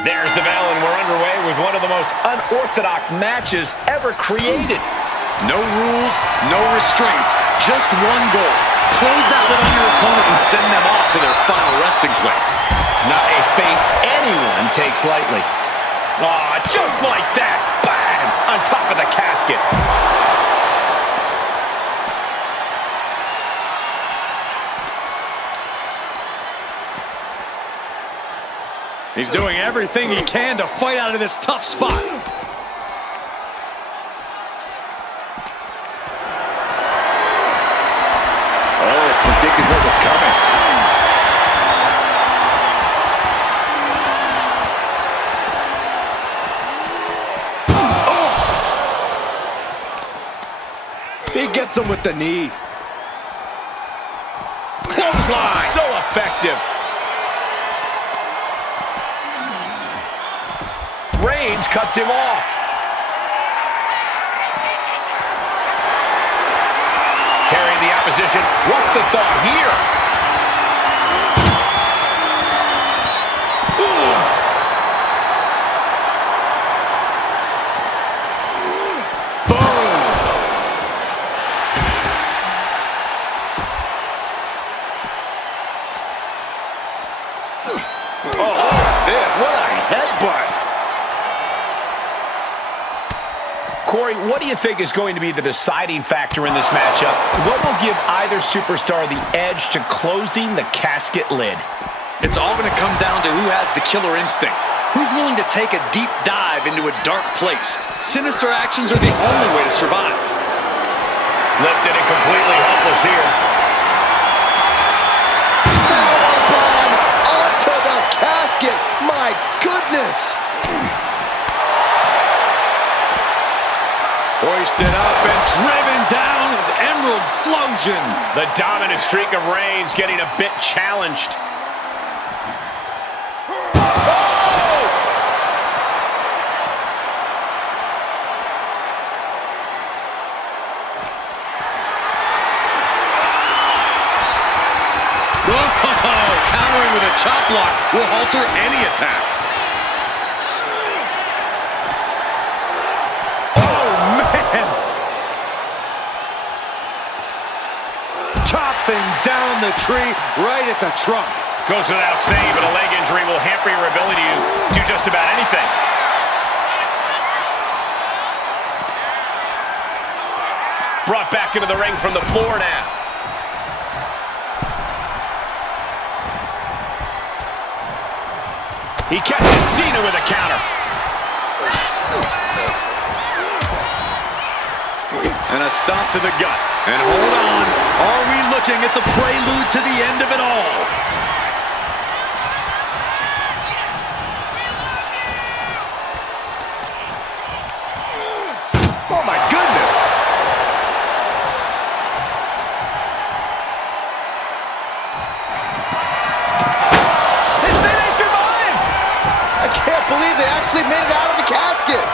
There's the bell, and we're underway with one of the most unorthodox matches ever created. No rules, no restraints, just one goal. Close that lid on your opponent and send them off to their final resting place. Not a feint anyone takes lightly. Ah, just like that, bang, on top of the casket. He's doing everything he can to fight out of this tough spot. Oh, predicted what was coming. Oh! He gets him with the knee. Clothesline, so effective. Reigns cuts him off. Carrying the opposition. What's the thought here? Ooh. Boom. Oh, this, what a headbutt. Corey, what do you think is going to be the deciding factor in this matchup? What will give either superstar the edge to closing the casket lid? It's all going to come down to who has the killer instinct. Who's willing to take a deep dive into a dark place? Sinister actions are the only way to survive. Lifted and completely helpless here. Bomb onto the casket. My goodness. Hoisted up and driven down with Emerald Flosion. The dominant streak of Reigns getting a bit challenged. Oh, countering with a chop block will alter any attack. Chopping down the tree right at the trunk. Goes without saying, but a leg injury will hamper your ability to do just about anything. Brought back into the ring from the floor now. He catches CENA with a counter. And a stomp to the gut. And hold on, are we looking at the prelude to the end of it all? Oh my goodness! And then they survived! I can't believe they actually made it out of the casket.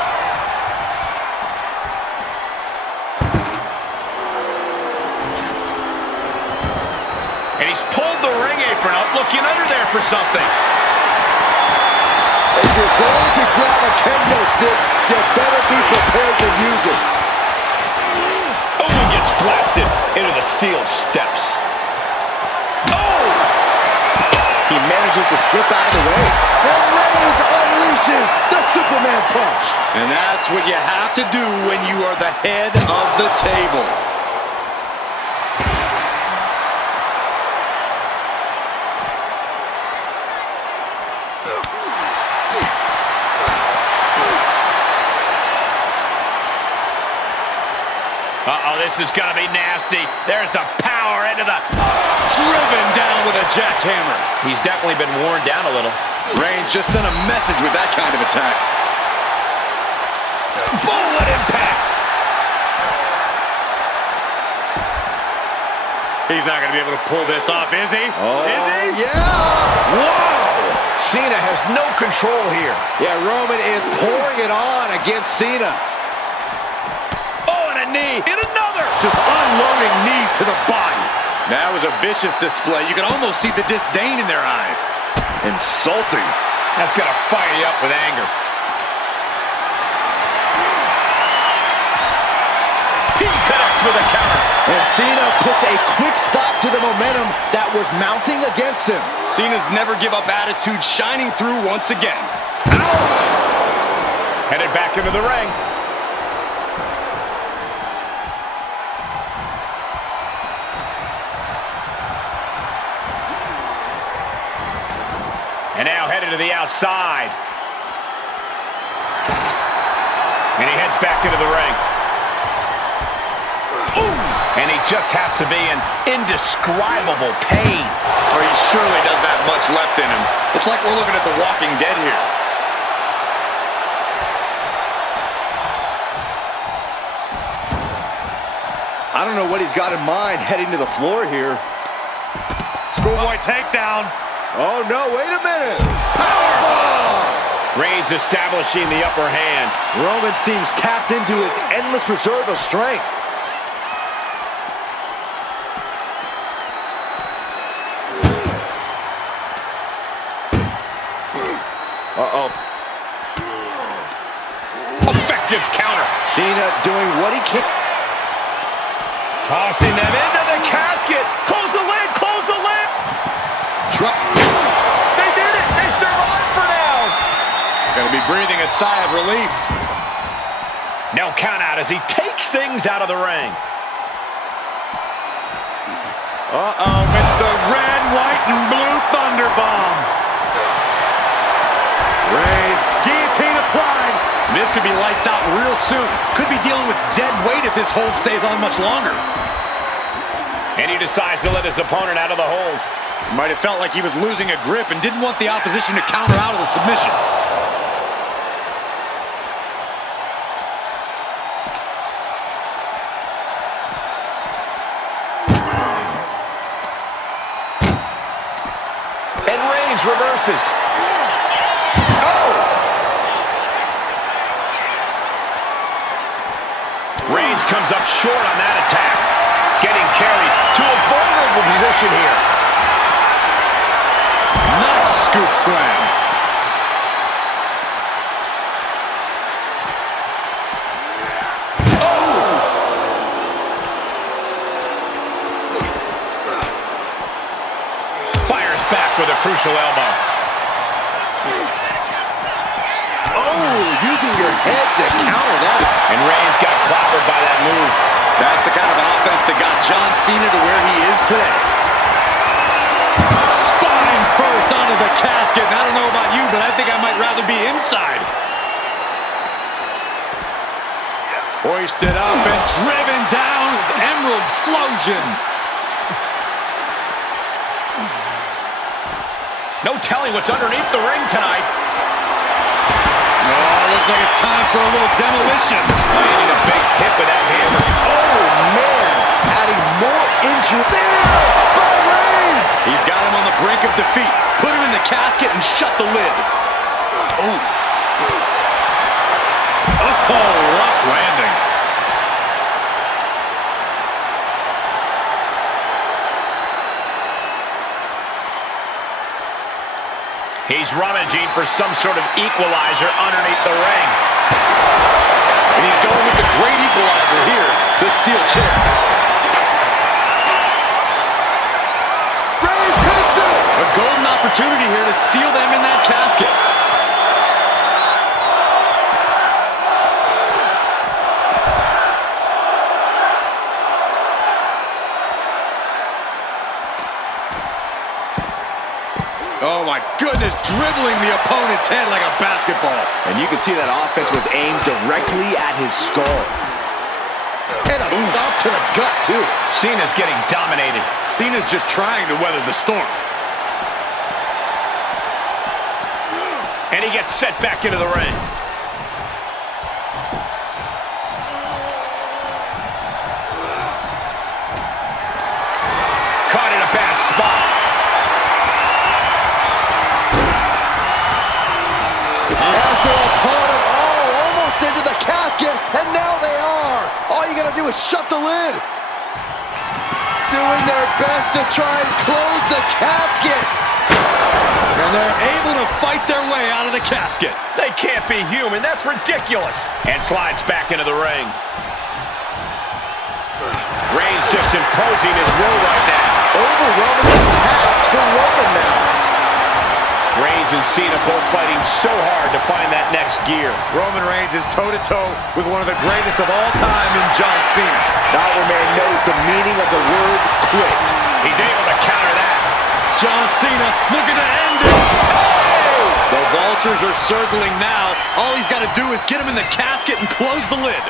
And he's pulled the ring apron up, looking under there for something. If you're going to grab a kendo stick, you better be prepared to use it. Oh, he gets blasted into the steel steps. Oh! He manages to slip out of the way. And Reigns unleashes the Superman punch. And that's what you have to do when you are the head of the table. Uh-oh, this is going to be nasty. There's the power into the jackhammer. He's definitely been worn down a little. Reigns just sent a message with that kind of attack. Boom, what impact! He's not going to be able to pull this off, is he? Oh, is he? Yeah! Whoa! Cena has no control here. Yeah, Roman is pouring it on against Cena. Oh, and a knee. And another! Just unloading knees to the body. That was a vicious display. You can almost see the disdain in their eyes. Insulting. That's going to fire you up with anger. He connects with a counter. And Cena puts a quick stop to the momentum that was mounting against him. Cena's never give up attitude shining through once again. Ouch! Headed back into the ring. And now headed to the outside. And he heads back into the ring. Ooh. And he just has to be in indescribable pain. Or he surely doesn't have much left in him. It's like we're looking at The Walking Dead here. I don't know what he's got in mind heading to the floor here. Schoolboy takedown. Oh no, wait a minute. Powerbomb! Reigns establishing the upper hand. Roman seems tapped into his endless reserve of strength. Uh-oh. Effective counter. Cena doing what he can. Tossing them into the casket. Close the lid, close the lid. They did it. They survived for now. Gonna be breathing a sigh of relief. No count out as he takes things out of the ring. Uh-oh, it's the red, white, and blue Thunder Bomb. Reigns, Guillotine applied. This could be lights out real soon. Could be dealing with dead weight if this hold stays on much longer. And he decides to let his opponent out of the hold. Might have felt like he was losing a grip and didn't want the opposition to counter out of the submission. And Reigns reverses. Reigns comes up short on that attack. Getting carried to a vulnerable position here. Nice scoop slam. Fires back with a crucial elbow. using your head to counter that. And Reigns got clobbered by that move. That's the kind of offense that got John Cena to where he is today. Spine first onto the casket. And I don't know about you, but I think I might rather be inside. Hoisted up and driven down with Emerald Flosion. No telling what's underneath the ring tonight. Oh, looks like it's time for a little demolition. Landing a big hit with that hammer. Oh, man. Adding more injury there by Reigns. He's got him on the brink of defeat. Put him in the casket and shut the lid. Oh. Oh, rough landing. He's rummaging for some sort of equalizer underneath the ring. And he's going with the great equalizer here, the steel chair. Reigns hits it. A golden opportunity here to seal them in that casket. Oh my goodness, dribbling the opponent's head like a basketball. And you can see that offense was aimed directly at his skull. And a stomp to the gut, too. Cena's getting dominated. Cena's just trying to weather the storm. And he gets set back into the ring. Caught in a bad spot. As they're a part of almost into the casket, and now they are. All you gotta do is shut the lid. Doing their best to try and close the casket. And they're able to fight their way out of the casket. They can't be human. That's ridiculous. And slides back into the ring. Reigns just imposing his will right now. Overwhelming attacks for Roman now. Reigns and Cena both fighting so hard to find that next gear. Roman Reigns is toe-to-toe with one of the greatest of all time in John Cena. Our man knows the meaning of the word quit. He's able to counter that. John Cena looking to end this. Oh! The Vultures are circling now. All he's got to do is get him in the casket and close the lid.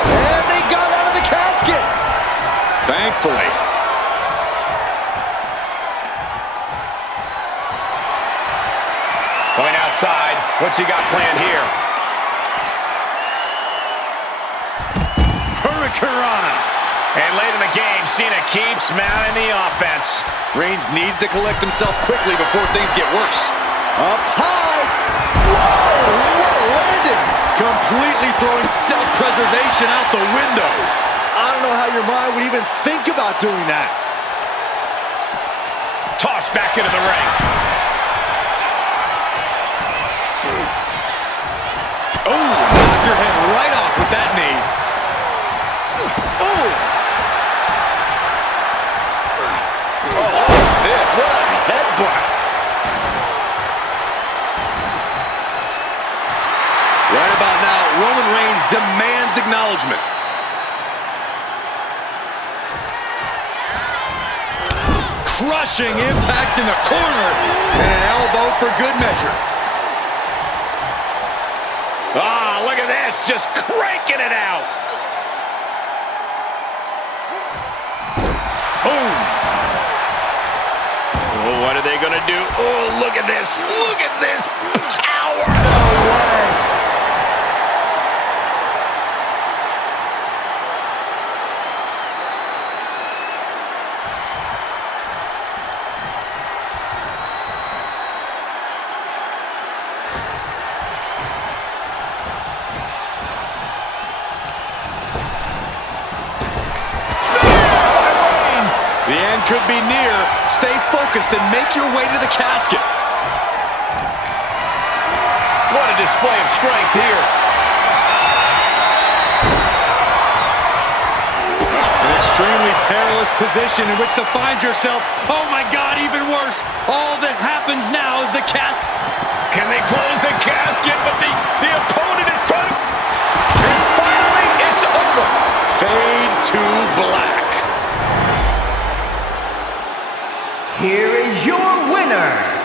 And they got out of the casket. Thankfully. Going outside. What's he got planned here? Hurricanrana. And late in the game, Cena keeps mounting the offense. Reigns needs to collect himself quickly before things get worse. Up high. Whoa, what a landing. Completely throwing self-preservation out the window. I don't know how your mind would even think about doing that. Tossed back into the ring. Oh, knock your head right off with that knee. Oh, this, what a headbutt. Right about now, Roman Reigns demands acknowledgement. Crushing impact in the corner. And an elbow for good measure. Ah, look at this, just cranking it out. Boom. Oh, what are they going to do? Oh, look at this. Look at this power. No way. The end could be near. Stay focused and make your way to the casket. What a display of strength here. An extremely perilous position in which to find yourself. Oh my God, even worse. All that happens now is the casket. Can they close the casket? But the opponent is trying to... And finally, it's over. Fade to black. Here is your winner,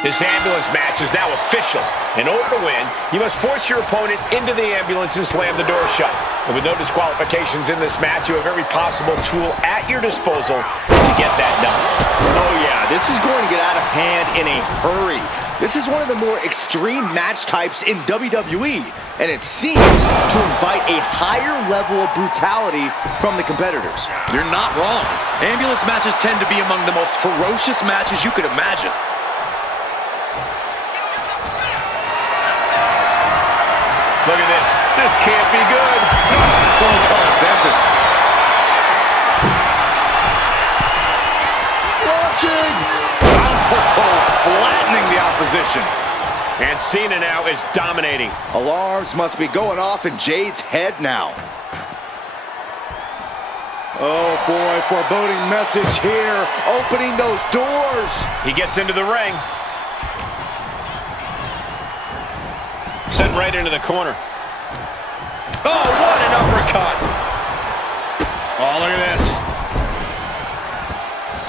This ambulance match is now official. In order to win, you must force your opponent into the ambulance and slam the door shut. And with no disqualifications in this match, you have every possible tool at your disposal to get that done. Oh yeah, this is going to get out of hand in a hurry. This is one of the more extreme match types in WWE, and it seems to invite a higher level of brutality from the competitors. You're not wrong. Ambulance matches tend to be among the most ferocious matches you could imagine. Look at this. This can't be good. Someone call a dentist. Launching! position. And CENA now is dominating. Alarms must be going off in Jade's head now. Oh boy, foreboding message here. Opening those doors. He gets into the ring. Sent right into the corner. Oh, what an uppercut. Oh, look at this.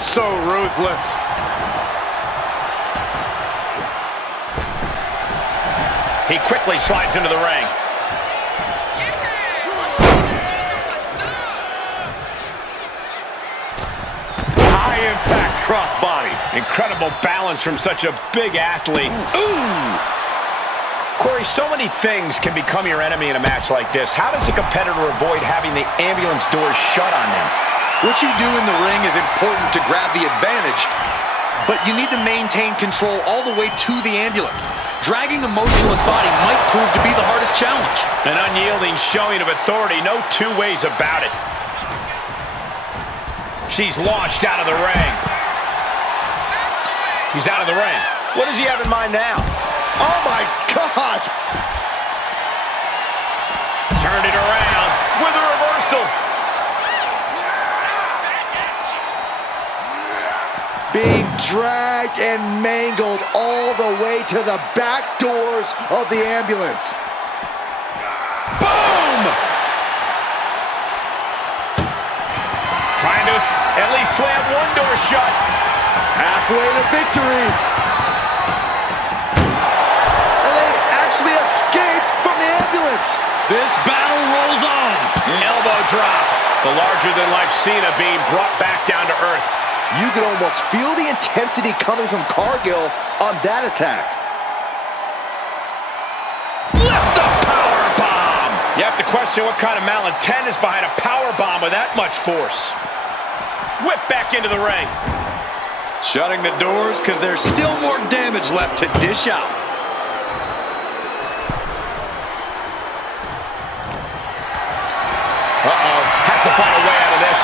So ruthless. He quickly slides into the ring. High impact crossbody. Incredible balance from such a big athlete. Ooh! Corey, so many things can become your enemy in a match like this. How does a competitor avoid having the ambulance doors shut on them? What you do in the ring is important to grab the advantage, but you need to maintain control all the way to the ambulance. Dragging the motionless body might prove to be the hardest challenge. An unyielding showing of authority, no two ways about it. She's launched out of the ring. He's out of the ring. What does he have in mind now? Oh my gosh! Turned it around with a reversal. Being dragged and mangled all the way to the back doors of the ambulance. Boom! Trying to at least slam one door shut. Halfway to victory. And they actually escaped from the ambulance. This battle rolls on. Elbow drop. The larger-than-life CENA being brought back down to earth. You could almost feel the intensity coming from Cargill on that attack. Left the power bomb. You have to question what kind of malintent is behind a power bomb with that much force. Whip back into the ring. Shutting the doors because there's still more damage left to dish out. Uh-oh. Has to find a way out of this.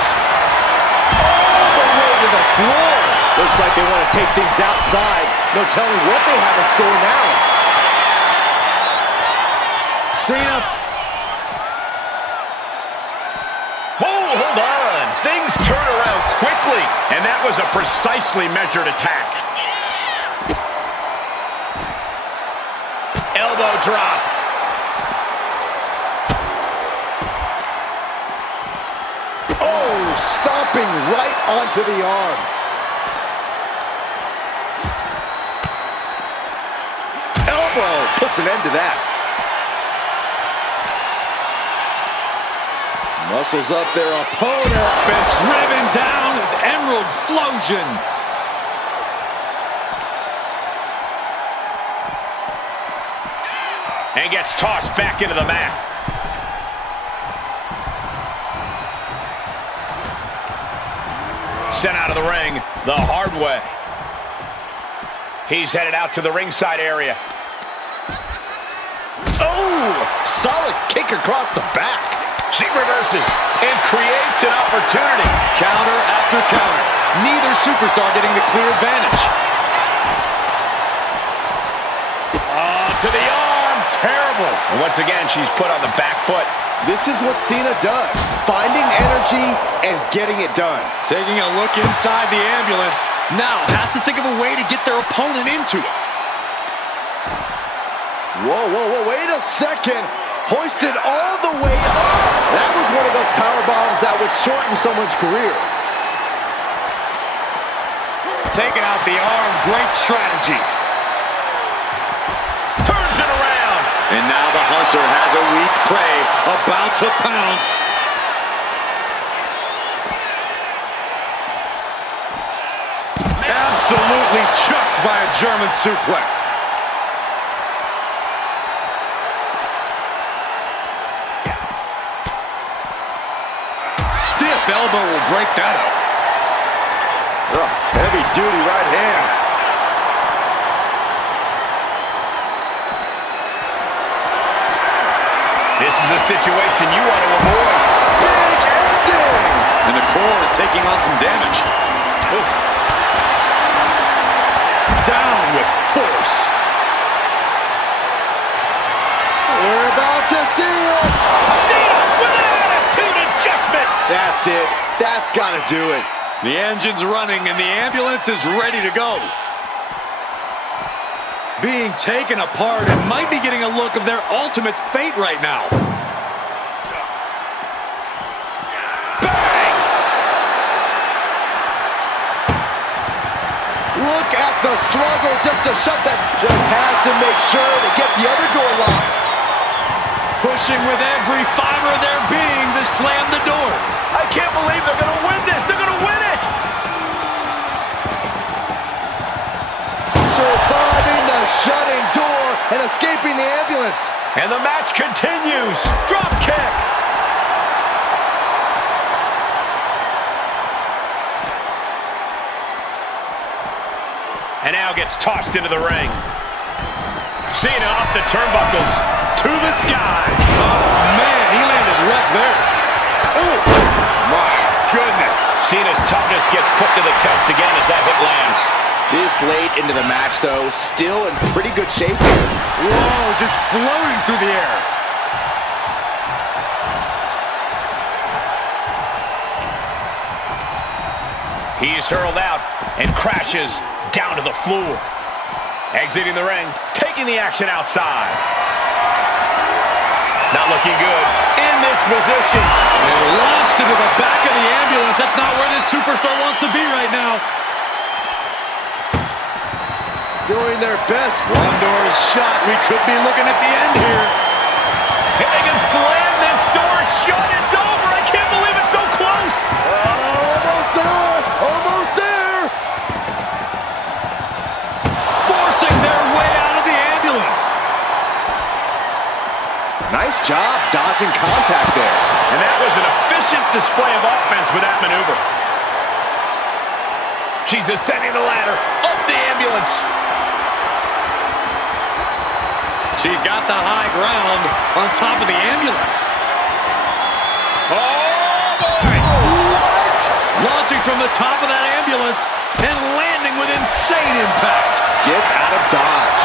All the way to the floor. Looks like they want to take things outside. No telling what they have in store now. CENA. Oh, hold on. Things turn around quickly, and that was a precisely measured attack. Elbow drop. Oh, stomping right onto the arm. Elbow puts an end to that. Muscles up their opponent. Been driven down with Emerald Flosion. And gets tossed back into the mat. Sent out of the ring the hard way. He's headed out to the ringside area. Oh, solid kick across the back. She reverses and creates an opportunity. Counter after counter. Neither superstar getting the clear advantage. To the arm. Terrible. And once again, she's put on the back foot. This is what CENA does. Finding energy and getting it done. Taking a look inside the ambulance. Now has to think of a way to get their opponent into it. Whoa, whoa, whoa, wait a second. Hoisted all the way up. That was one of those power bombs that would shorten someone's career. Taking out the arm. Great strategy. Turns it around. And now the Hunter has a weak prey about to pounce. Absolutely chucked by a German suplex. Stiff elbow will break that up. Oh, heavy duty right hand. This is a situation you want to avoid. Big ending. And the core taking on some damage. Oof. Down with force. We're about to see it. CENA with an attitude adjustment. That's it. That's got to do it. The engine's running and the ambulance is ready to go. Being taken apart and might be getting a look of their ultimate fate right now. Bang! Look at the struggle just to shut that. Just has to make sure to get the other door locked. Pushing with every fiber of their being to slam the door. I can't believe they're going to win this. They're going to win it. Surviving the shutting door and escaping the ambulance. And the match continues. Drop kick. And now gets tossed into the ring. CENA off the turnbuckles. To the sky. Oh, man, he landed rough there. Oh, my goodness. CENA's toughness gets put to the test again as that hit lands. This late into the match, though, still in pretty good shape here. Whoa, just floating through the air. He's hurled out and crashes down to the floor. Exiting the ring, taking the action outside. Not looking good in this position. And launched into the back of the ambulance. That's not where this superstar wants to be right now. Doing their best. One door is shut. We could be looking at the end here. If they can slam this door shut, it's over. I can't believe it's so close. Almost there. Almost there. Forcing their way out of the ambulance. Nice job dodging contact there. And that was an efficient display of offense with that maneuver. She's ascending the ladder, up the ambulance. She's got the high ground on top of the ambulance. Oh, boy! What? Launching from the top of that ambulance and landing with insane impact. Gets out of dodge.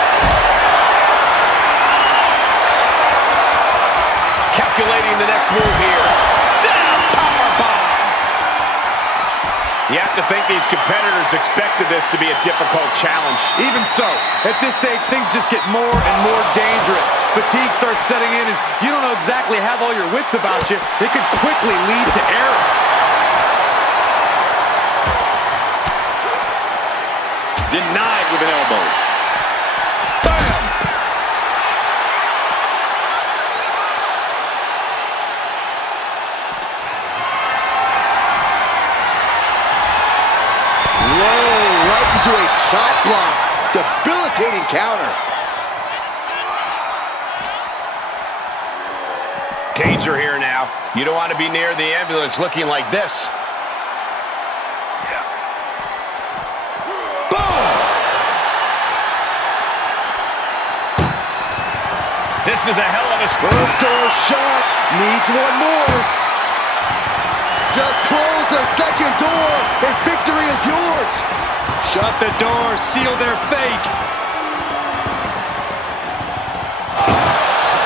Calculating the next move here. Down powerbomb. You have to think these competitors expected this to be a difficult challenge. Even so, at this stage, things just get more and more dangerous. Fatigue starts setting in, and you don't know exactly have all your wits about you. It could quickly lead to error. Denied with an elbow. Bam! Whoa, right into a chop block. Debilitating counter. Danger here now. You don't want to be near the ambulance looking like this. Boom! This is a hell of a First door shot. Needs one more. Just close the second door, and victory is yours. Shut the door, seal their fate.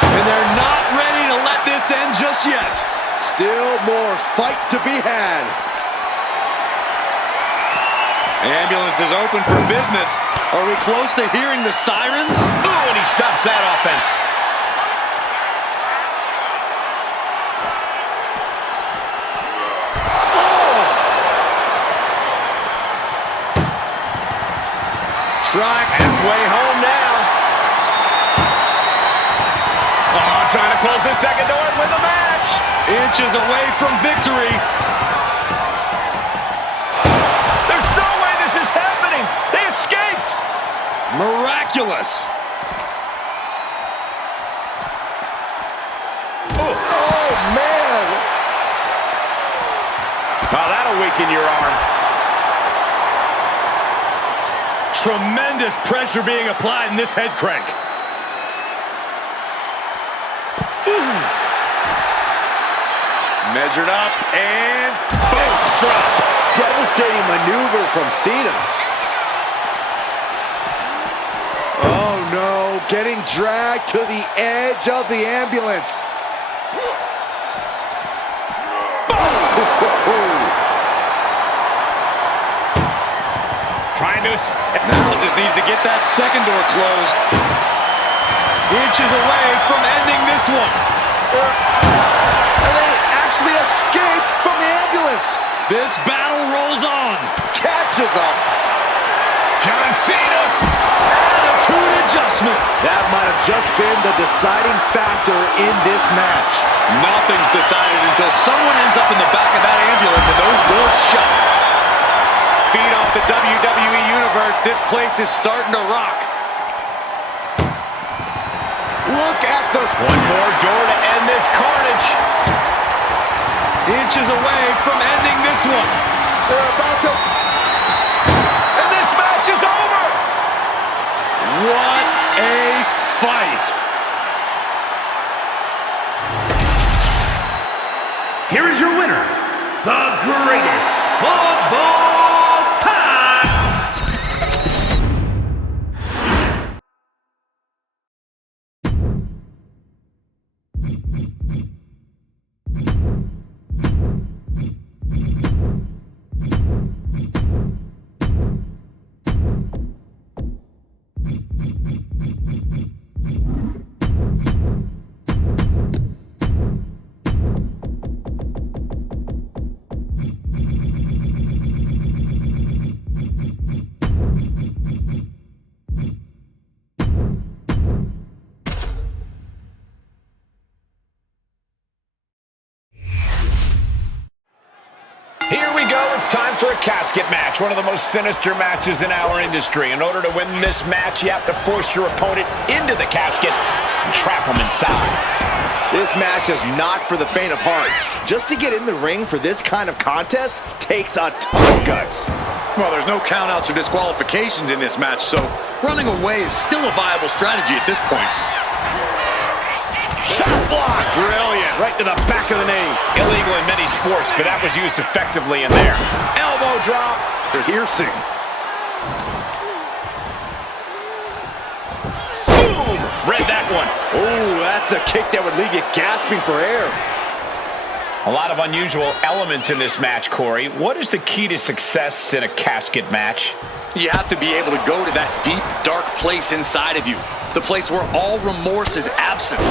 And they're not ready to let this end just yet. Still more fight to be had. Ambulance is open for business. Are we close to hearing the sirens? Ooh, and he stops that offense. Track halfway home now. Oh, trying to close the second door and win the match. Inches away from victory. There's no way this is happening. They escaped. Miraculous. Oh, man. Oh, that'll weaken your arm. Tremendous pressure being applied in this head crank. Ooh. Measured up and Fist drop. Devastating maneuver from CENA. Uh-oh, getting dragged to the edge of the ambulance. Trying to... Now just needs to get that second door closed. Inches away from ending this one. And they actually escaped from the ambulance. This battle rolls on. Catches them. John Cena. Attitude adjustment. That might have just been the deciding factor in this match. Nothing's decided until someone ends up in the back of that ambulance and those doors shut. Feed off the WWE Universe. This place is starting to rock. Look at this. One more door to end this carnage. Inches away from ending this one. They're about to... And this match is over. What a fight. Here is your winner, the greatest of all time. Here we go. It's time for a casket match, one of the most sinister matches in our industry. In order to win this match, you have to force your opponent into the casket and trap them inside. This match is not for the faint of heart. Just to get in the ring for this kind of contest takes a ton of guts. Well, there's no countouts or disqualifications in this match, so running away is still a viable strategy at this point. Shot block. Brilliant. Right to the back of the knee. Illegal in many sports, but that was used effectively in there. Elbow drop. Piercing. Boom. Read that one. Oh, that's a kick that would leave you gasping for air. A lot of unusual elements in this match, Corey. What is the key to success in a casket match? You have to be able to go to that deep, dark place inside of you. The place where all remorse is absent.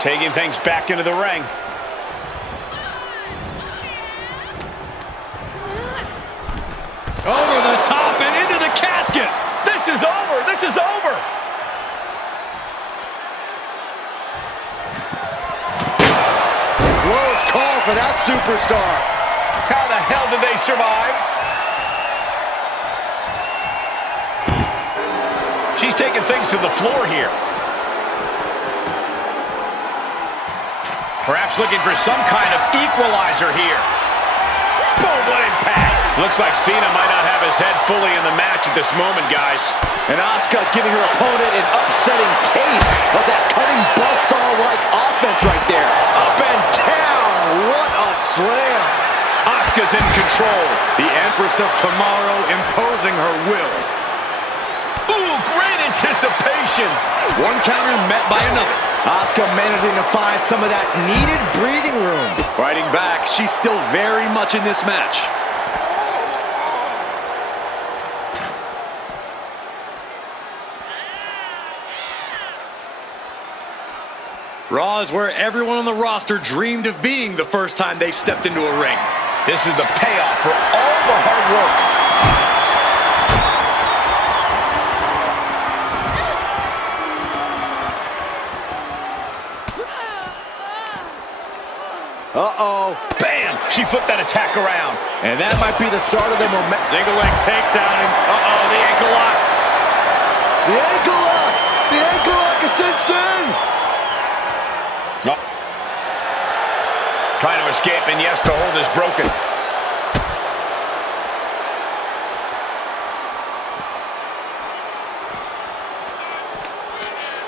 Taking things back into the ring. Over the top and into the casket. This is over. This is over. Close call for that superstar. How the hell did they survive? She's taking things to the floor here. Perhaps looking for some kind of equalizer here. Boom, what impact. Looks like Cena might not have his head fully in the match at this moment, guys. And Asuka giving her opponent an upsetting taste of that cutting buzzsaw-like offense right there. Up and down. What a slam. Asuka's in control. The Empress of Tomorrow imposing her will. Ooh, great anticipation. One counter met by another. Asuka managing to find some of that needed breathing room. Fighting back, she's still very much in this match. Raw is where everyone on the roster dreamed of being the first time they stepped into a ring. This is the payoff for all the hard work. Uh-oh. Bam! She flipped that attack around. And that might be the start of the momentum. Single leg takedown. And the ankle lock. The ankle lock! The ankle lock is cinched in! Oh. Trying to escape, and yes, the hold is broken.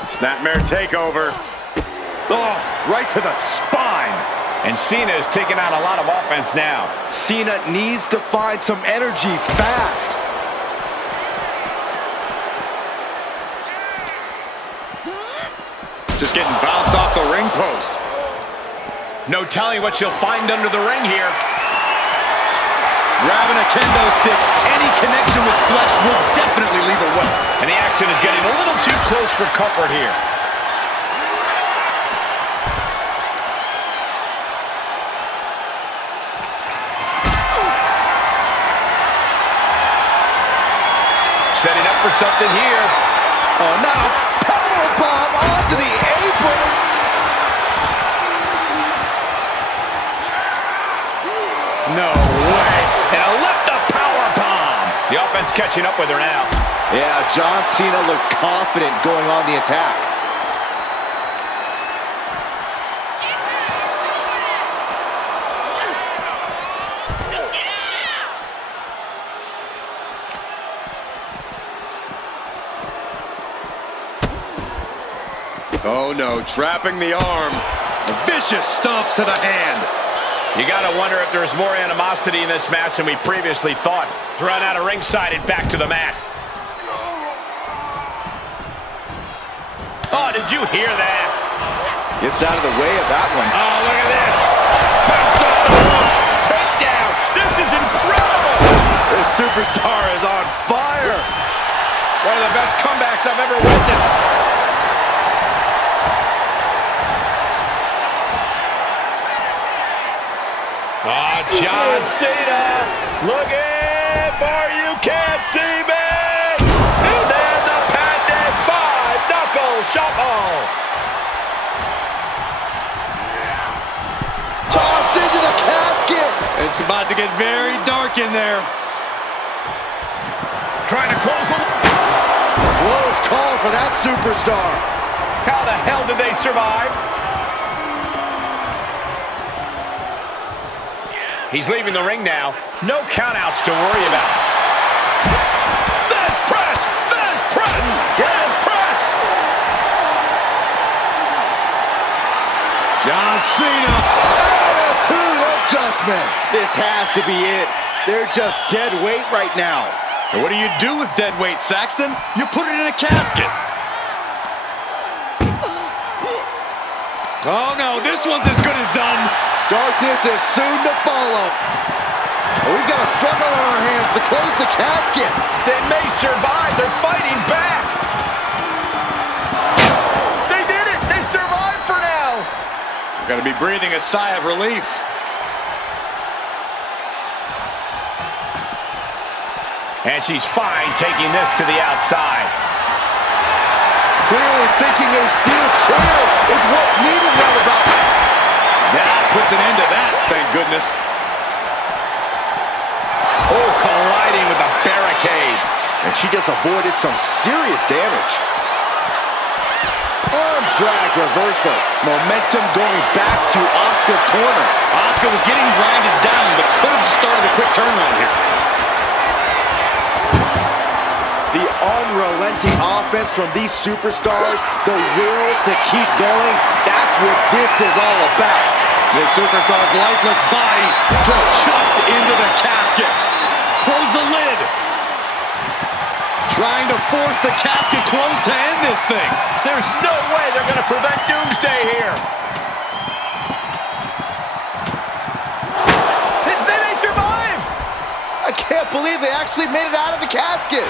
Snapmare takeover. Oh, right to the spine. And CENA is taking out a lot of offense now. CENA needs to find some energy fast. Just getting bounced off the ring post. No telling what she'll find under the ring here. Grabbing a kendo stick, any connection with flesh will definitely leave a welt. And the action is getting a little too close for comfort here. Setting up for something here. Oh, now powerbomb onto the apron. No way. And a lift-up powerbomb. The offense catching up with her now. Yeah, John Cena looked confident going on the attack. Oh no, trapping the arm. Vicious stomps to the hand. You gotta wonder if there's more animosity in this match than we previously thought. Thrown out of ringside and back to the mat. Oh, did you hear that? Gets out of the way of that one. Oh, look at this. Bounce off the ropes. Takedown. This is incredible. This superstar is on fire. One of the best comebacks I've ever witnessed. Oh, John Cena looking for you can't see me. And then the patented 5-knuckle shuffle. Tossed into the casket. It's about to get very dark in there. Trying to close the... Close call for that superstar. How the hell did they survive? He's leaving the ring now. No countouts to worry about. Fast press! Fast press! Fast press! John Cena. Attitude adjustment. This has to be it. They're just dead weight right now. And what do you do with dead weight, Saxton? You put it in a casket. Oh no, this one's as good as done. Darkness is soon to follow. We've got a struggle on our hands to close the casket. They may survive. They're fighting back. They did it. They survived for now. Gotta be breathing a sigh of relief. And she's fine taking this to the outside. Clearly thinking a steel chair is what's needed right about. That puts an end to that, thank goodness. Oh, colliding with a barricade. And she just avoided some serious damage. Arm drag reversal. Momentum going back to Asuka's corner. Asuka was getting grinded down, but could have started a quick turnaround here. The unrelenting offense from these superstars, the will to keep going, that's what this is all about. The superstar's lifeless body just chucked into the casket. Close the lid. Trying to force the casket closed to end this thing. There's no way they're going to prevent doomsday here. They may survive. I can't believe they actually made it out of the casket.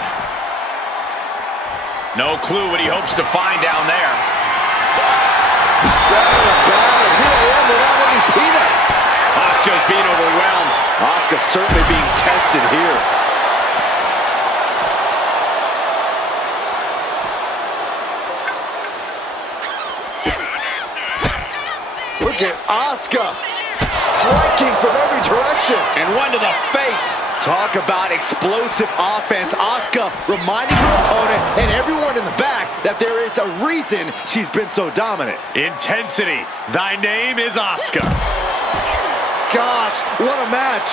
No clue what he hopes to find down there. Grabbing a bat, and here I am without any peanuts. Asuka's being overwhelmed. Asuka certainly being tested here. Look at Asuka striking from every direction. And one to the face. Talk about explosive offense. Asuka reminding her opponent and everyone in the back that there is a reason she's been so dominant. Intensity. Thy name is Asuka. Gosh, what a match.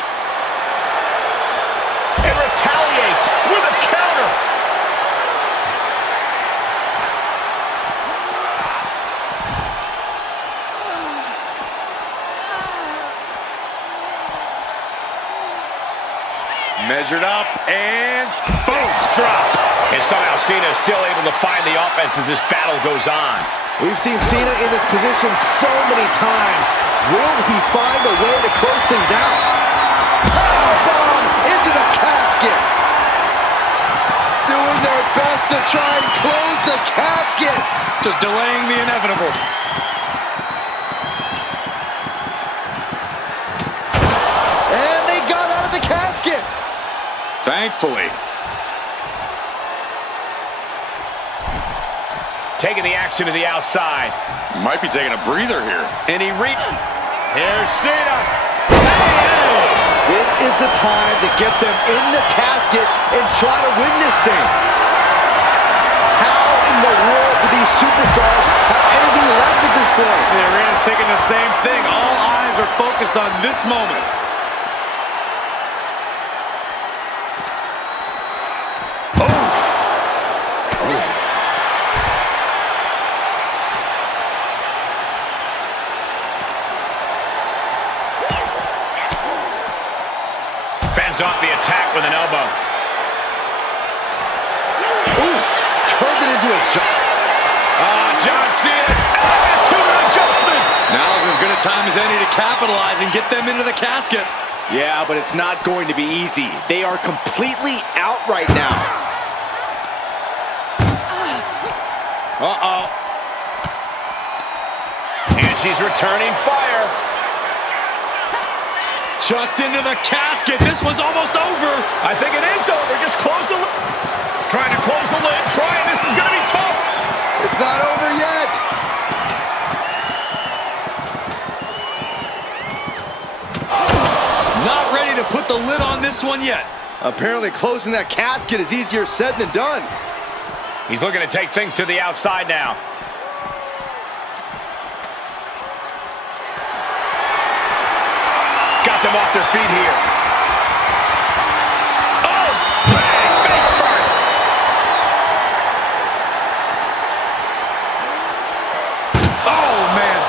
And retaliates with a counter. Measured up and boom. Drop. And somehow Cena is still able to find the offense as this battle goes on. We've seen Cena in this position so many times. Will he find a way to close things out? Powerbomb into the casket. Doing their best to try and close the casket. Just delaying the inevitable. And they got out of the casket. Thankfully. Taking the action to the outside. Might be taking a breather here. And here's Cena. This is the time to get them in the casket and try to win this thing. How in the world do these superstars have anything left at this point? The arena's thinking the same thing. All eyes are focused on this moment. Off the attack with an elbow. Ooh, turned it into a jump. John Cena to an adjustment. Now's as good a time as any to capitalize and get them into the casket. Yeah, but it's not going to be easy. They are completely out right now. Uh-oh. And she's returning fire. Chucked into the casket. This one's almost over. I think it is over. Just close the lid. Trying to close the lid. Trying. This is going to be tough. It's not over yet. Not ready to put the lid on this one yet. Apparently closing that casket is easier said than done. He's looking to take things to the outside now. Got them off their feet here. Oh, bang, face first. Oh, man.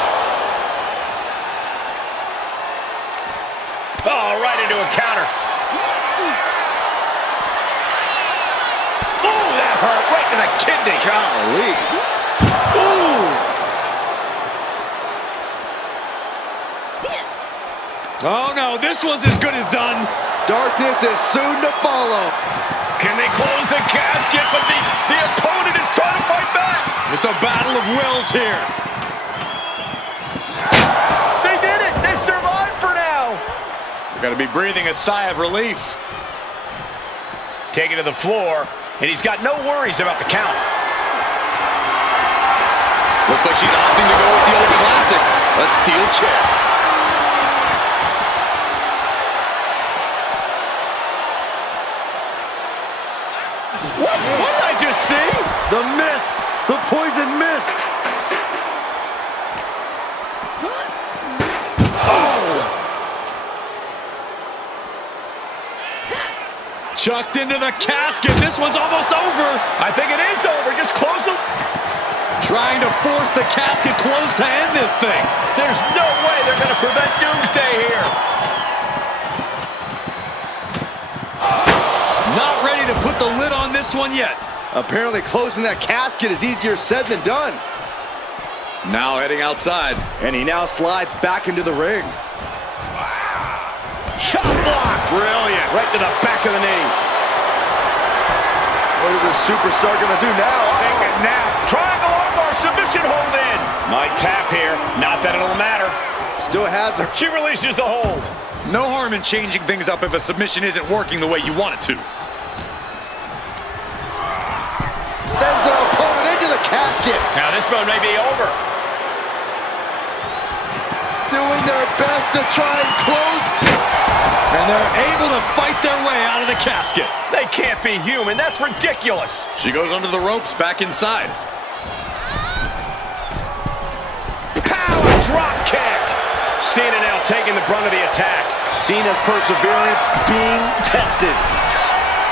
Oh, right into a counter. Oh, that hurt right to the kidney. Golly. Oh, no, this one's as good as done. Darkness is soon to follow. Can they close the casket? But the opponent is trying to fight back. It's a battle of wills here. They did it. They survived for now. They're going to be breathing a sigh of relief. Taken to the floor, and he's got no worries about the count. Looks like she's opting to go with the old classic, a steel chair. What did I just see? The mist, the poison mist. Chucked into the casket. This one's almost over. I think it is over. Just close the... Trying to force the casket closed to end this thing. There's no way they're going to prevent doomsday here. Not ready to put the lid on this one yet. Apparently closing that casket is easier said than done. Now heading outside. And he now slides back into the ring. Chop block. Brilliant. Right to the back of the knee. What is this superstar gonna do now? Take a nap. Triangle armbar submission hold in. Might tap here. Not that it'll matter. Still has her. She releases the hold. No harm in changing things up if a submission isn't working the way you want it to. Sends their opponent into the casket. Now this one may be over. Doing their best to try and close. And they're able to fight their way out of the casket. They can't be human. That's ridiculous. She goes under the ropes back inside. Power drop kick. Cena now taking the brunt of the attack. Cena's perseverance being tested.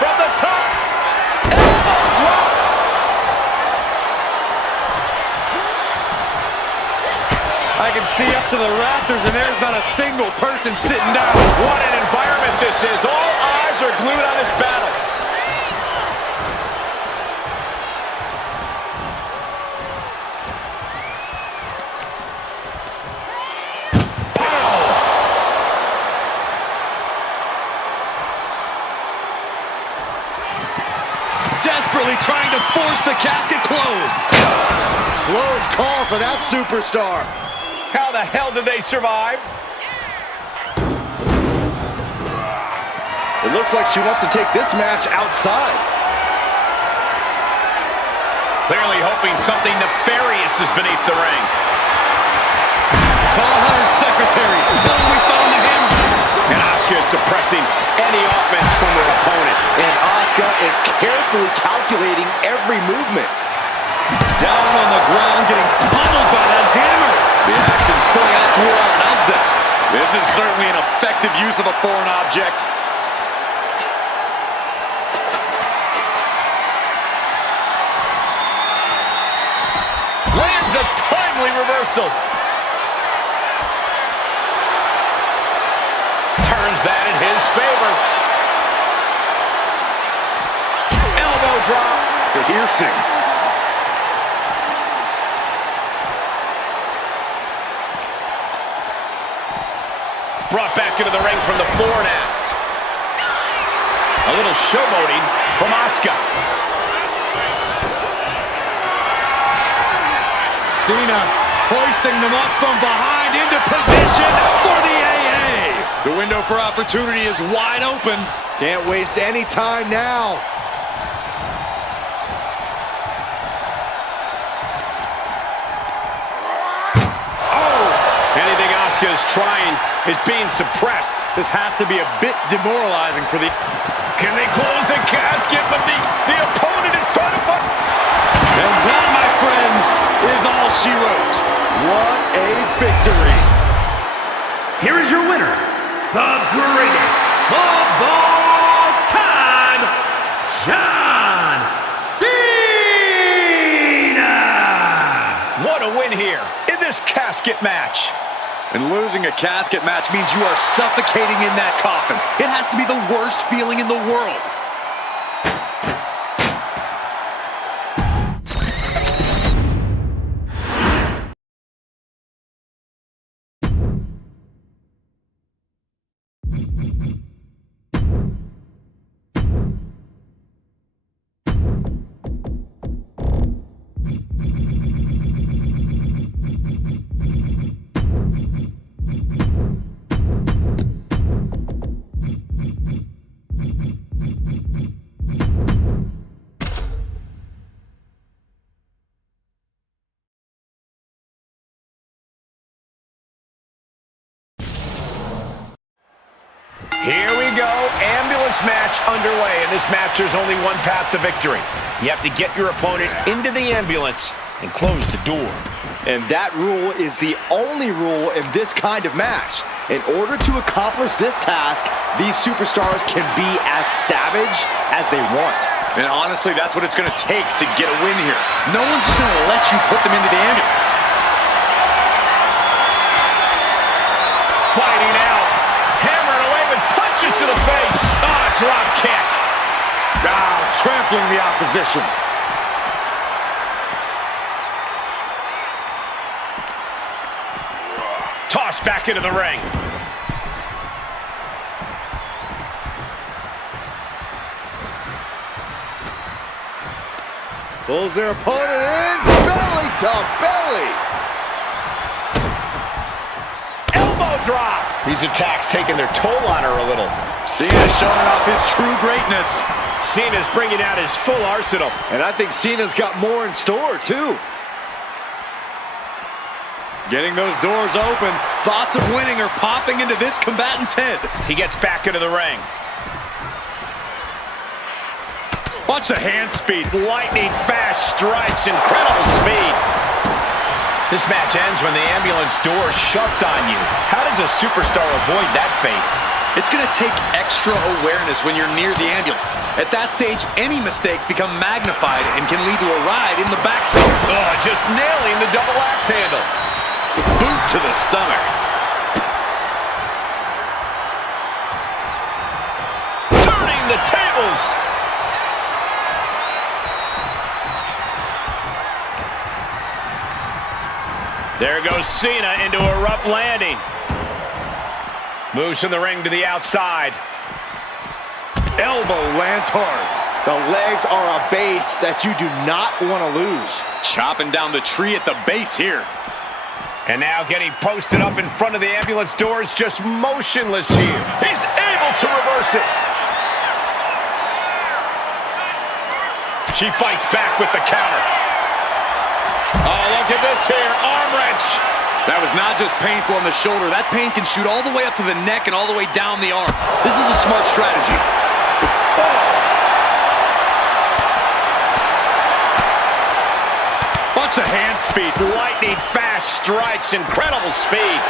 From the top. Elbow drop. I can see up to the rafters, and there's not a single person sitting down. What an environment this is. All eyes eyes are glued on this battle. Desperately trying to force the casket closed. Close call for that superstar. How the hell did they survive? It looks like she wants to take this match outside. Clearly hoping something nefarious is beneath the ring. Call Hunter's secretary. Tell him we found the hammer. And Asuka is suppressing any offense from her opponent. And Asuka is carefully calculating every movement. Down on the ground, getting pummeled by that hammer. The action spilling out toward our announce desk. This is certainly an effective use of a foreign object. Lands a timely reversal. Turns that in his favor. Elbow drop. Piercing. Brought back into the ring from the floor now. A little showboating from Asuka. CENA hoisting them up from behind into position for the AA. The window for opportunity is wide open. Can't waste any time now. Anything Asuka is trying is being suppressed. This has to be a bit demoralizing for the... Can they close the casket? But the opponent is trying to fight. And that, my friends, is all she wrote. What a victory. Here is your winner, the greatest of all time, John Cena! What a win here in this casket match. And losing a casket match means you are suffocating in that coffin. It has to be the worst feeling in the world. Here we go, ambulance match underway. In this match, there's only one path to victory. You have to get your opponent into the ambulance and close the door. And that rule is the only rule in this kind of match. In order to accomplish this task, these superstars can be as savage as they want. And honestly, that's what it's going to take to get a win here. No one's just going to let you put them into the ambulance. Fighting out, hammering away with punches to the face. Drop kick. Trampling the opposition. Tossed back into the ring. Pulls their opponent in, belly to belly. Elbow drop. These attacks taking their toll on her a little. Cena showing off his true greatness. Cena's bringing out his full arsenal. And I think Cena's got more in store, too. Getting those doors open, thoughts of winning are popping into this combatant's head. He gets back into the ring. Watch the hand speed. Lightning fast strikes, incredible speed. This match ends when the ambulance door shuts on you. How does a superstar avoid that fate? It's going to take extra awareness when you're near the ambulance. At that stage, any mistakes become magnified and can lead to a ride in the backseat. Just nailing the double axe handle. Boot to the stomach. Turning There goes CENA into a rough landing. Moves from the ring to the outside. Elbow lands hard. The legs are a base that you do not want to lose. Chopping down the tree at the base here. And now getting posted up in front of the ambulance doors, just motionless here. He's able to reverse it. She fights back with the counter. Oh, look at this here, arm wrench. That was not just painful on the shoulder. That pain can shoot all the way up to the neck and all the way down the arm. This is a smart strategy. Watch the hand speed. Lightning fast strikes. Incredible speed.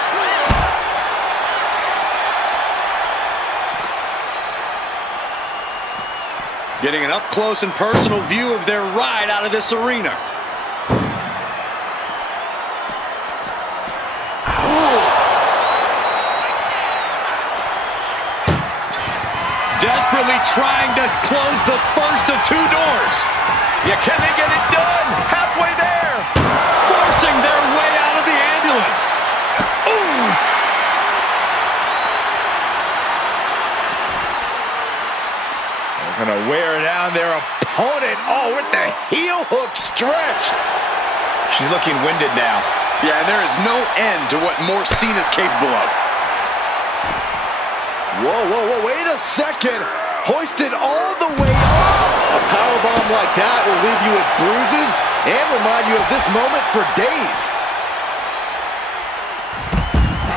Getting an up-close and personal view of their ride out of this arena. Desperately trying to close the first of two doors. Yeah, can they get it done? Halfway there. Forcing their way out of the ambulance. Ooh! They're gonna wear down their opponent. Oh, with the heel hook stretch. She's looking winded now. Yeah, and there is no end to what more CENA's capable of. Whoa, wait a second. Hoisted all the way up. A powerbomb like that will leave you with bruises and remind you of this moment for days.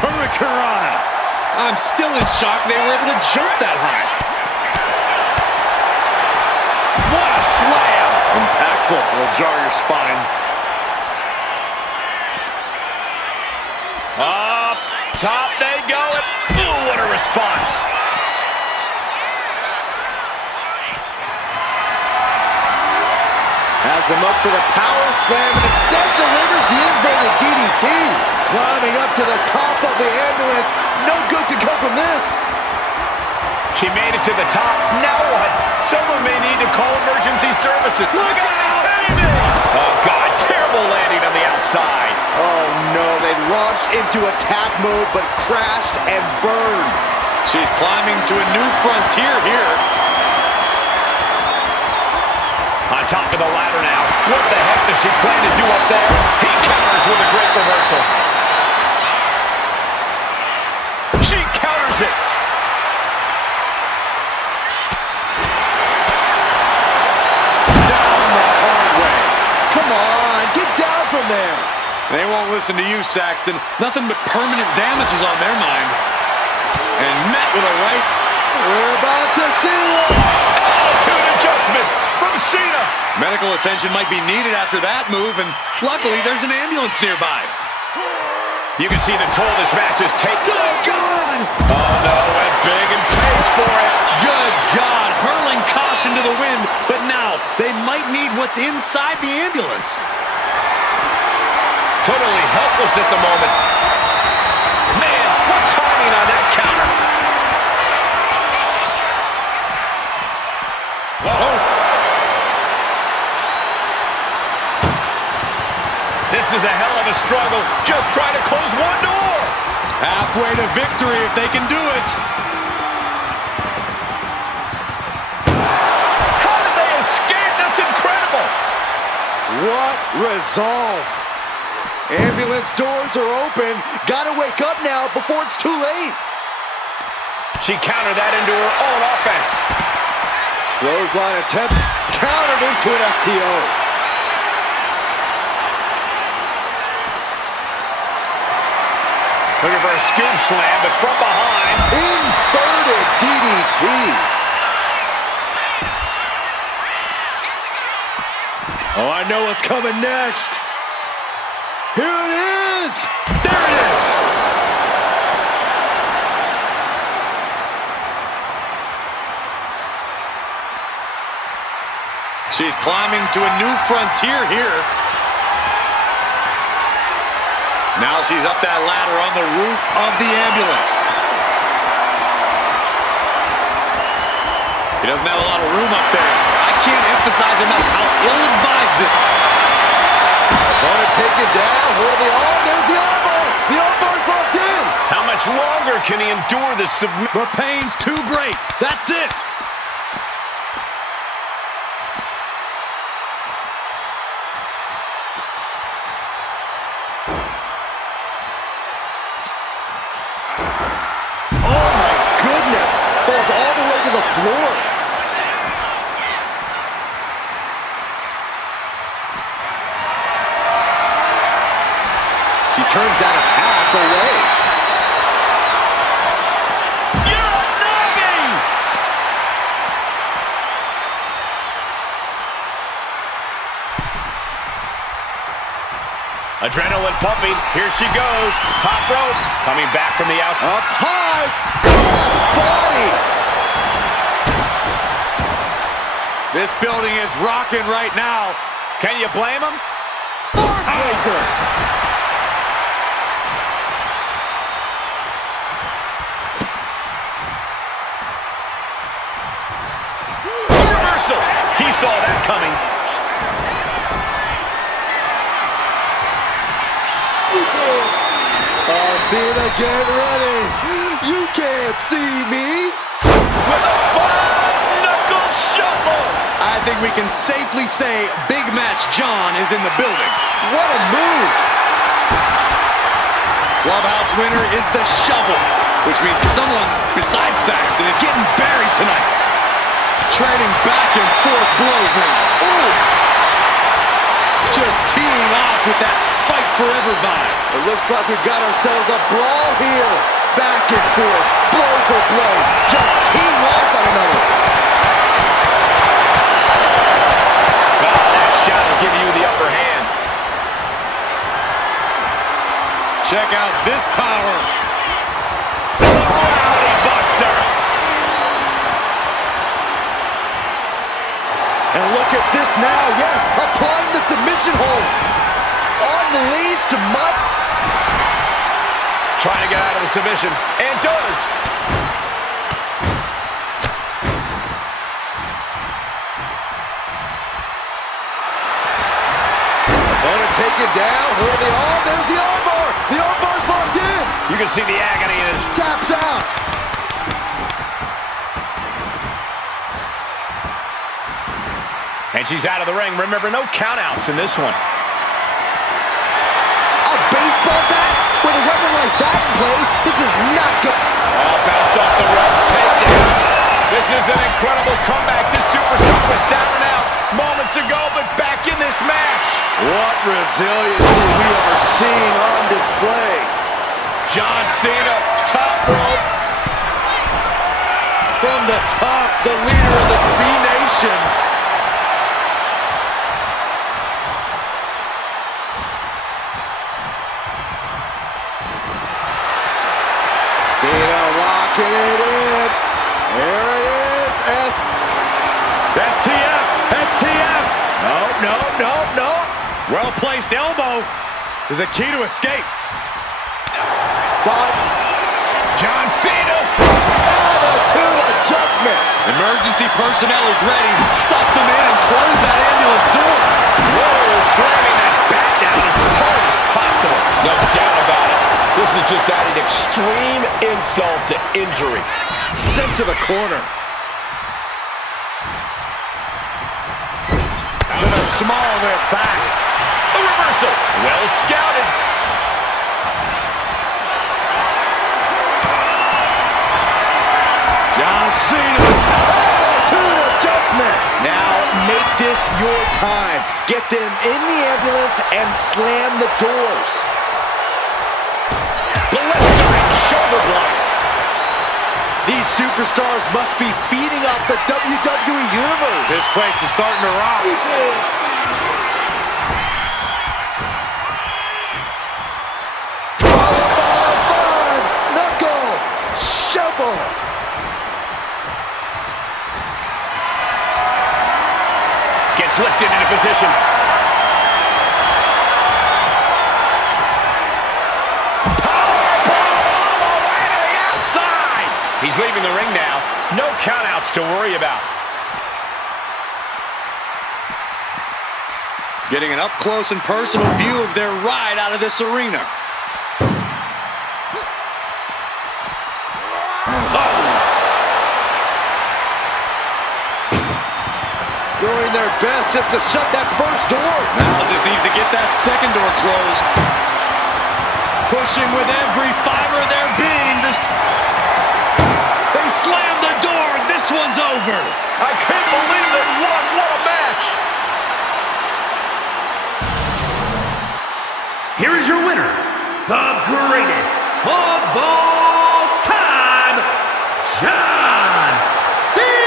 Hurricanrana. I'm still in shock they were able to jump that high. What a slam. Impactful. Will jar your spine. Up top they go. Ooh, what a response. Has them up for the power slam and instead delivers the inverted DDT. Climbing up to the top of the ambulance. No good to come from this. She made it to the top. Now what? Someone may need to call emergency services. Look out! Oh, God. Terrible landing on the outside. Oh, no. They launched into attack mode but crashed and burned. She's climbing to a new frontier here. On top of the ladder now. What the heck does she plan to do up there? He counters with a great reversal. She counters it. Down the hard way. Come on, get down from there. They won't listen to you, Saxton. Nothing but permanent damages on their mind. And met with a right. We're about to see it. Altitude adjustment from CENA. Medical attention might be needed after that move, and luckily there's an ambulance nearby. You can see the toll this match is taking. Good God! Oh, no, went big and pays for it. Good God! Hurling caution to the wind, but now they might need what's inside the ambulance. Totally helpless at the moment. Man, what timing on that counter. Whoa. This is a hell of a struggle. Just trying to close one door. Halfway to victory if they can do it. How did they escape? That's incredible. What resolve. Ambulance doors are open. Gotta wake up now before it's too late. She countered that into her own offense. Clothesline attempt countered into an STO. Looking for a scoop slam, but from behind. Inverted DDT. Oh, I know what's coming next. Here it is. There it is. She's climbing to a new frontier here. Now she's up that ladder on the roof of the ambulance. He doesn't have a lot of room up there. I can't emphasize enough how ill-advised this. Opponent taking taken down. Hold the arm. There's the armbar. The armbar's locked in. How much longer can he endure this submission? The pain's too great. That's it. Oh my goodness. Falls all the way to the floor. She turns that attack away. Adrenaline pumping. Here she goes. Top rope. Coming back from the out. Up high. Cross body. This building is rocking right now. Can you blame him? Heartbreaker. Reversal. He saw that coming. CENA, get ready. You can't see me. With a five-knuckle shuffle. I think we can safely say Big Match John is in the building. What a move. Clubhouse winner is the shovel, which means someone besides Saxton is getting buried tonight. Trading back and forth blows now. Oof. Just teeing off with that fight forever vibe. It looks like we've got ourselves a brawl here. Back and forth, blow for blow, just teeing off on another. Well, that shot will give you the upper hand. Check out this power. Rowdy Buster. And look at this now, yes, applying the submission hold. Unleashed mud. Trying to get out of the submission, and does. Opponent taken down, hold the arm, there's the armbar. The armbar's locked in. You can see the agony in his. Taps out. And she's out of the ring. Remember, no countouts in this one. A baseball bat with a weapon like that in play. This is not good. Oh, bounced off the rope. Takedown. This is an incredible comeback. This superstar was down and out moments ago, but back in this match. What resiliency we are seeing on display. John Cena, top rope. From the top, the leader of the C Nation. Cena locking it in. There it is. And STF. STF. No. Well-placed elbow is a key to escape. spot. John Cena. Attitude adjustment. Emergency personnel is ready. Stop them in and close that ambulance door. Whoa, slamming that bat down as hard as possible. No doubt about it. This is just adding extreme insult to injury. Sent to the corner. Out of the small of their back. A reversal. Well scouted. John Cena. Attitude adjustment. Now make this your time. Get them in the ambulance and slam the doors. Blistering shoulder block. These superstars must be feeding off the WWE Universe. This place is starting to rock. Knuckle shuffle. Gets lifted into position. He's leaving the ring now. No countouts to worry about. Getting an up-close and personal view of their ride out of this arena. Doing their best just to shut that first door. Now just needs to get that second door closed. Pushing with every fiber of their being. They slam the door. This one's over. I can't believe they won. What a match. Here is your winner, the greatest of all time, John Cena!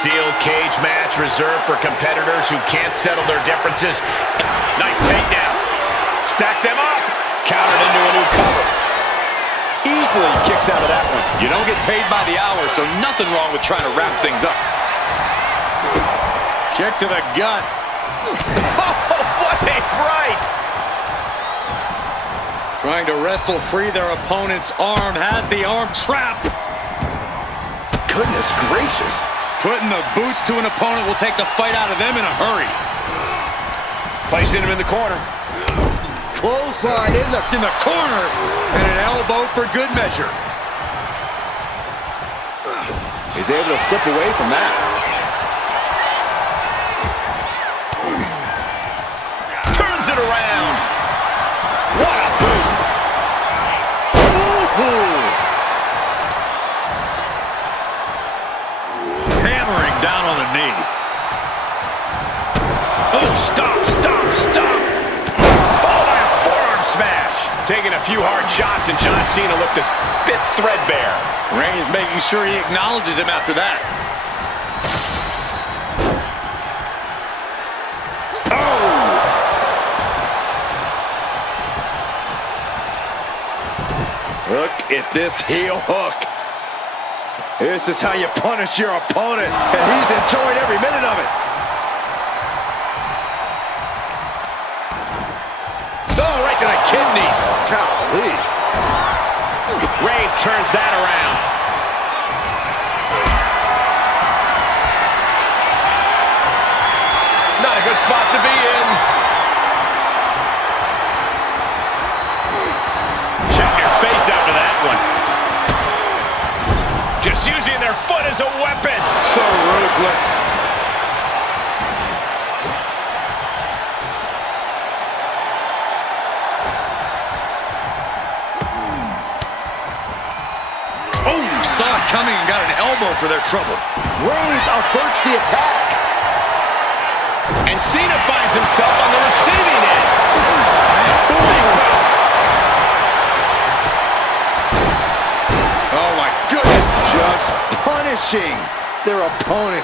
Steel cage match reserved for competitors who can't settle their differences. Nice takedown. Stack them up. Countered into a new cover. Easily kicks out of that one. You don't get paid by the hour, so nothing wrong with trying to wrap things up. Kick to the gut. What a right. Trying to wrestle free their opponent's arm. Has the arm trapped. Goodness gracious. Putting the boots to an opponent will take the fight out of them in a hurry. Placing him in the corner. Clothesline in the corner. And an elbow for good measure. He's able to slip away from that. Turns it around. What a boot. Ooh. Hammering down on the knee. Oh, stop. Followed by a forearm smash. Taking a few hard shots, and John Cena looked a bit threadbare. Reigns making sure he acknowledges him after that. Look at this heel hook. This is how you punish your opponent, and he's enjoying every minute of it. Oh, right to the kidneys. Golly. Reigns turns that around. Not a good spot to be in. Check your face after that one. Just using their foot as a weapon. So ruthless. Oh, saw it coming and got an elbow for their trouble. Reigns averts the attack. And Cena finds himself on the receiving end. Oh my goodness. Just punishing their opponent.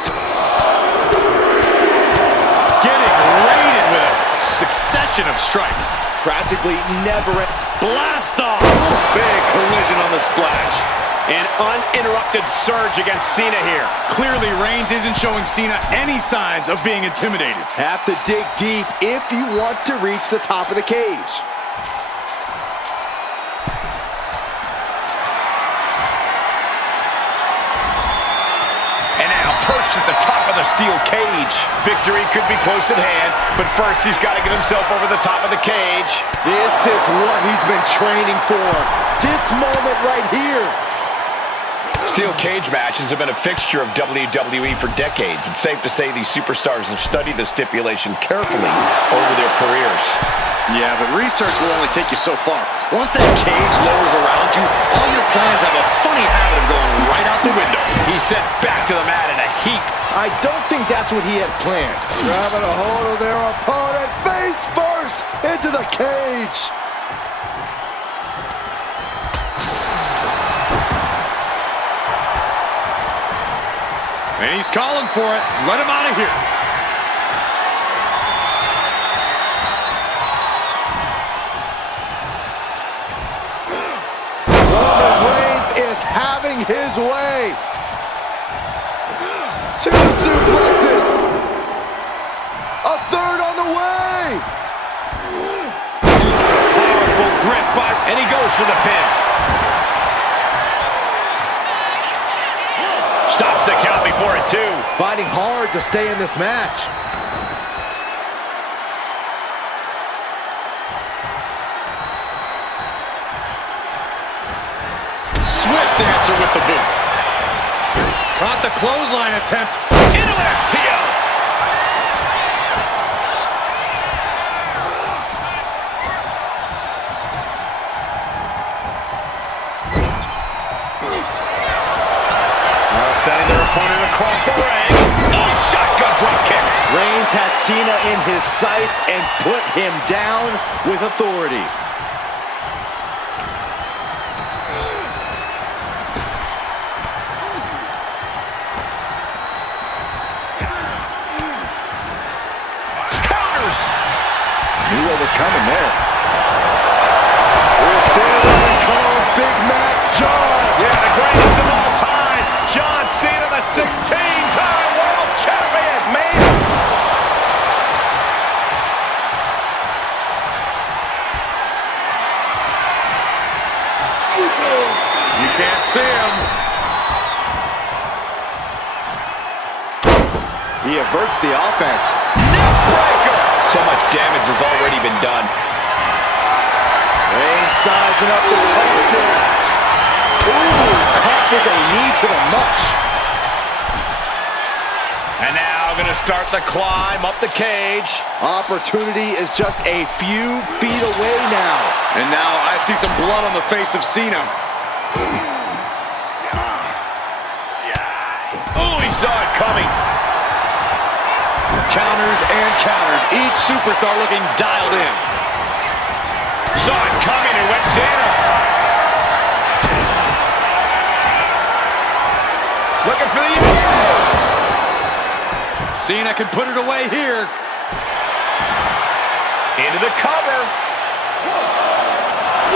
Getting raided with a succession of strikes. Practically never. Blast off. Big collision on the splash. An uninterrupted surge against Cena here. Clearly, Reigns isn't showing Cena any signs of being intimidated. Have to dig deep if you want to reach the top of the cage. And now perched at the top of the steel cage. Victory could be close at hand, but first he's got to get himself over the top of the cage. This is what he's been training for. This moment right here. Steel cage matches have been a fixture of WWE for decades. It's safe to say these superstars have studied the stipulation carefully over their careers. Yeah, but research will only take you so far. Once that cage lowers around you, all your plans have a funny habit of going right out the window. He's sent back to the mat in a heap. I don't think that's what he had planned. Grabbing a hold of their opponent face first into the cage. And he's calling for it. Let him out of here. Roman Reigns is having his way. 2 suplexes. A third on the way. Powerful grip by, and he goes for the pin. Stops the count before it, too. Fighting hard to stay in this match. Swift answer with the boot. Caught the clothesline attempt. Into an STO. Sending their opponent across the ring. Oh, shotgun drop kick. Reigns had CENA in his sights and put him down with authority. Counters. Knew what was coming there. We're seeing what they call Big Match John. Yeah, the greatest of all time. John Cena, the 16-time world champion, man. You can't see him. He averts the offense. Neckbreaker. So much damage has already been done. Reigns sizing up the target. Ooh, caught with a knee to the mush. And now going to start the climb up the cage. Opportunity is just a few feet away now. And now I see some blood on the face of CENA. Oh, he saw it coming. Counters and counters. Each superstar looking dialed in. Saw it coming and went Cena. Looking for the end. CENA can put it away here. Into the cover.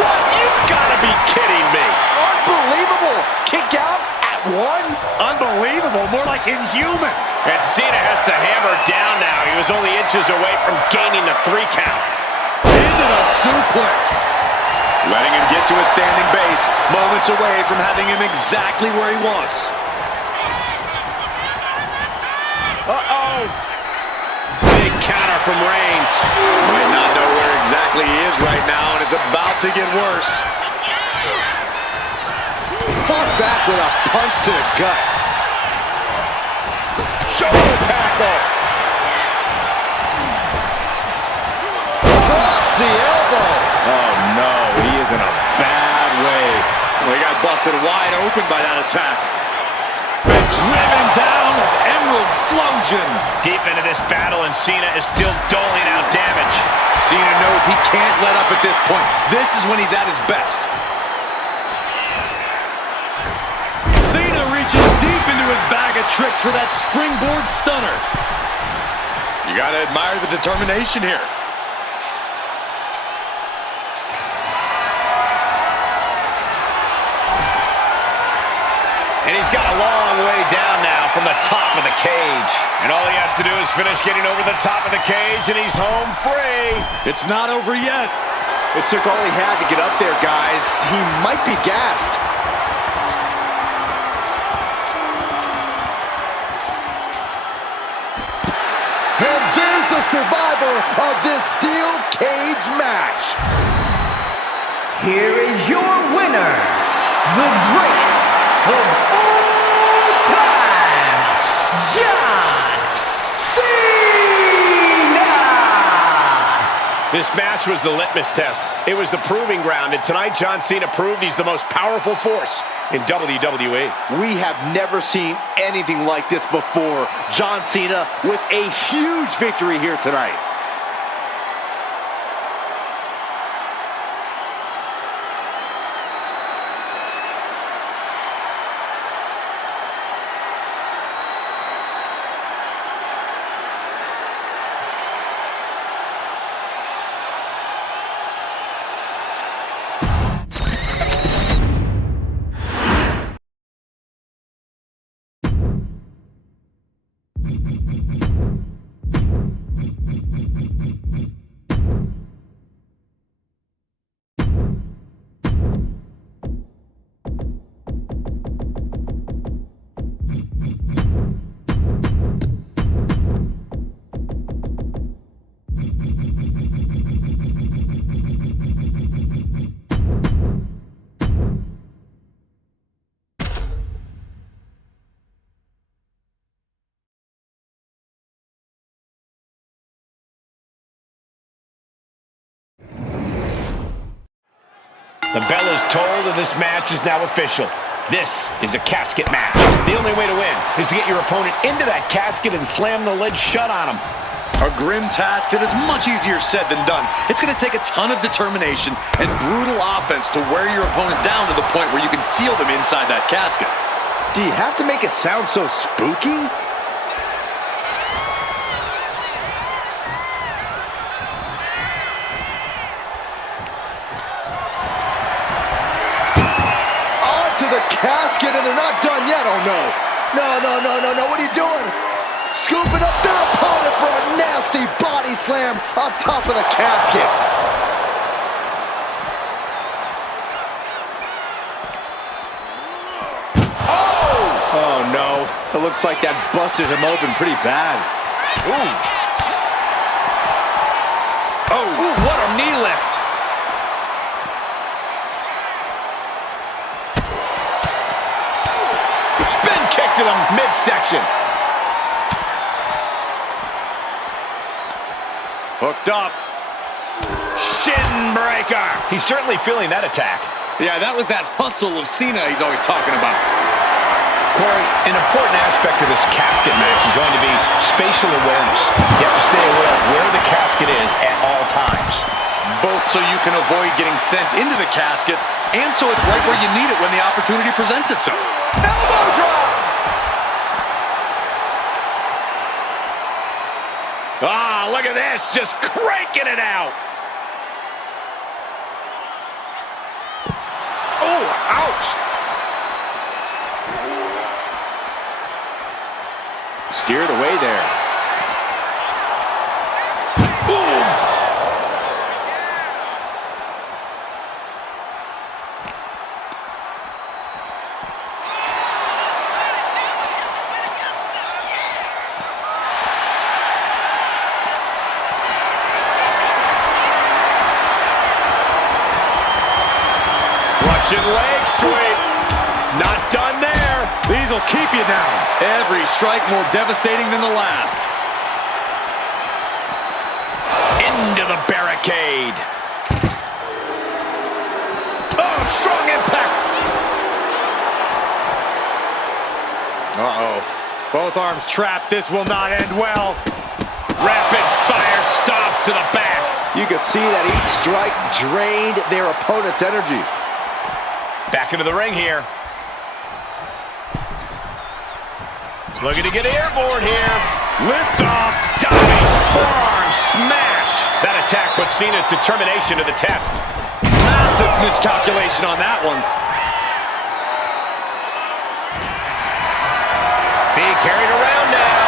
What? You've got to be kidding me. Unbelievable. Kick out at 1. Unbelievable. More like inhuman. And Cena has to hammer down now. He was only inches away from gaining the 3 count. Into the suplex. Letting him get to a standing base. Moments away from having him exactly where he wants. Uh-oh. Big counter from Reigns. Might not know where exactly he is right now, and it's about to get worse. Fought back with a punch to the gut. Shoulder tackle. Drops the elbow. Oh no, he is in a bad way. Well, he got busted wide open by that attack. Been driven down with Emerald Flosion. Deep into this battle, and Cena is still doling out damage. Cena knows he can't let up at this point. This is when he's at his best. Cena reaching deep into his bag of tricks for that springboard stunner. You gotta admire the determination here. And he's got a long way down now from the top of the cage. And all he has to do is finish getting over the top of the cage, and he's home free. It's not over yet. It took all he had to get up there, guys. He might be gassed. And there's the survivor of this steel cage match. Here is your winner, the greatest of all This match was the litmus test. It was the proving ground, and tonight John Cena proved he's the most powerful force in WWE. We have never seen anything like this before. John Cena with a huge victory here tonight. The bell is tolled and this match is now official. This is a casket match. The only way to win is to get your opponent into that casket and slam the lid shut on him. A grim task that is much easier said than done. It's going to take a ton of determination and brutal offense to wear your opponent down to the point where you can seal them inside that casket. Do you have to make it sound so spooky? Casket, and they're not done yet. Oh no. No. What are you doing? Scooping up their opponent for a nasty body slam on top of the casket. Oh no. It looks like that busted him open pretty bad. Ooh. Oh, what a knee lift. Spin kick to the midsection. Hooked up. Shin breaker. He's certainly feeling that attack. Yeah, that was that hustle of Cena he's always talking about. Corey, an important aspect of this casket match is going to be spatial awareness. You have to stay aware of where the casket is at all times. Both so you can avoid getting sent into the casket, and so it's right where you need it when the opportunity presents itself. Elbow drop! Ah, look at this, just cranking it out. Oh, ouch. Steered away there. Boom. Russian leg sweep. Not done there. These will keep you down. Every strike more devastating than the last. Into the barricade. Oh, strong impact. Uh-oh. Both arms trapped. This will not end well. Rapid fire stops to the back. You can see that each strike drained their opponent's energy. Back into the ring here. Looking to get airborne here. Lift off. Diving forearm smash. That attack put Cena's determination to the test. Massive miscalculation on that one. Being carried around now.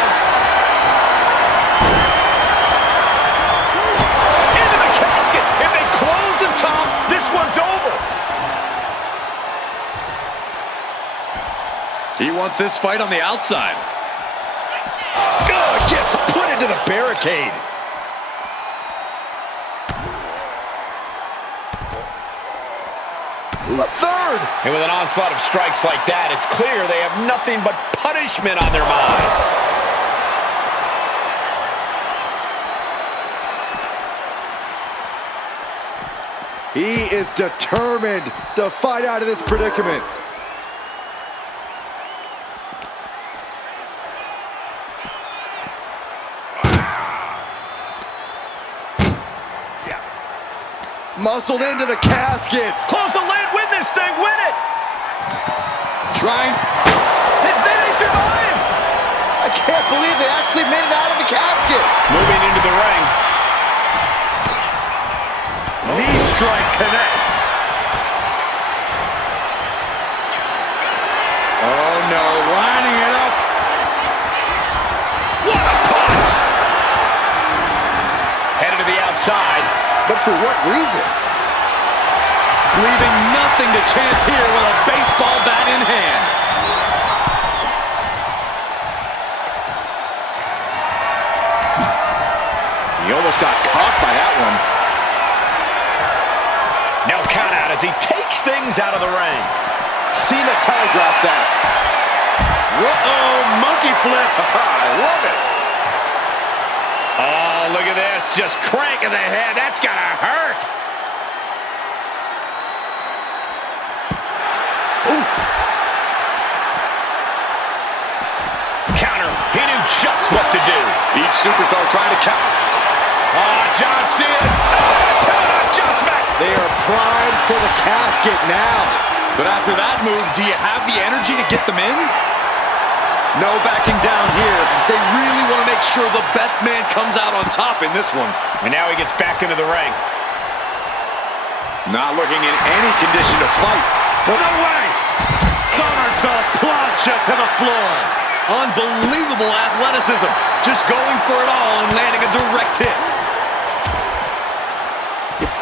Into the casket. If they close the top, this one's over. He wants this fight on the outside. Oh, gets put into the barricade. A third. And with an onslaught of strikes like that, it's clear they have nothing but punishment on their mind. He is determined to fight out of this predicament. Muscled into the casket. Close the lid, win this thing, win it! Trying. They survive! I can't believe they actually made it out of the casket. Moving into the ring. Knee strike connects. Oh no, lining it up. What a punch! Headed to the outside. But for what reason? Leaving nothing to chance here with a baseball bat in hand. He almost got caught by that one. Now count out as he takes things out of the ring. CENA telegraphed that. Uh-oh, monkey flip. I love it. Oh, look at this. Just cranking the head. That's gotta hurt. Oof. Counter. He knew just what to do. Each superstar trying to count. John Cena. Talent adjustment. They are primed for the casket now. But after that move, do you have the energy to get them in? No backing down here. They really want to make sure the best man comes out on top in this one. And now he gets back into the ring. Not looking in any condition to fight. No way! Somersault plancha to the floor. Unbelievable athleticism. Just going for it all and landing a direct hit.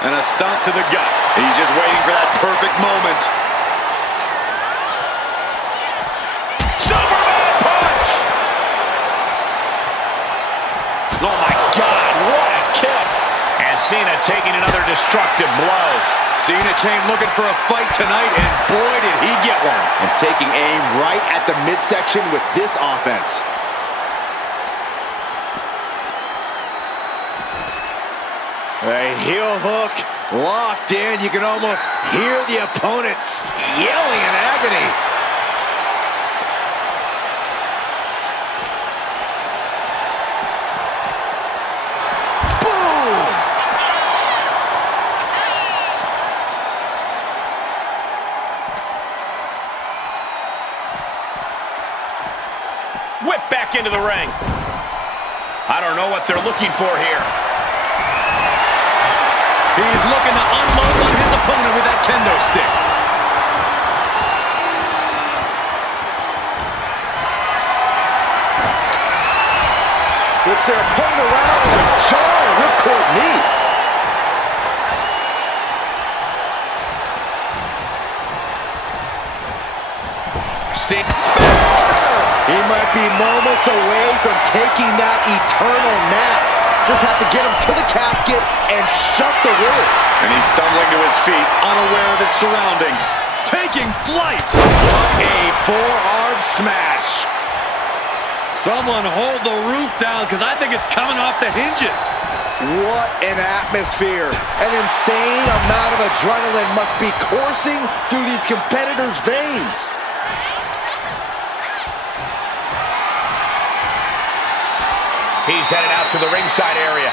And a stomp to the gut. He's just waiting for that perfect moment. Superman punch! Oh my God, what a kick! And Cena taking another destructive blow. Cena came looking for a fight tonight, and boy did he get one. And taking aim right at the midsection with this offense. A heel hook locked in. You can almost hear the opponents yelling in agony. Boom! Whip back into the ring. I don't know what they're looking for here. He's looking to unload on his opponent with that kendo stick. Whips their opponent around in a jarring ripcord knee. He might be moments away from taking that eternal nap. Just have to get him to the casket and shut the lid. And he's stumbling to his feet, unaware of his surroundings. Taking flight! A forearm smash. Someone hold the roof down, because I think it's coming off the hinges. What an atmosphere. An insane amount of adrenaline must be coursing through these competitors' veins. He's headed out to the ringside area.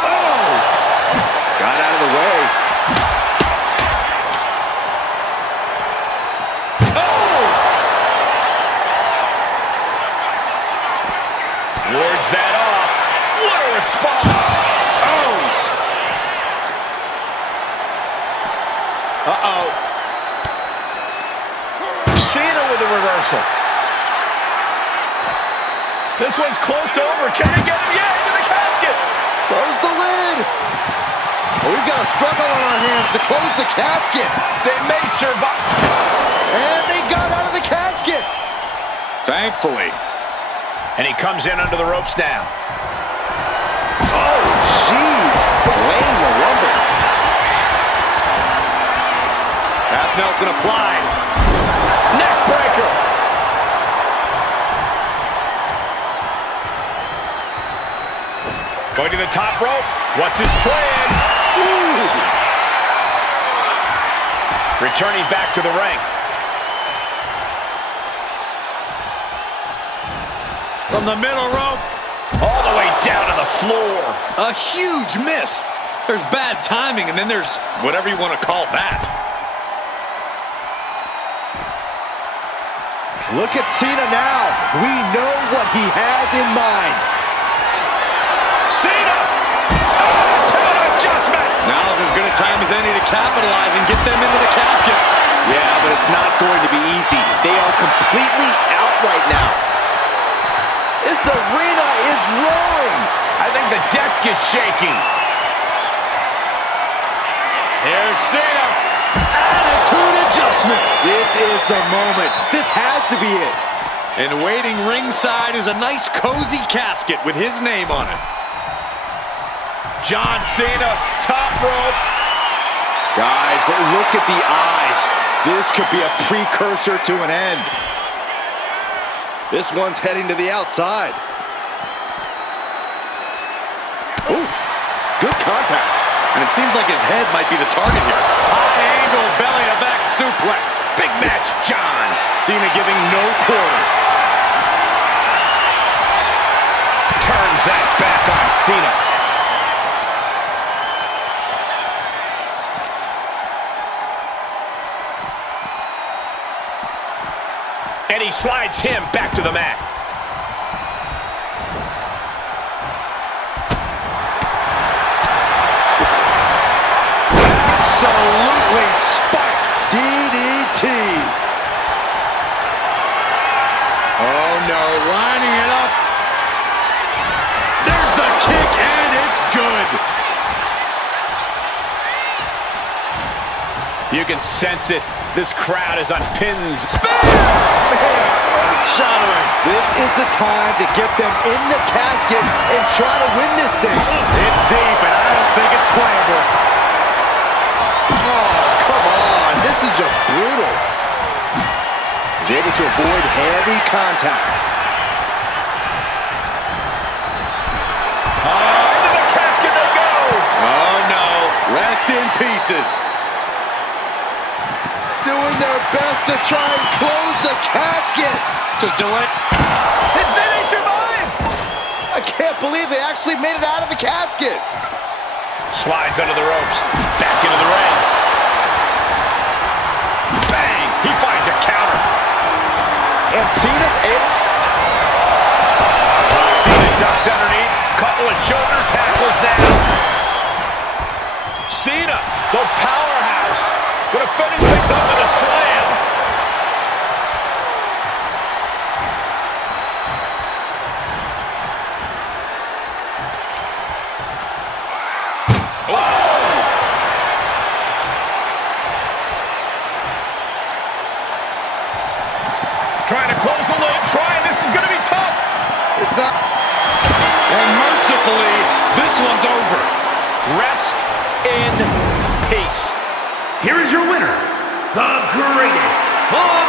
Oh! Got out of the way. Oh! Wards that off. What a response. Oh! Uh-oh. Cena with a reversal. This one's close to over. Can they get him yet into the casket? Close the lid. Well, we've got a struggle on our hands to close the casket. They may survive. And they got out of the casket. Thankfully. And he comes in under the ropes now. Oh, jeez. Laying the lumber. Half Nelson applied. Neck breaker. Going to the top rope. What's his plan? Ooh. Returning back to the ring. From the middle rope, all the way down to the floor. A huge miss. There's bad timing, and then there's whatever you want to call that. Look at CENA now. We know what he has in mind. CENA! Attitude adjustment! Now's as good a time as any to capitalize and get them into the casket. Yeah, but it's not going to be easy. They are completely out right now. This arena is roaring. I think the desk is shaking. Here's CENA. Attitude adjustment. This is the moment. This has to be it. And waiting ringside is a nice cozy casket with his name on it. John Cena, top rope. Guys, look at the eyes. This could be a precursor to an end. This one's heading to the outside. Oof, good contact. And it seems like his head might be the target here. High angle belly-to-back suplex. Big match, John. Cena giving no quarter. Turns that back on Cena. And he slides him back to the mat. Absolutely spiked. DDT. Oh no, lining it up. There's the kick, and it's good. You can sense it. This crowd is on pins. Shattering. This is the time to get them in the casket and try to win this thing. It's deep, and I don't think it's playable. Oh, come on. This is just brutal. He's able to avoid heavy contact. Into the casket they go. Oh no, rest in pieces. Doing their best to try and close the casket. Just delay. And then he survived. I can't believe they actually made it out of the casket. Slides under the ropes. Back into the ring. Bang! He finds a counter. And Cena's able. Cena ducks underneath. Couple of shoulder tackles now. Cena, the powerhouse, gonna finish things up with a slam. Trying to close the lid, this is gonna be tough. It's not. And mercifully, this one's over. Rest in peace. Here is your winner, the greatest of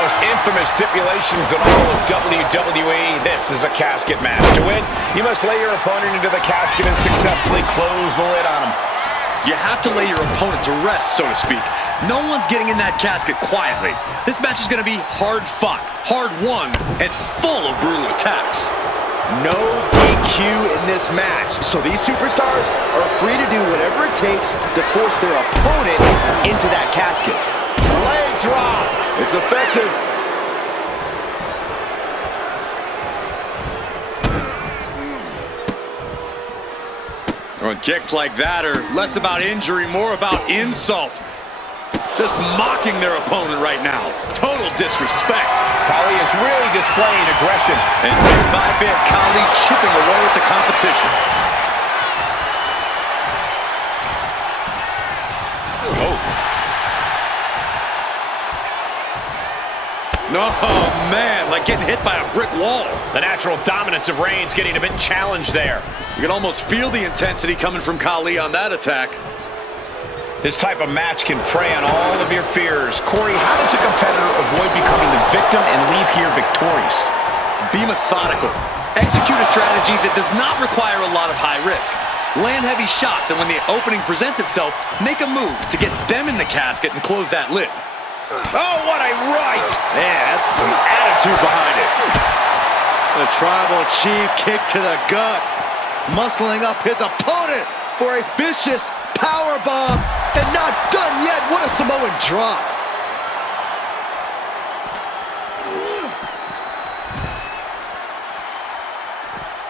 most infamous stipulations in all of WWE. This is a casket match. To win, you must lay your opponent into the casket and successfully close the lid on him. You have to lay your opponent to rest, so to speak. No one's getting in that casket quietly. This match is going to be hard fought, hard won, and full of brutal attacks. No DQ in this match, so these superstars are free to do whatever it takes to force their opponent into that casket. Leg drop. It's effective. When kicks like that are less about injury, more about insult. Just mocking their opponent right now. Total disrespect. Khali is really displaying aggression. And bit by bit, Khali chipping away at the competition. Oh. No, man, like getting hit by a brick wall. The natural dominance of Reigns getting a bit challenged there. You can almost feel the intensity coming from Khali on that attack. This type of match can prey on all of your fears. Corey, how does a competitor avoid becoming the victim and leave here victorious? Be methodical. Execute a strategy that does not require a lot of high risk. Land heavy shots, and when the opening presents itself, make a move to get them in the casket and close that lid. Oh, what a right! Man, that's some attitude behind it. The tribal chief kick to the gut, muscling up his opponent for a vicious power bomb, and not done yet. What a Samoan drop.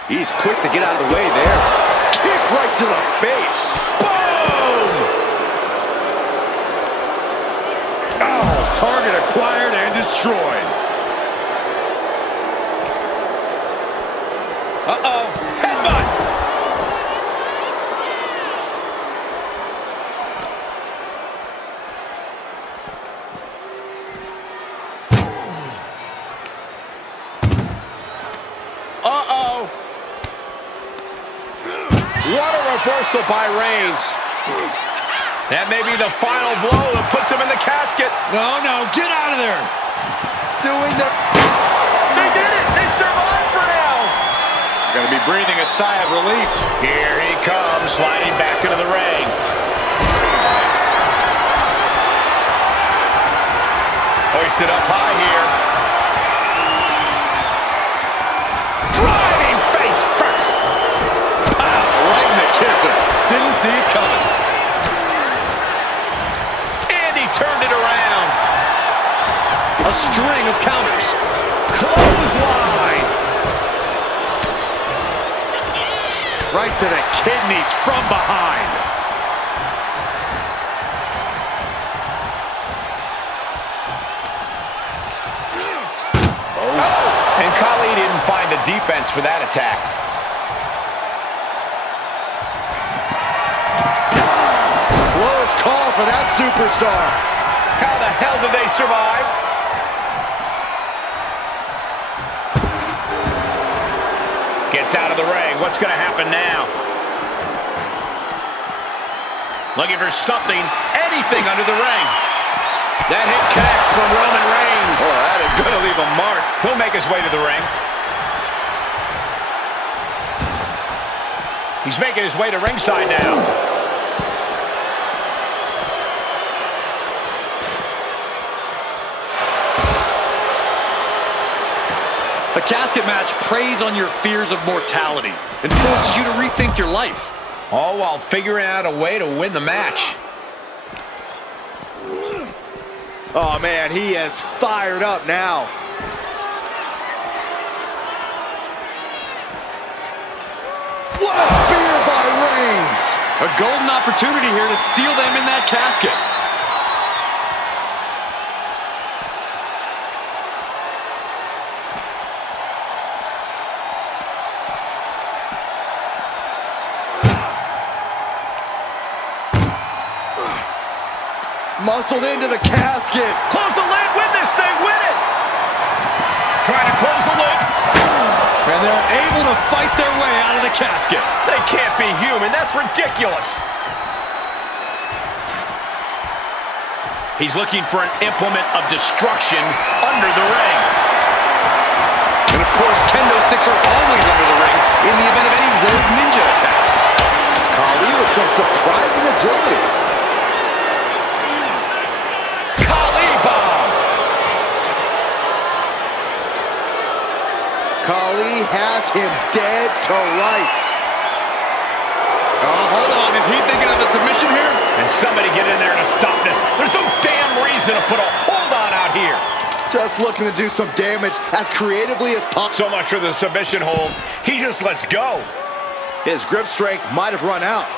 He's quick to get out of the way there. Kick right to the face. Boom! Oh, target acquired and destroyed. Uh-oh, headbutt! Uh-oh! What a reversal by Reigns. That may be the final blow that puts him in the casket. No, get out of there. Doing the... They did it! They survived for now! Gonna be breathing a sigh of relief. Here he comes, sliding back into the ring. Hoisted up high here. Driving face first. Right in the kisses. Didn't see it coming. And he turned it around. A string of counters. Clothesline. Right to the kidneys from behind. Oh. And Khali didn't find the defense for that attack. Close call for that superstar. How the hell did they survive? Gets out of the ring. What's going to happen now? Looking for something, anything under the ring. That hit connects from Roman Reigns. Oh, that is going to leave a mark. He'll make his way to the ring. He's making his way to ringside now. A casket match preys on your fears of mortality and forces you to rethink your life. All while figuring out a way to win the match. Oh man, he is fired up now. What a spear by Reigns! A golden opportunity here to seal them in that casket. Muscled into the casket. Close the lid, win this thing, win it! Trying to close the lid. And they're able to fight their way out of the casket. They can't be human, that's ridiculous. He's looking for an implement of destruction under the ring. And of course, kendo sticks are always under the ring in the event of any rogue ninja attacks. Khali with some surprising agility. Khali bomb. Khali has him dead to rights. Oh, hold on. Is he thinking of a submission here? And somebody get in there to stop this. There's no damn reason to put a hold on out here. Just looking to do some damage as creatively as possible. So much for the submission hold. He just lets go. His grip strength might have run out.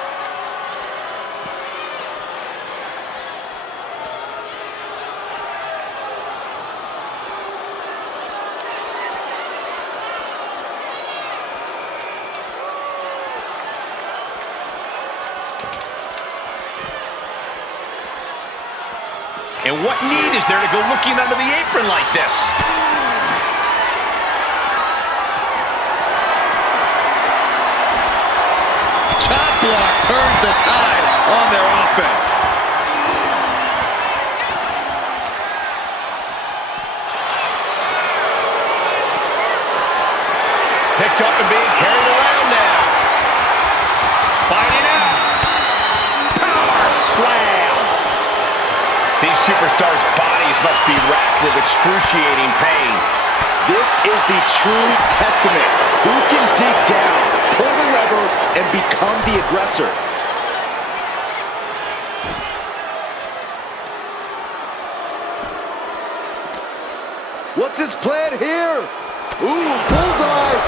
And what need is there to go looking under the apron like this? Chop block turns the tide on their offense. Picked up and being carried around now. Fighting out. Power slam. These superstars' bodies must be racked with excruciating pain. This is the true testament. Who can dig down, pull the lever, and become the aggressor? What's his plan here? Ooh, bullseye!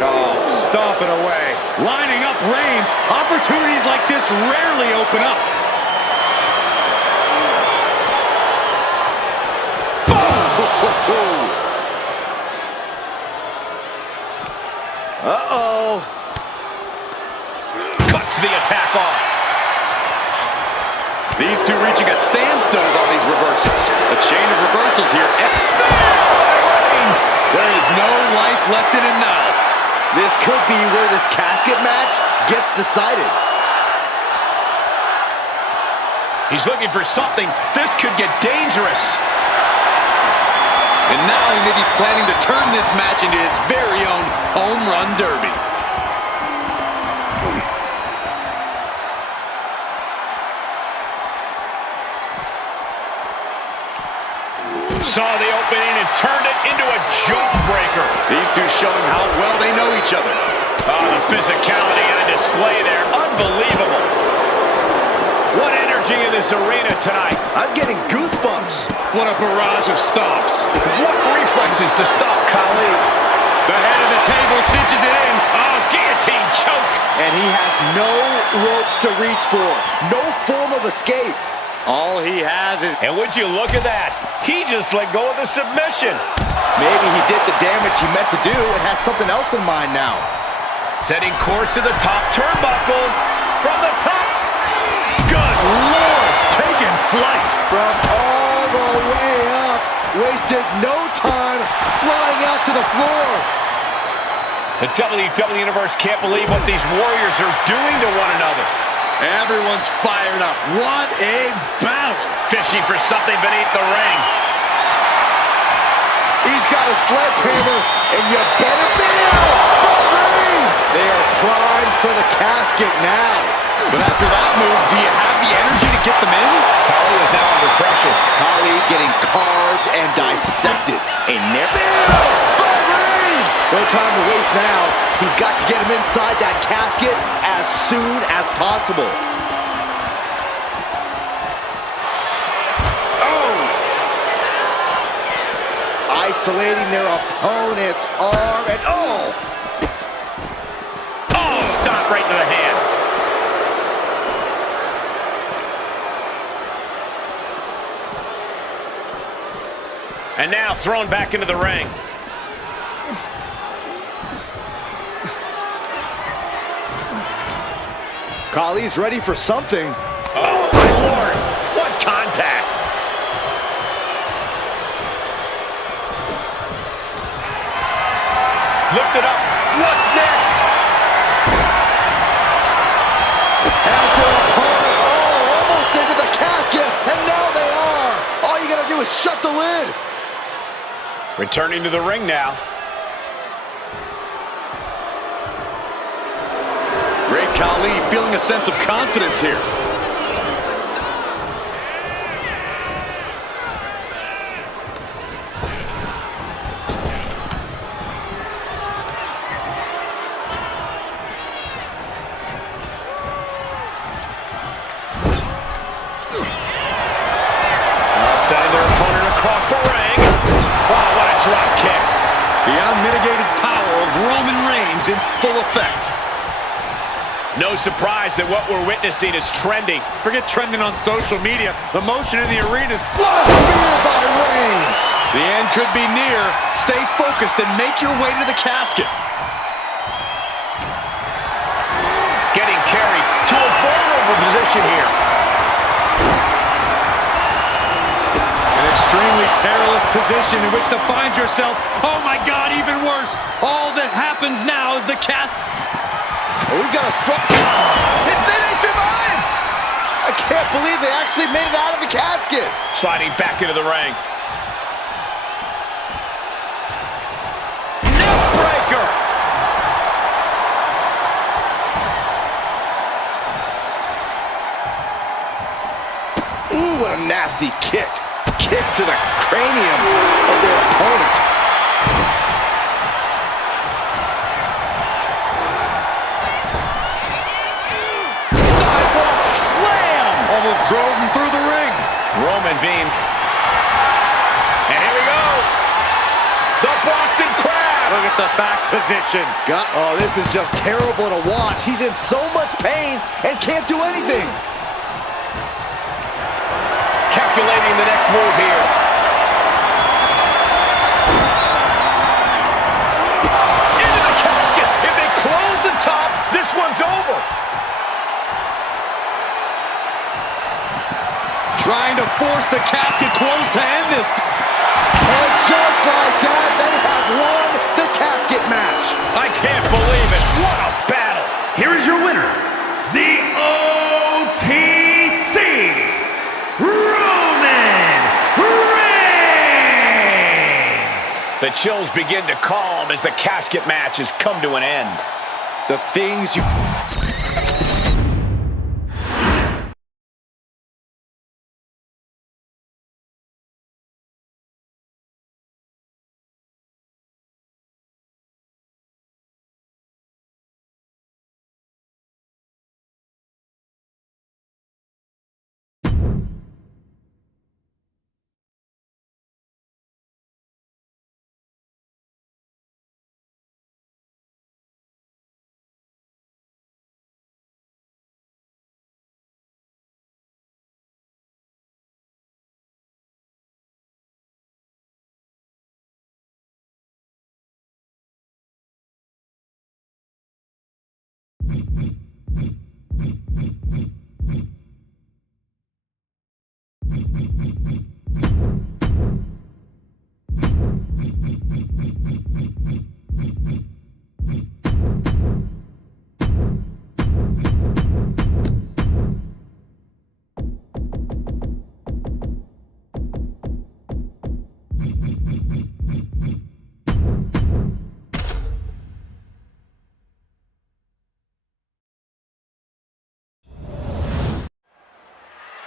Oh, stomping away. Lining up Reigns. Opportunities like this rarely open up. Uh-oh. Cuts the attack off. These two reaching a standstill with all these reversals. A chain of reversals here. There is no life left in him now. This could be where this casket match gets decided. He's looking for something. This could get dangerous. And now he may be planning to turn this match into his very own home run derby. Saw the opening and turned it into a jawbreaker. These two showing how well they know each other. Oh, the physicality on display there. Unbelievable. What energy in this arena tonight. I'm getting goosebumps. What a barrage of stomps. What reflexes to stop Khali. The head of the table cinches it in. Oh, guillotine choke. And he has no ropes to reach for. No form of escape. All he has is... And would you look at that? He just let go of the submission. Maybe he did the damage he meant to do and has something else in mind now. Setting course to the top turnbuckle. From the top. Good Lord! Taking flight. From all the way up. Wasted no time flying out to the floor. The WWE Universe can't believe what these warriors are doing to one another. Everyone's fired up. What a battle. Fishing for something beneath the ring. He's got a sledgehammer, and you better be out. They are primed for the casket now. But after that move, do you have the energy to get them in? Khali is now under pressure. Khali getting carved and dissected. No time to waste now. He's got to get him inside that casket as soon as possible. Isolating their opponent's arm and Oh, stop right to the hand. And now thrown back into the ring. Khali's ready for something. Oh, my Lord. What contact. Lift it up. What's next? Returning to the ring now. Great Khali feeling a sense of confidence here. Sending their opponent across the ring. Wow, what a drop kick. The unmitigated power of Roman Reigns in full effect. No surprise that what we're witnessing is trending. Forget trending on social media. The motion in the arena is... What a spear by Reigns! The end could be near. Stay focused and make your way to the casket. Getting carried to a vulnerable position here. An extremely perilous position in which to find yourself. Oh my God, even worse. All that happens now is the casket. We've got a strong... And then he survives! I can't believe they actually made it out of the casket. Sliding back into the ring. Neckbreaker! Ooh, what a nasty kick. Kick to the cranium of their opponent. Sidewalk slam! Almost drove him through the ring. Roman beam. And here we go. The Boston Crab. Look at the back position. Oh, this is just terrible to watch. He's in so much pain and can't do anything. Calculating the next move here. Into the casket. If they close the top, this one's over. Trying to force the casket closed to end this. And just like that, they have won the casket match. I can't believe it. What a battle. Here is your winner, the OTC, Roman Reigns! The chills begin to calm as the casket match has come to an end. The things you...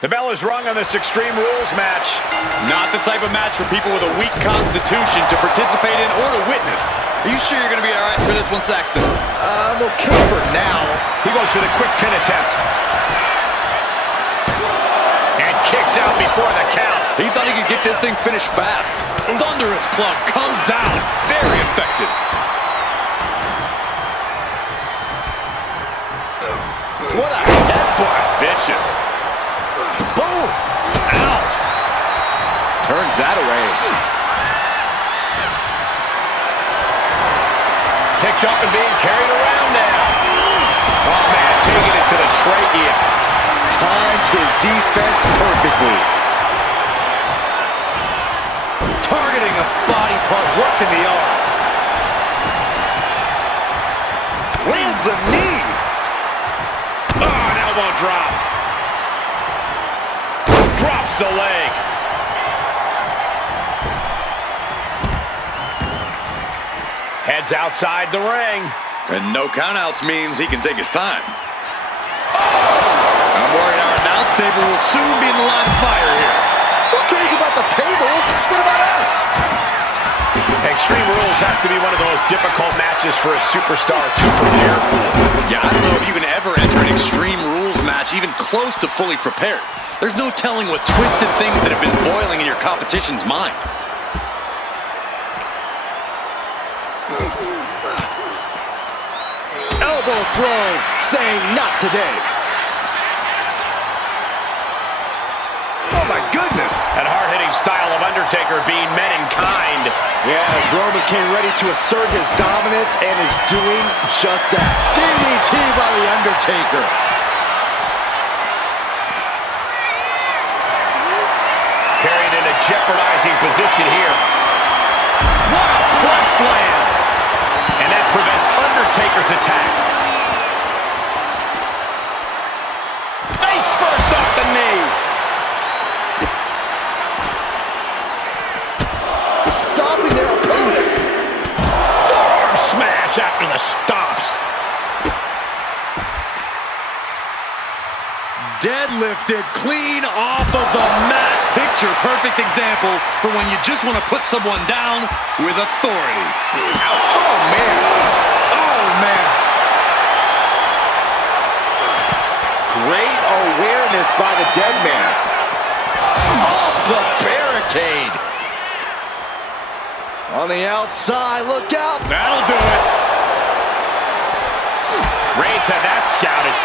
The bell is rung on this Extreme Rules match. Not the type of match for people with a weak constitution to participate in or to witness. Are you sure you're going to be all right for this one, Saxton? I'm okay for now. He goes for the quick pin attempt. And kicks out before the count. He thought he could get this thing finished fast. Thunderous club comes down. Very effective. What a headbutt. Vicious. Boom! Ow! Turns that away. Picked up and being carried around now. Oh, man, taking it to the trachea. Timed his defense perfectly. Targeting a body part, working the arm. Lands a knee. Oh, an elbow drop. Drops the leg. Heads outside the ring. And no countouts means he can take his time. I'm worried our announce table will soon be in the line of fire here. Who cares about the table? What about us? Extreme Rules has to be one of the most difficult matches for a superstar to prepare for. Yeah, I don't know if you can ever enter an Extreme Rules match even close to fully prepared. There's no telling what twisted things that have been boiling in your competition's mind. Elbow throw, saying not today. Oh my goodness! That hard-hitting style of Undertaker being met in kind. Yeah, as Roman came ready to assert his dominance and is doing just that. DDT by the Undertaker. Carried in a jeopardizing position here. What a press slam! And that prevents Undertaker's attack. Face first off the knee. Stopping their opponent. Forearm smash after the stomps. Deadlifted clean off of the mat. Picture perfect example for when you just want to put someone down with authority. Oh, man. Oh, man. Great awareness by the dead man. Off the barricade. On the outside, look out. That'll do it. Reigns had that scouted.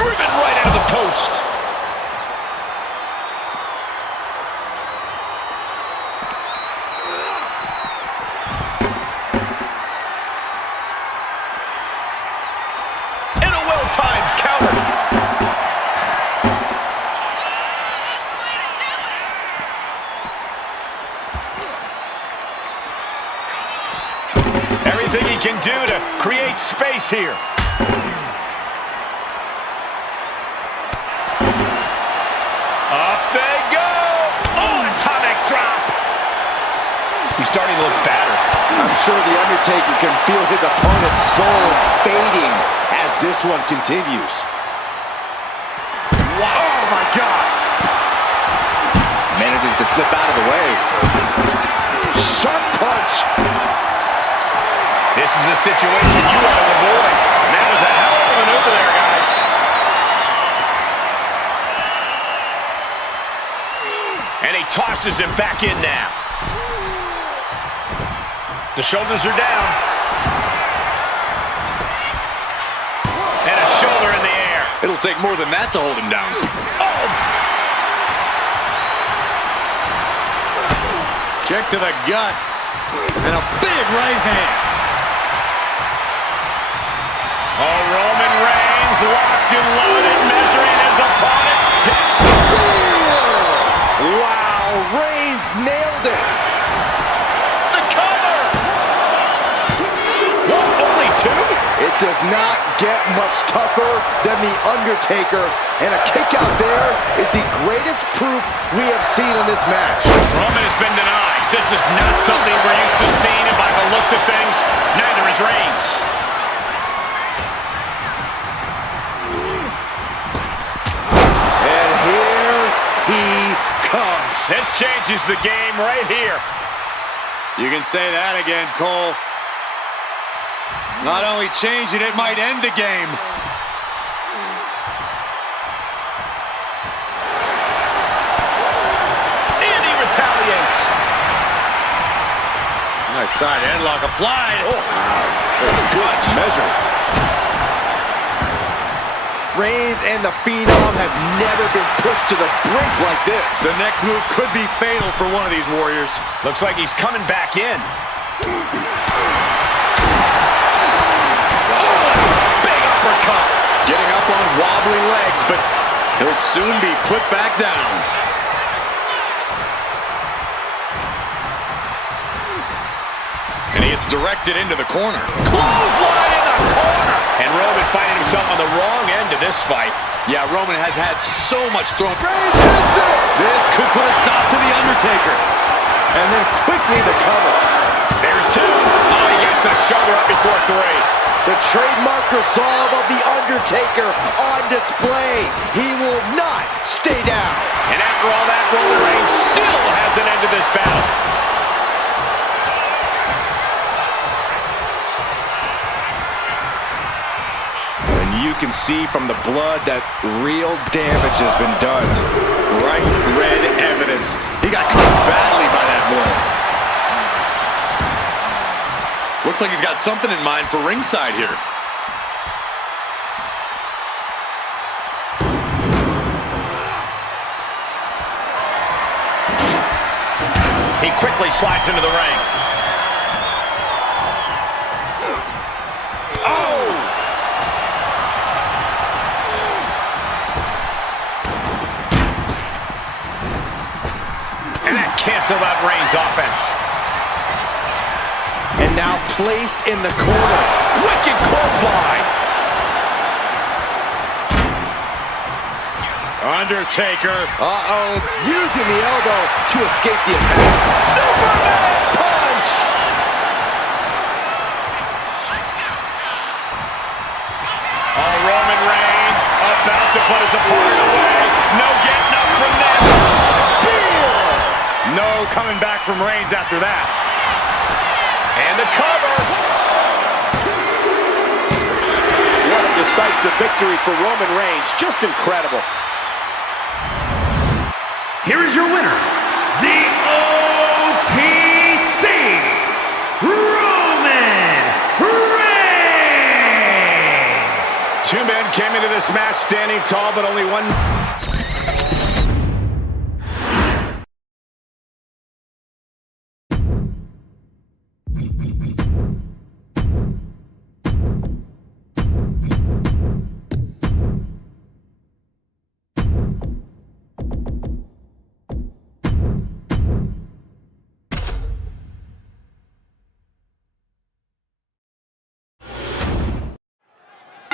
Driven right out of the post. And a well-timed counter. Everything he can do to create space here. Up they go! Oh, atomic drop! He's starting to look battered. I'm sure the Undertaker can feel his opponent's soul fading as this one continues. Wow. Oh, my God. Manages to slip out of the way. Sharp punch. This is a situation you want to avoid. And that was a hell of a maneuver there, guys. And he tosses him back in now. The shoulders are down. And a shoulder in the air. It'll take more than that to hold him down. Oh! Kick to the gut. And a big right hand. Oh, Roman Reigns locked and loaded, measuring his opponent. His Spear! Wow, Reigns nailed it. The cover! What, only two? It does not get much tougher than The Undertaker, and a kick out there is the greatest proof we have seen in this match. Roman has been denied. This is not something we're used to seeing, and by the looks of things, neither is Reigns. And here he comes. This changes the game right here. You can say that again, Cole. Not only change it, it might end the game. And he retaliates. Nice side headlock applied. Oh, good measure. Reigns and the Phenom have never been pushed to the brink like this. The next move could be fatal for one of these Warriors. Looks like he's coming back in. Big uppercut. Getting up on wobbly legs, but he'll soon be put back down. And he gets directed into the corner. Clothesline in the corner. And Roman finding himself on the wrong end of this fight. Yeah, Roman has had so much thrown. Reigns hits it. This could put a stop to The Undertaker. And then quickly the cover. There's two. Oh, he gets the shoulder up before three. The trademark resolve of The Undertaker on display. He will not stay down. And after all that, Roman Reigns still has an end to this battle. And you can see from the blood that real damage has been done. Bright red evidence. He got cut badly by that blow. Looks like he's got something in mind for ringside here. He quickly slides into the ring. Oh! And that canceled out Reigns' offense. And now placed in the corner. Wicked clothesline. Undertaker. Uh-oh. Using the elbow to escape the attack. Superman punch! Oh, Roman Reigns about to put his opponent away. No getting up from this. Spear! No coming back from Reigns after that. And the cover. What a decisive victory for Roman Reigns. Just incredible. Here is your winner, the OTC, Roman Reigns! Two men came into this match standing tall, but only one.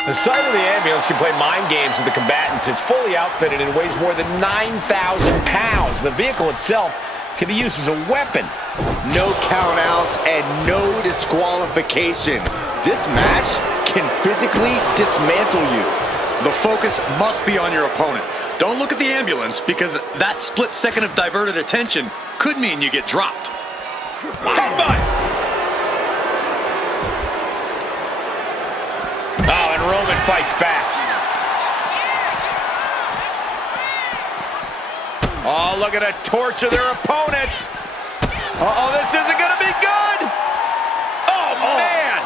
The sight of the ambulance can play mind games with the combatants. It's fully outfitted and weighs more than 9,000 pounds. The vehicle itself can be used as a weapon. No countouts and no disqualification. This match can physically dismantle you. The focus must be on your opponent. Don't look at the ambulance, because that split second of diverted attention could mean you get dropped. Headbutt! Oh, and Roman fights back. Oh, look at a torch of their opponent. Uh-oh, this isn't going to be good. Oh, man.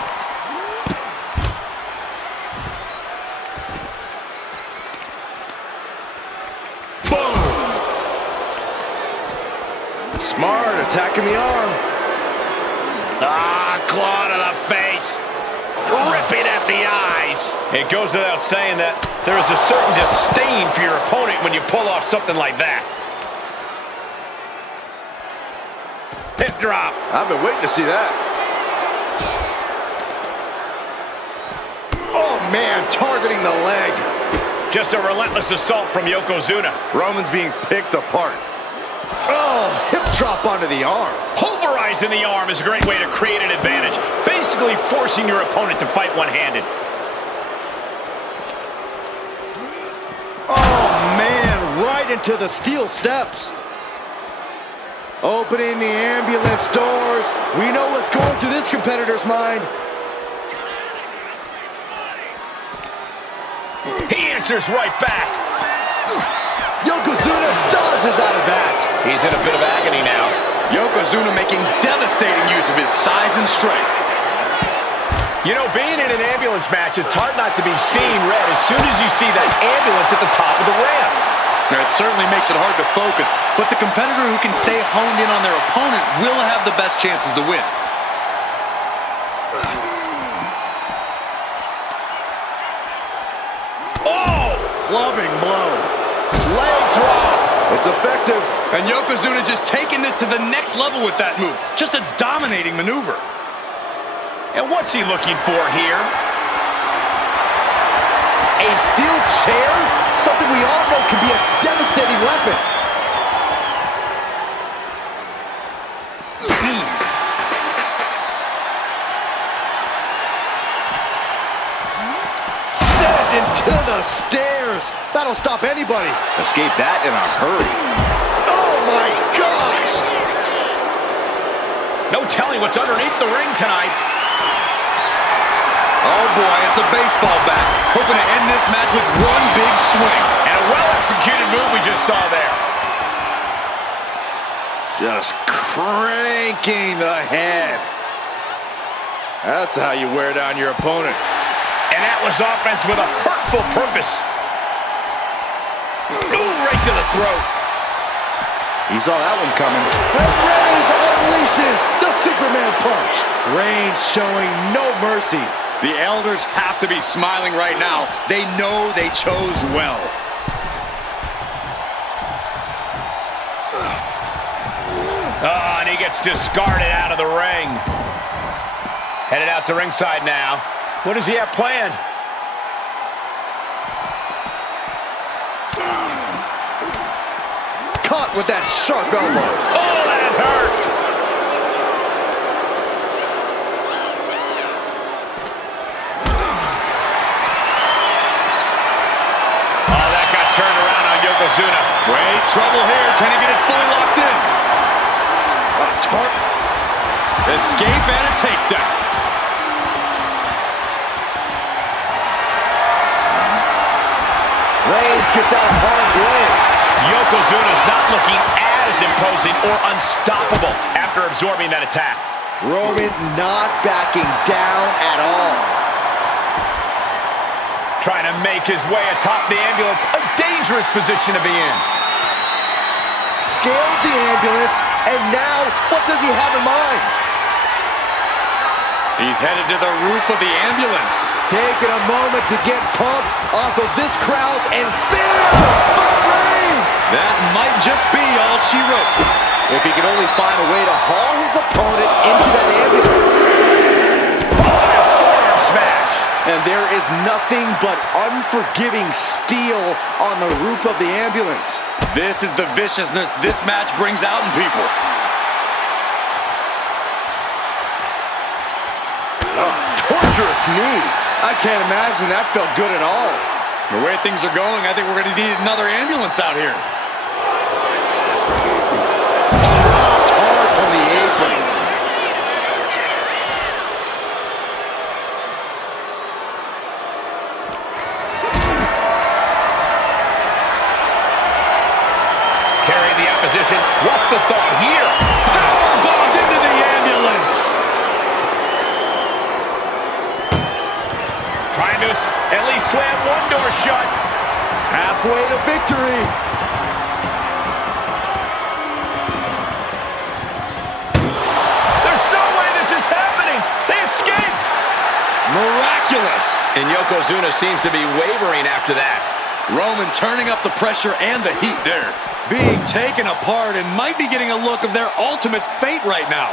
Boom. Smart, attacking the arm. Ah, claw to the face. Ripping at the eyes. It goes without saying that there is a certain disdain for your opponent when you pull off something like that. Hip drop. I've been waiting to see that. Oh, man, targeting the leg. Just a relentless assault from Yokozuna. Roman's being picked apart. Oh, hip drop onto the arm. Pulverizing the arm is a great way to create an advantage, basically forcing your opponent to fight one-handed. Oh, man, right into the steel steps. Opening the ambulance doors. We know what's going through this competitor's mind. He answers right back. Yokozuna dodges out of that. He's in a bit of agony now. Yokozuna making devastating use of his size and strength. You know, being in an ambulance match, it's hard not to be seeing red as soon as you see that ambulance at the top of the ramp. Now, it certainly makes it hard to focus, but the competitor who can stay honed in on their opponent will have the best chances to win. Oh! Clubbing blow. Leg drop. It's effective. And Yokozuna just taking this to the next level with that move. Just a dominating maneuver. And what's he looking for here? A steel chair? Something we all know can be a devastating weapon. force. That'll stop anybody. Escape that in a hurry. Oh my gosh! No telling what's underneath the ring tonight. Oh boy, it's a baseball bat. Hoping to end this match with one big swing. And a well-executed move we just saw there. Just cranking the head. That's how you wear down your opponent. And that was offense with a hurtful purpose. Ooh, right to the throat. He saw that one coming. And Reigns unleashes the Superman punch. Reigns showing no mercy. The elders have to be smiling right now. They know they chose well. Oh, and he gets discarded out of the ring. Headed out to ringside now. What does he have planned? Caught with that sharp elbow. Oh, that hurt. Oh, that got turned around on Yokozuna. Wait, trouble here. Can he get it fully locked in? Escape and a takedown. Reigns gets out of harm's way. Yokozuna's not looking as imposing or unstoppable after absorbing that attack. Roman not backing down at all. Trying to make his way atop the ambulance. A dangerous position to be in. Scaled the ambulance, and now what does he have in mind? He's headed to the roof of the ambulance. Taking a moment to get pumped off of this crowd's and bam! Reigns! That might just be all she wrote. If he can only find a way to haul his opponent into that ambulance. Oh, a forearm smash. And there is nothing but unforgiving steel on the roof of the ambulance. This is the viciousness this match brings out in people. Torturous knee. I can't imagine that felt good at all. The way things are going, I think we're going to need another ambulance out here. Dropped hard from the apron. Carrying the opposition. What's the thought here? Powerbombed into the ambulance. Trying to at least slam one door shut. Halfway to victory. There's no way this is happening. They escaped. Miraculous. And Yokozuna seems to be wavering after that. Roman turning up the pressure and the heat there. Being taken apart and might be getting a look of their ultimate fate right now.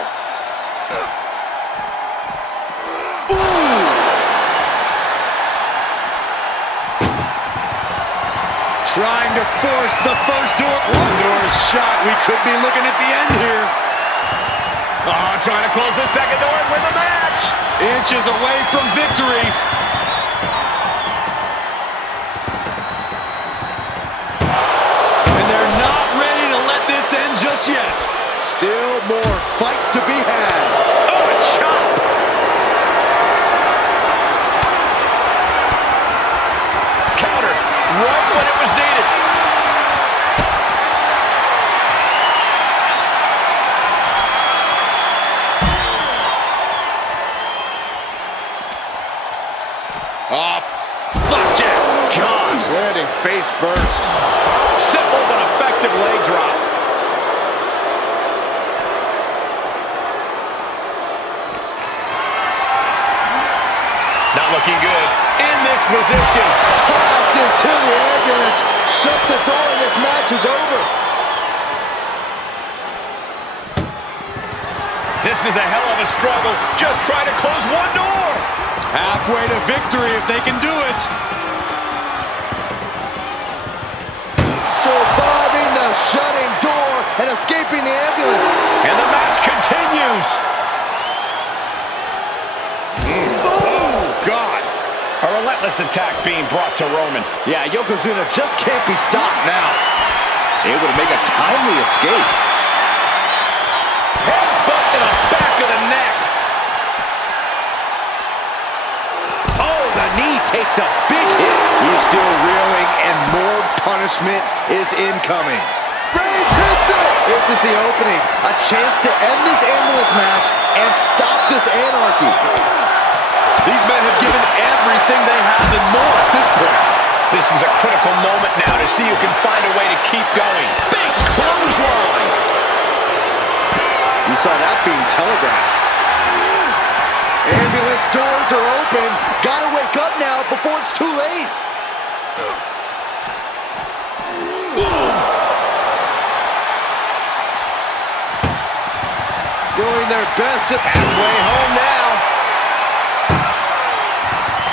Trying to force the first door. One door is shot. We could be looking at the end here. Oh, trying to close the second door and win the match. Inches away from victory. And they're not ready to let this end just yet. Still more fight to be had. Oh, a chop. Counter right when it was needed. Oh, flapjack. Gosh, landing face first. Simple but effective leg drop. Not looking good in this position. Tossed into the ambulance. Shut the door and this match is over. This is a hell of a struggle. Just trying to close one door. Halfway to victory if they can do it. Surviving the shutting door and escaping the ambulance. And the match continues. Oh, God. A Relentless attack being brought to Roman. Yeah, Yokozuna just can't be stopped now. Able to make a timely escape. Headbutt to the back of the neck. Oh, the knee takes a big hit. He's still reeling, and more punishment is incoming. Reigns hits it! This is the opening. A chance to end this ambulance match and stop this anarchy. These men have given everything they have and more at this point. This is a critical moment now to see who can find a way to keep going. Big clothesline. You saw that being telegraphed. Ambulance doors are open. Gotta wake up now before it's too late. Doing their best at Halfway home now.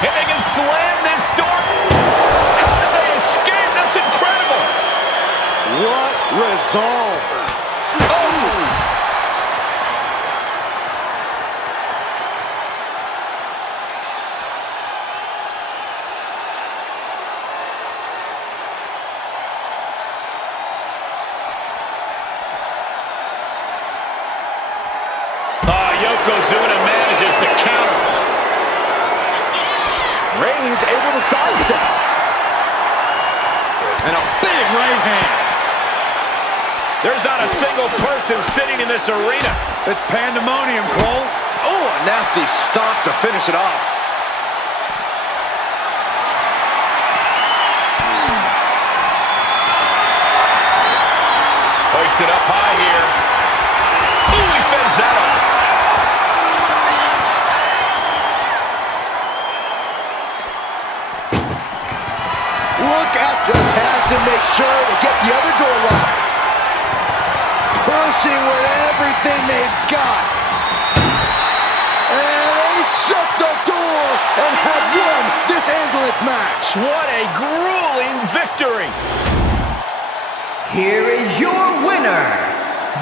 And they can slam this door. How did they escape? That's incredible. what resolve. Yokozuna manages to counter. Reigns able to sidestep. And a big right hand. There's not a single person sitting in this arena. It's pandemonium, Cole. Oh, a nasty stomp to finish it off. Hoisted up high here. Ooh, he fends that off. Look out, just has to make sure to get the other door locked. Pushing with everything they've got. And they shut the door and have won this ambulance match. What a grueling victory. Here is your winner,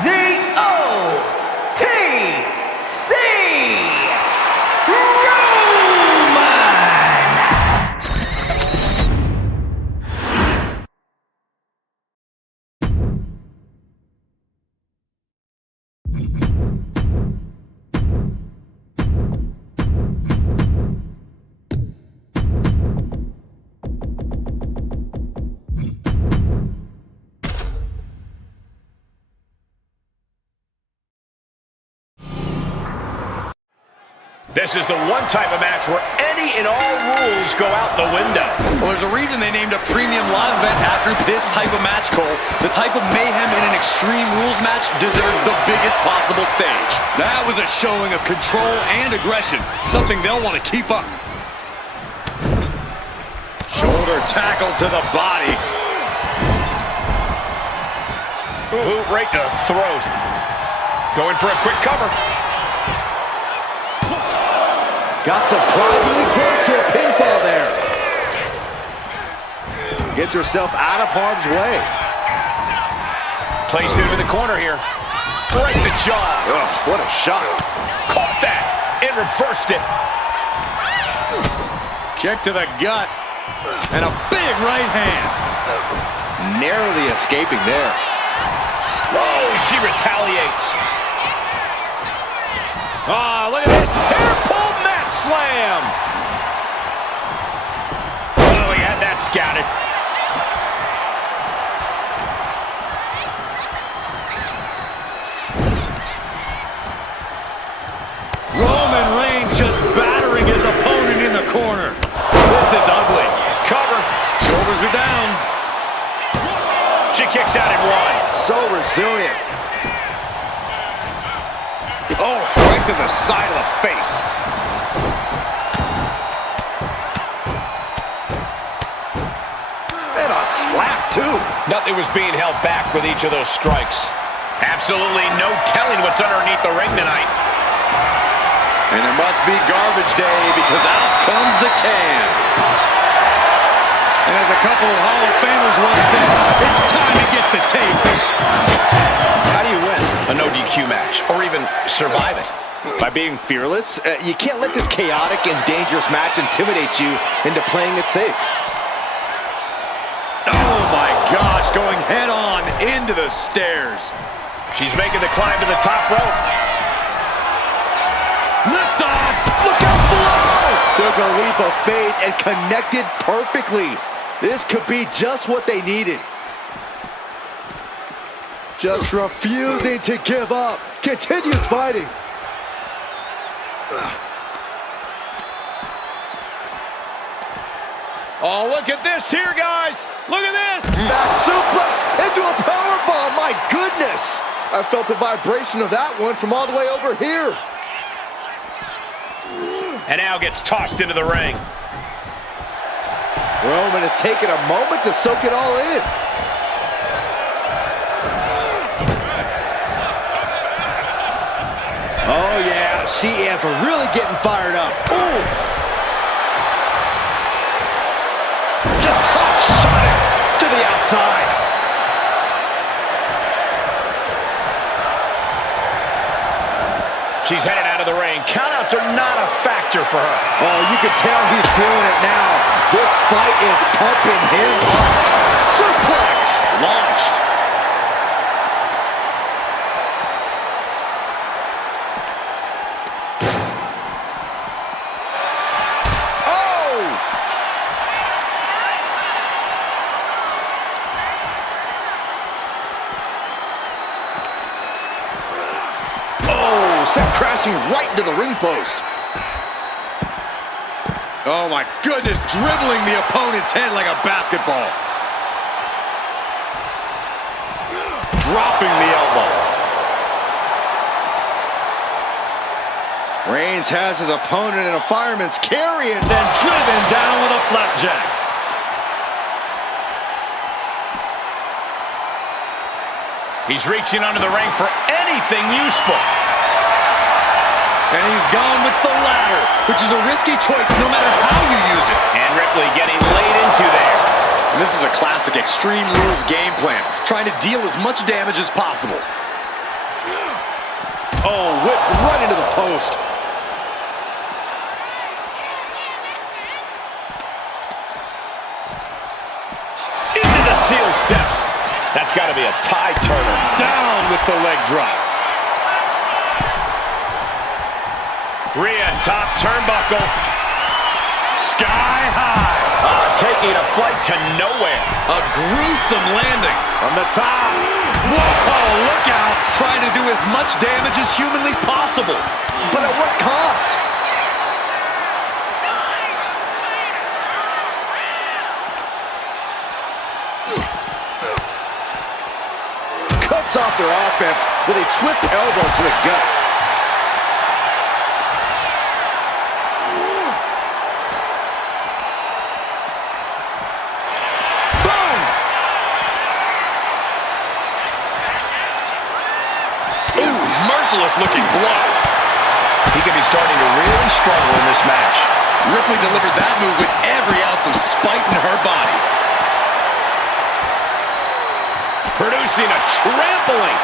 the OTC Roman! This is the one type of match where any and all rules go out the window. Well, there's a reason they named a premium live event after this type of match, Cole. The type of mayhem in an Extreme Rules match deserves the biggest possible stage. That was a showing of control and aggression, something they'll want to keep up. Shoulder tackle to the body. Boot right to the throat. Going for a quick cover. Got surprisingly close to a pinfall there. Get yourself out of harm's way. Placed him in the corner here. Right to jaw. Ugh, what a shot. Caught that and reversed it. Kick to the gut. And a big right hand. Narrowly escaping there. Oh, she retaliates. Ah, look at this. Hair pull mat slam. Oh, he had that scouted. Roman Reigns just battering his opponent in the corner. This is ugly. Cover. Shoulders are down. She kicks out at one. So resilient. Oh, right to the side of the face. And a slap, too. Nothing was being held back with each of those strikes. Absolutely no telling what's underneath the ring tonight. And it must be garbage day because out comes the can. And as a couple of Hall of Famers once said, it's time to get the tables. How do you win a no DQ match or even survive it? By being fearless, you can't let this chaotic and dangerous match intimidate you into playing it safe. Oh my gosh, going head on into the stairs. She's making the climb to the top rope. Lift off! Look out below! Took a leap of faith and connected perfectly. This could be just what they needed. Just refusing to give up. Continues fighting. Oh, look at this here, guys. Look at this. Back suplex into a powerbomb. My goodness. I felt the vibration of that one from all the way over here. And now gets tossed into the ring. Roman has taken a moment to soak it all in. Oh yeah, she is really getting fired up. Ooh. Just hot shot it to the outside. She's headed out of the ring. Countouts are not a factor for her. Oh, you can tell he's feeling it now. This fight is pumping him up. Suplex launched. Sent crashing right into the ring post. Oh my goodness, dribbling the opponent's head like a basketball. Dropping the elbow. Reigns has his opponent in a fireman's carry and Then driven down with a flapjack. He's reaching under the ring for anything useful. And he's gone with the ladder, which is a risky choice no matter how you use it. And Ripley getting laid into there. And this is a classic Extreme Rules game plan, trying to deal as much damage as possible. oh, whipped right into the post. Into the steel steps. That's got to be a tie turner. Down with the leg drop. Rhea, top turnbuckle. Sky high. Taking a flight to nowhere. A gruesome landing. From the top. Whoa, look out. Trying to do as much damage as humanly possible. But at what cost? Cuts off their offense with a swift elbow to the gut. Looking blow. He could be starting to really struggle in this match. Ripley delivered that move with every ounce of spite in her body. Producing a trampling.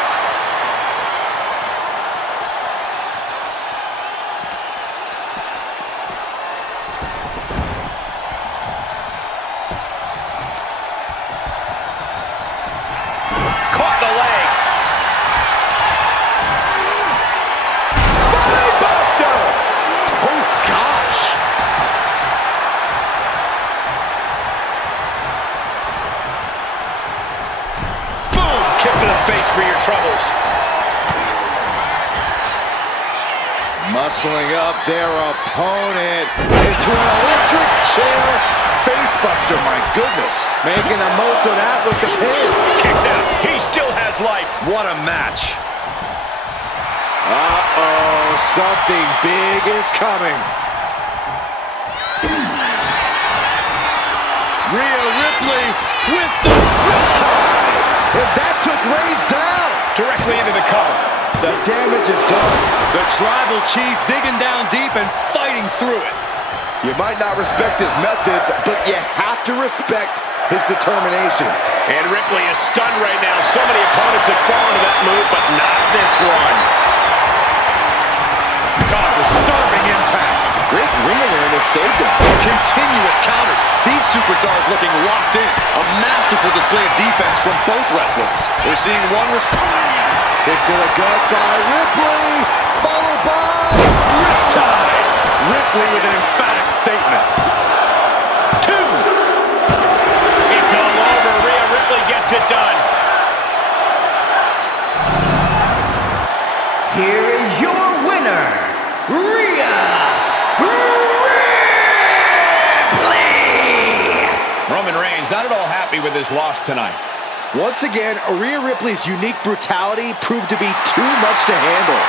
Caught the leg. For your troubles. Muscling up their opponent into an electric chair facebuster, my goodness. Making the most of that with the pin. Kicks out. He still has life. What a match. Uh-oh, something big is coming. Rhea Ripley with the Riptide. And that took Reigns down. Directly into the cover. The damage is done. The Tribal Chief digging down deep and fighting through it. You might not respect his methods, but you have to respect his determination. And Ripley is stunned right now. So many opponents have fallen to that move, but not this one. ring awareness saved him. Continuous counters. These superstars looking locked in. A masterful display of defense from both wrestlers. We're seeing one response. Kick to the gut by Ripley, followed by Riptide. Ripley with an emphatic statement. 2. It's all over. Rhea Ripley gets it done. Here is your winner, Rhea Ripley! Roman Reigns not at all happy with his loss tonight. Once again, Rhea Ripley's unique brutality proved to be too much to handle.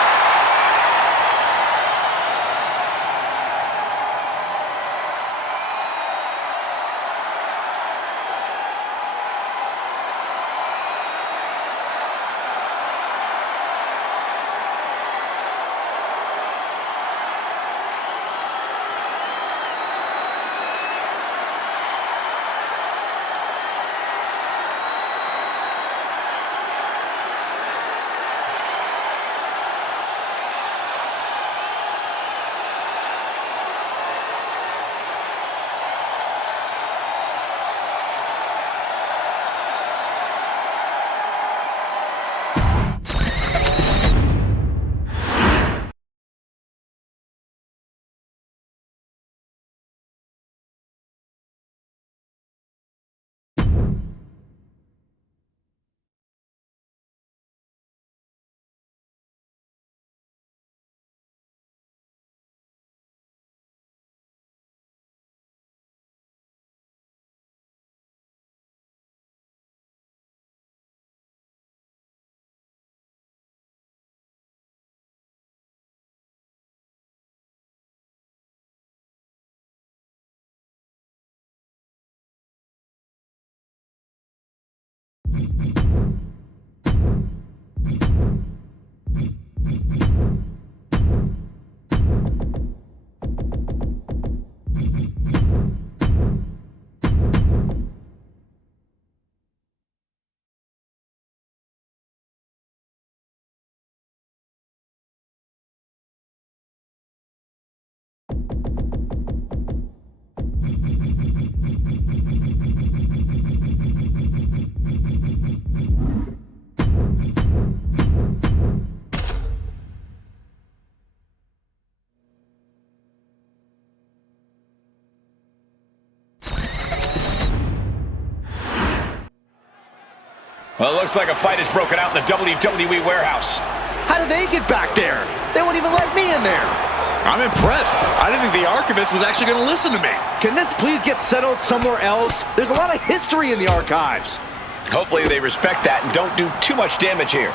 Well, it looks like a fight has broken out in the WWE warehouse. How did they get back there? They won't even let me in there. I'm impressed. I didn't think the archivist was actually going to listen to me. Can this please get settled somewhere else? There's a lot of history in the archives. Hopefully they respect that and don't do too much damage here.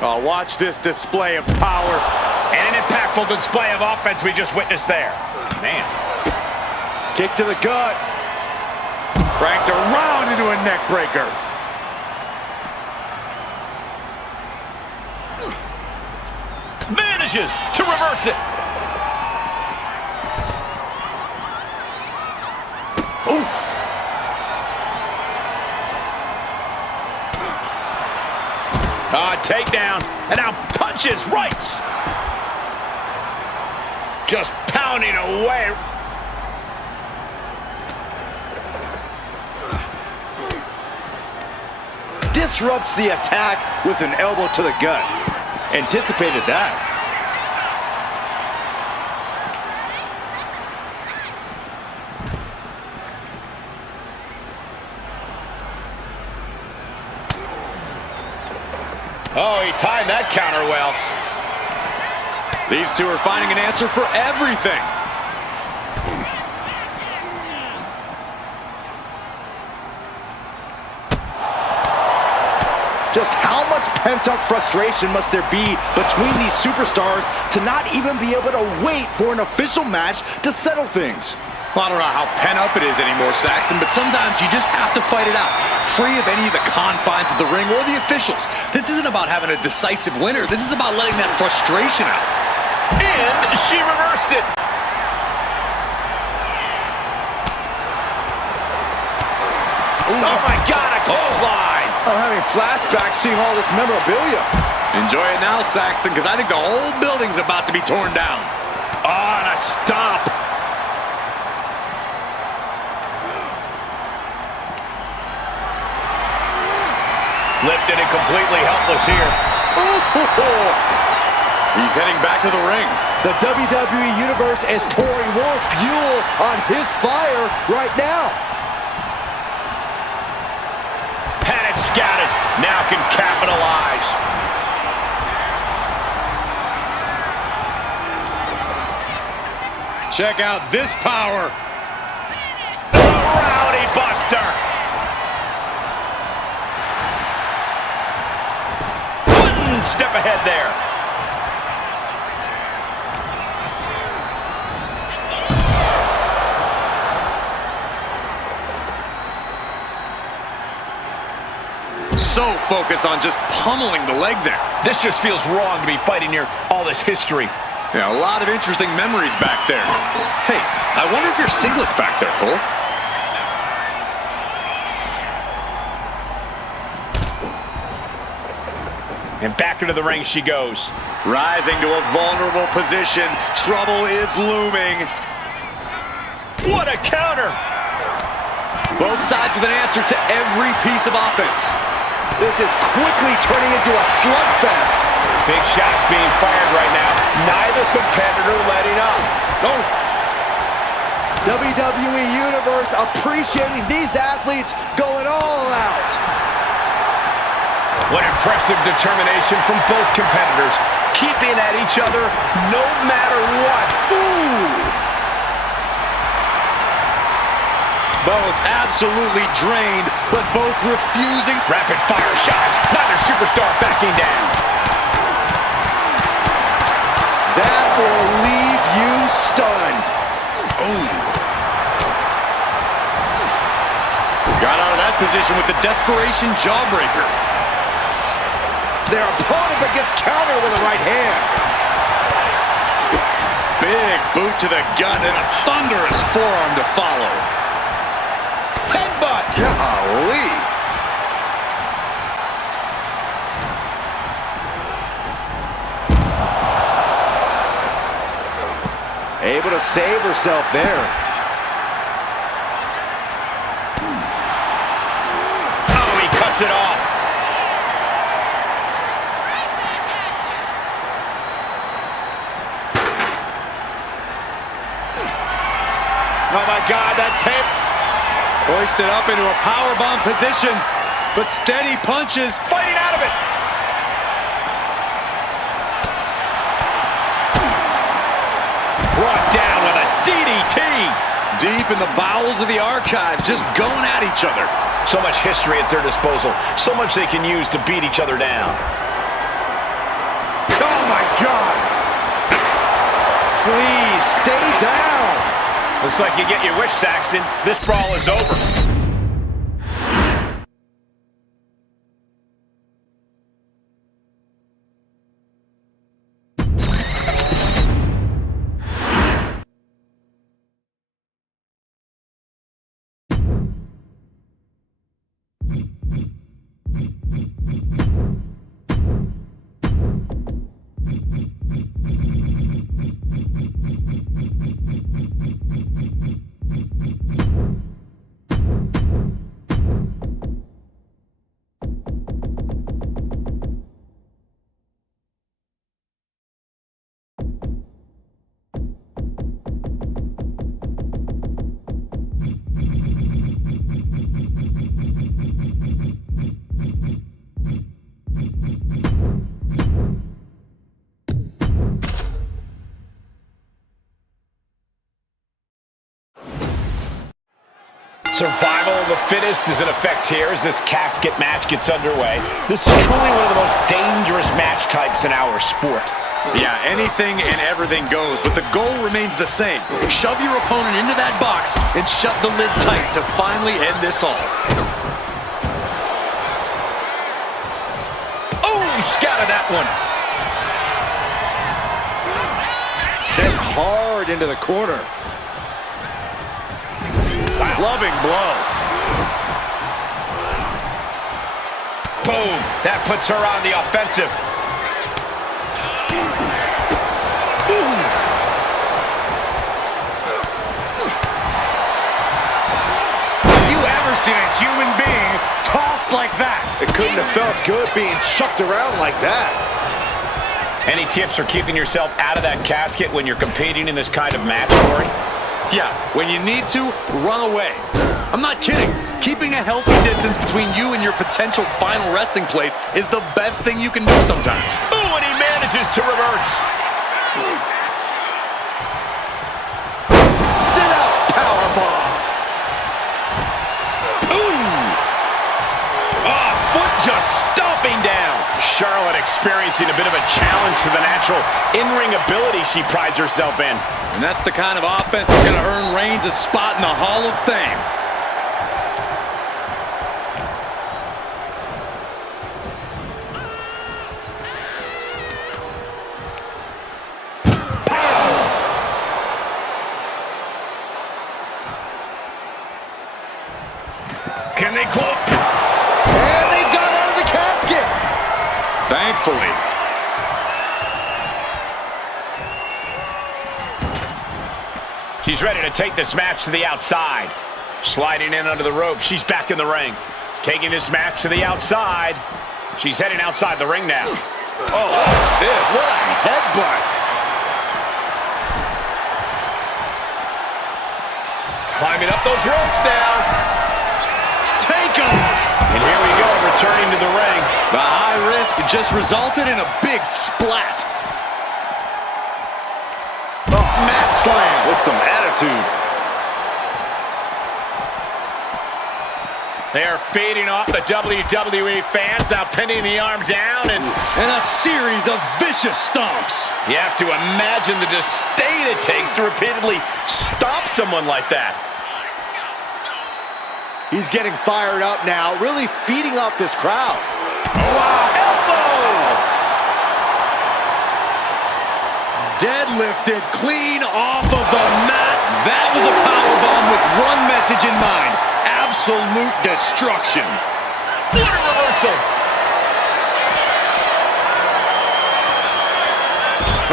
Oh, watch this display of power. And an impactful display of offense we just witnessed there. Man. Kick to the gut. Cranked around into a neck breaker. Manages to reverse it. Oof. Takedown, and now punches rights. Just pounding away. Disrupts the attack with an elbow to the gut. Anticipated that. Oh, he timed that counter well. These two are finding an answer for everything. Just how much pent-up frustration must there be between these superstars to not even be able to wait for an official match to settle things? Well, I don't know how pent up it is anymore, Saxton, but sometimes you just have to fight it out, free of any of the confines of the ring or the officials. This isn't about having a decisive winner. This is about letting that frustration out. And she reversed it. Oh my God, a clothesline. I'm having flashbacks seeing all this memorabilia. Enjoy it now, Saxton, because I think the whole building's about to be torn down. Oh, and a stomp. Lifted and completely helpless here. Ooh. He's heading back to the ring. The WWE Universe is pouring more fuel on his fire right now. Had it scouted. Now can capitalize. Check out this power. The Rowdy Buster. One step ahead there. So focused on just pummeling the leg there. This just feels wrong to be fighting near all this history. Yeah, a lot of interesting memories back there. Hey, I wonder if you're singlets back there, Cole. And back into the ring she goes. Rising to a vulnerable position. Trouble is looming. What a counter! Both sides with an answer to every piece of offense. This is quickly turning into a slugfest. Big shots being fired right now. Neither competitor letting up. Oh. WWE Universe appreciating these athletes going all out. What impressive determination from both competitors, keeping at each other no matter what. Ooh! Both absolutely drained, but both refusing. Rapid fire shots. Neither superstar backing down. That will leave you stunned. Oh. Got out of that position with the desperation jawbreaker. Their opponent gets countered with a right hand. Big boot to the gut and a thunderous forearm to follow. Headbutt. Golly. Able to save herself there. Oh, he cuts it off. Oh my God, that tape. Hoisted up into a powerbomb position, but steady punches. Fighting out of it. Brought down with a DDT. Deep in the bowels of the archives, just going at each other. So much history at their disposal. So much they can use to beat each other down. Oh my God. Please stay down. Looks like you get your wish, Saxton. This brawl is over. Survival of the fittest is in effect here as this casket match gets underway. This is truly one of the most dangerous match types in our sport. Yeah, anything and everything goes, but the goal remains the same. Shove your opponent into that box and shut the lid tight to finally end this all. Oh, he scouted that one. Sent hard into the corner. Loving blow. Boom! That puts her on the offensive. Have you ever seen a human being tossed like that? It couldn't have felt good being chucked around like that. Any tips for keeping yourself out of that casket when you're competing in this kind of match, Corey? Yeah, when you need to, run away. I'm not kidding. Keeping a healthy distance between you and your potential final resting place is the best thing you can do sometimes. Ooh, and he manages to reverse. Sit out powerbomb. Oh, foot just stomping down. Charlotte experiencing a bit of a challenge to the natural in-ring ability she prides herself in. And that's the kind of offense that's going to earn Reigns a spot in the Hall of Fame. Can they close? And they got out of the casket. Thankfully. She's ready to take this match to the outside. Sliding in under the rope, she's back in the ring. Taking this match to the outside. She's heading outside the ring now. Oh, this, what a headbutt. Climbing up those ropes now. Take off! And here we go, returning to the ring. The high risk just resulted in a big splat. Mat slam with some attitude. They are fading off the WWE fans, now pinning the arm down and a series of vicious stomps. you have to imagine the disdain it takes to repeatedly stomp someone like that. He's getting fired up now, really feeding off this crowd. Wow, elbow! Deadlifted clean off of the mat. That was a powerbomb with one message in mind. Absolute destruction. What a reversal!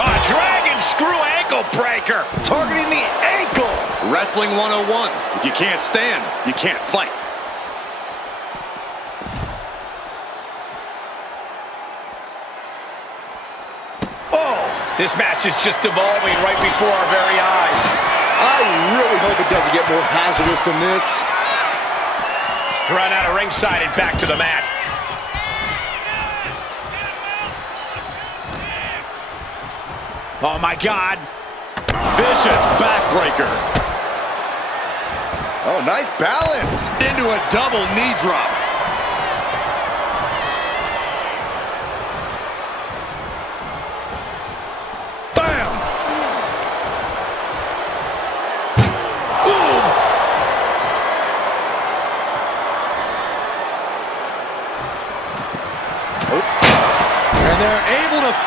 A dragon screw ankle breaker. Targeting the ankle. Wrestling 101. If you can't stand, you can't fight. This match is just evolving right before our very eyes. I really hope it doesn't get more hazardous than this. Run out of ringside and back to the mat. Oh my God. Vicious backbreaker. Oh, nice balance. Into a double knee drop.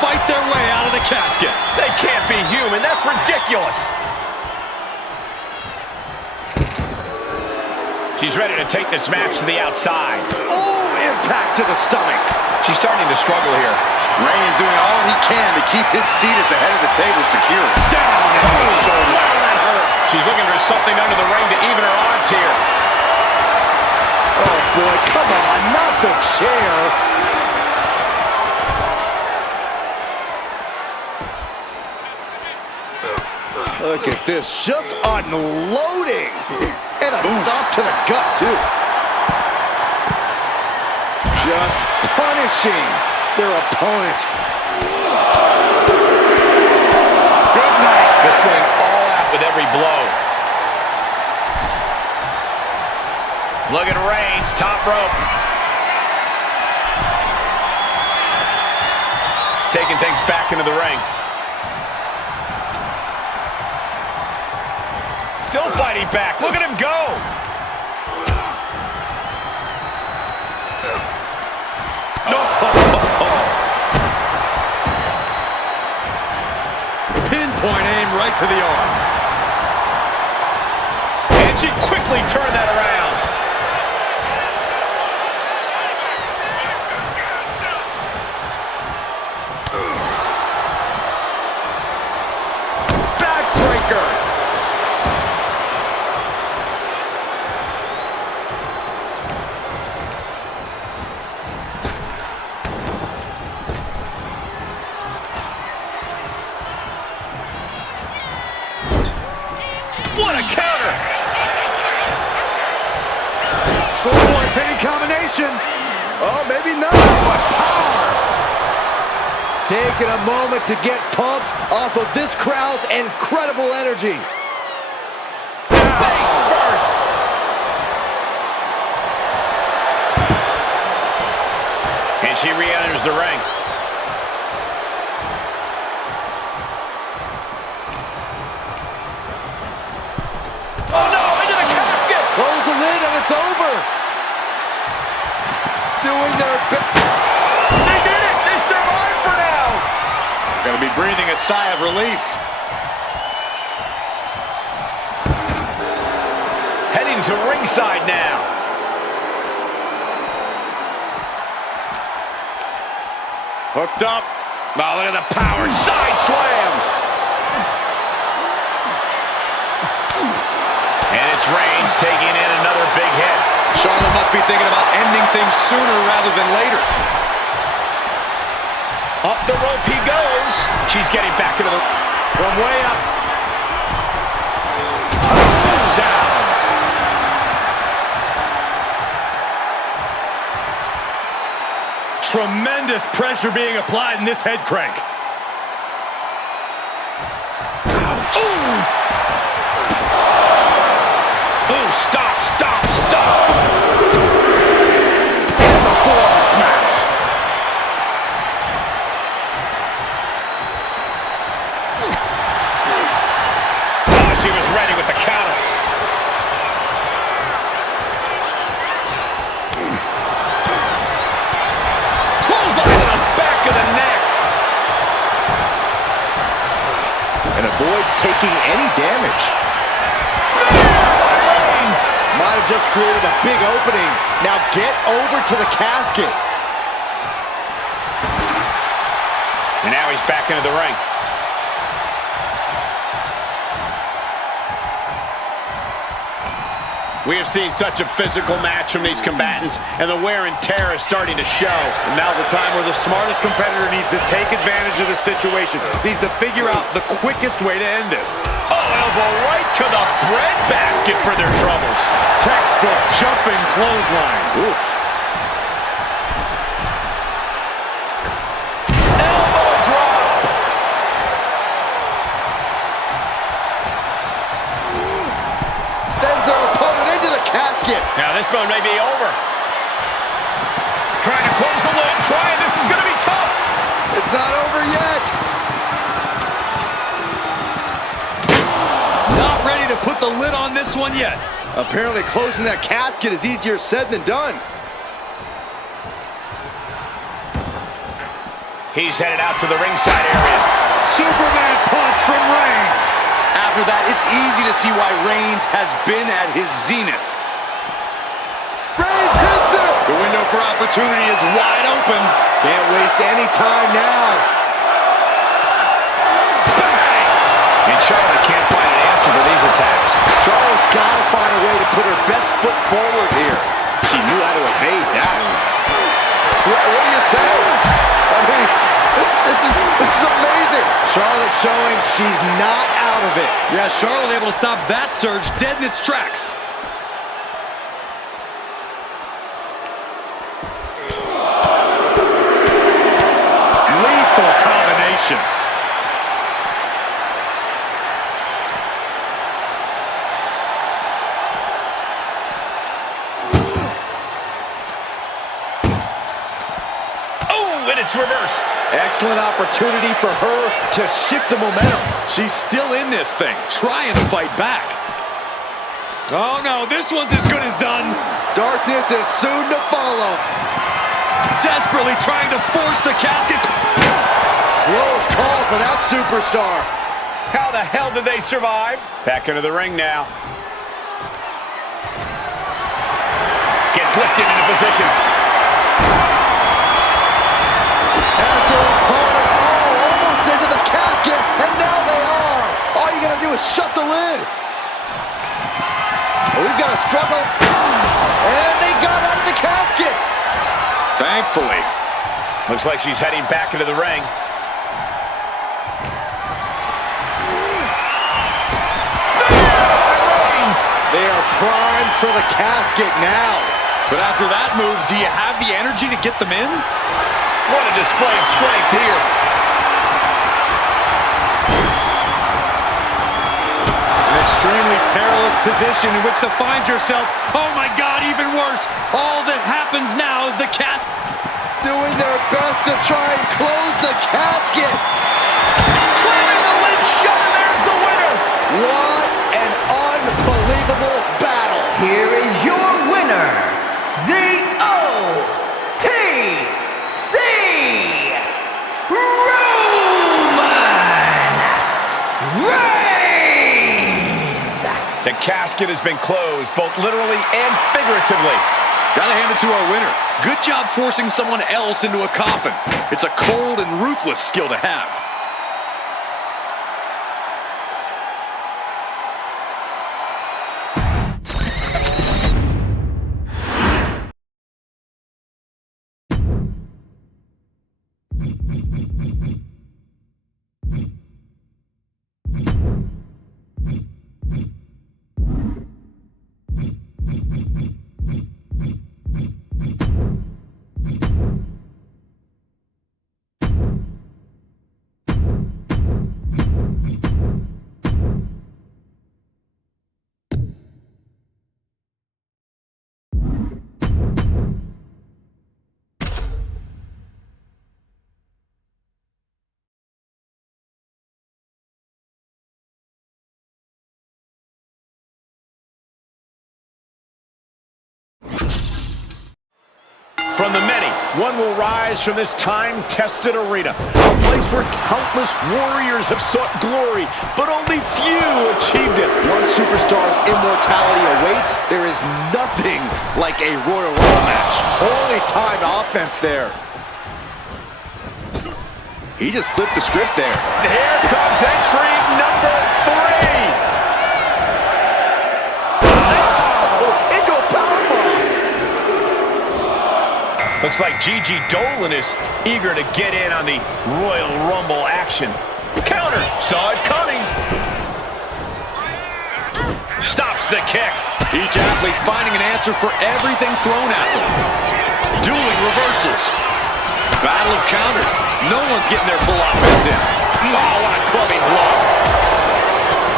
Fight their way out of the casket. They can't be human. That's ridiculous. She's ready to take this match to the outside. Oh, impact to the stomach. She's starting to struggle here. Reigns doing all he can to keep his seat at the head of the table secure. Down into the shoulder. Wow, that hurt. She's looking for something under the ring to even her odds here. Oh, boy, come on, not the chair. Look at this, just unloading. And a stop to the gut, too. Just punishing their opponent. Good night. Just going all out with every blow. Look at Reigns, top rope. She's taking things back into the ring. Still fighting back. Look at him go. No. Pinpoint aim right to the arm. And she quickly turned that around. Hard-hitting combination. Oh, maybe not. What power! Taking a moment to get pumped off of this crowd's incredible energy. Face first. And she re-enters the ring. Oh no, into the casket! Close the lid and it's over. Doing their best. They did it! They survived for now! Gonna be breathing a sigh of relief. Heading to ringside now. Hooked up. Oh, look at the power. Side slam! And it's Reigns taking in another big hit. Charlotte must be thinking about ending things sooner rather than later. Up the rope he goes. She's getting back into the... From way up. Down. Tremendous pressure being applied in this head crank. Oh, stop, stop, stop. And the forearm smash. Oh, she was ready with the counter. Clothesline to the back of the neck. And avoids taking any damage. Might have just created a big opening. Now get over to the casket. And now he's back into the ring. We have seen such a physical match from these combatants, and the wear and tear is starting to show. And now's the time where the smartest competitor needs to take advantage of the situation. Needs to figure out the quickest way to end this. Oh, elbow right to the breadbasket for their troubles. Textbook jumping clothesline. Oof. Elbow drop. Sends their opponent into the casket. Now this one may be over. Trying to close the lid, trying. This is going to be tough. It's not over yet. Not ready to put the lid on this one yet. Apparently closing that casket is easier said than done. He's headed out to the ringside area. Superman punch from Reigns. After that, it's easy to see why Reigns has been at his zenith. Reigns hits it. The window for opportunity is wide open. Can't waste any time now. Bang! And Charlotte can't find an answer for these attacks. Charlotte's got to find a way to put her best foot forward here. She knew how to evade that. What do you say? I mean, this is amazing. Charlotte showing she's not out of it. Yeah, Charlotte able to stop that surge dead in its tracks. Lethal combination. Oh, and it's reversed. Excellent opportunity for her to shift the momentum. She's still in this thing, trying to fight back. Oh no, this one's as good as done. Darkness is soon to follow. Desperately trying to force the casket. Close call for that superstar. How the hell did they survive? Back into the ring now. Gets lifted into position. Has their opponent almost into the casket, and now they are. All you gotta do is shut the lid. We've got a struggle, and they got out of the casket. Thankfully. Looks like she's heading back into the ring. They are primed for the casket now. But after that move, do you have the energy to get them in? What a display of strength here. An extremely perilous position in which to find yourself. Oh my God, even worse. All that happens now is the cast doing their best to try and close the casket. Slamming the lid shut, and there's the winner. What an unbelievable battle. Here is your winner, the OTC Roman Reigns. The casket has been closed, both literally and figuratively. Gotta hand it to our winner. Good job forcing someone else into a coffin. It's a cold and ruthless skill to have. From the many, one will rise from this time-tested arena. A place where countless warriors have sought glory, but only few achieved it. One superstar's immortality awaits. There is nothing like a Royal Rumble match. Holy time offense there. He just flipped the script there. Here comes entry number 3. Into a powerbomb. Looks like Gigi Dolan is eager to get in on the Royal Rumble action. Counter, saw it coming. Stops the kick. Each athlete finding an answer for everything thrown at them. Dueling reversals. Battle of counters. No one's getting their full offense in. Oh, what a clubbing blow.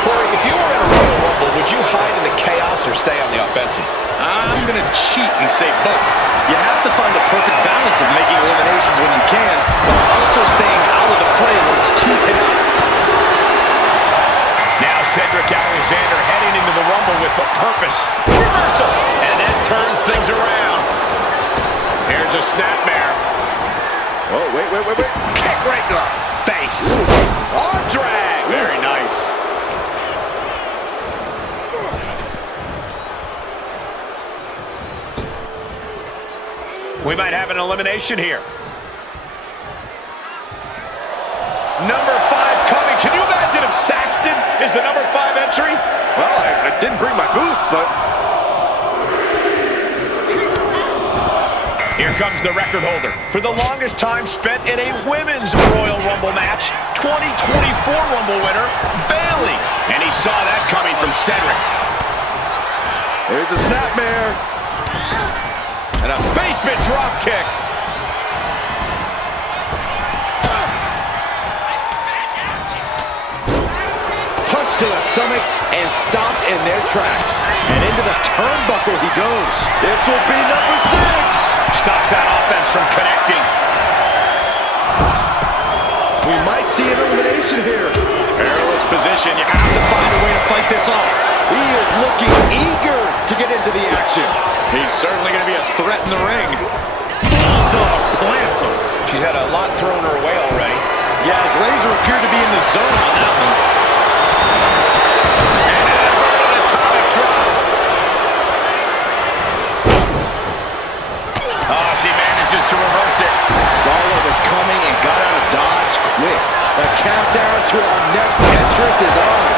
Corey, if you were in a Royal Rumble, would you hide in the chaos or stay on the offensive? I'm going to cheat and say both. You have to find the perfect balance of making eliminations when you can, while also staying out of the fray when it's too chaotic. Now Cedric Alexander heading into the Rumble with a purpose. Reversal, and that turns things around. Here's a snapmare. Oh, wait. Kick right to the face. Arm drag. Very nice. We might have an elimination here. Number 5 coming. Can you imagine if Saxton is the number 5 entry? Well, I didn't bring my booth, but... Here comes the record holder for the longest time spent in a women's Royal Rumble match. 2024 Rumble winner, Bayley. And he saw that coming from Cedric. There's a snapmare. And a basement drop kick. Punch to the stomach and stopped in their tracks. And into the turnbuckle he goes. This will be number 6. Stops that offense from connecting. We might see an elimination here. Perilous position. You have to find a way to fight this off. He is looking eager to get into the action. He's certainly going to be a threat in the ring. Bulldog plants him. She's had a lot thrown her way already. Yeah, as Razor appeared to be in the zone on that one. And an atomic drop. Oh, she manages to reverse it. Saw what was coming and got out of dodge quick. The countdown to our next entrant is on.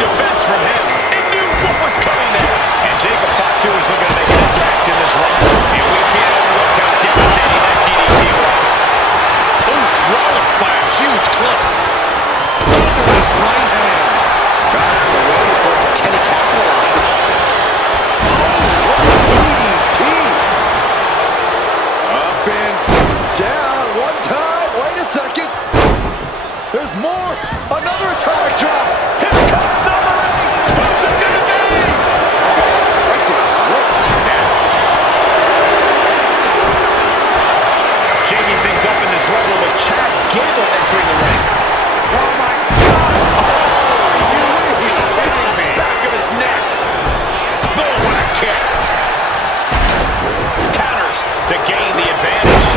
Defense from him. He knew what was coming there. And Jacob Fatu is looking to make an impact in this run. And we can't overlook how devastating that DDT was. Ooh, walloped by a huge club. Under his right hand. Got second. There's more. Another atomic drop. Here comes number 8. Who's it gonna be? Right to the throat. Shaking things up in this rumble with Chad Gable entering the ring. Oh my God! Oh, you kidding me? Back of his neck. The whack kick. Counters to gain the advantage.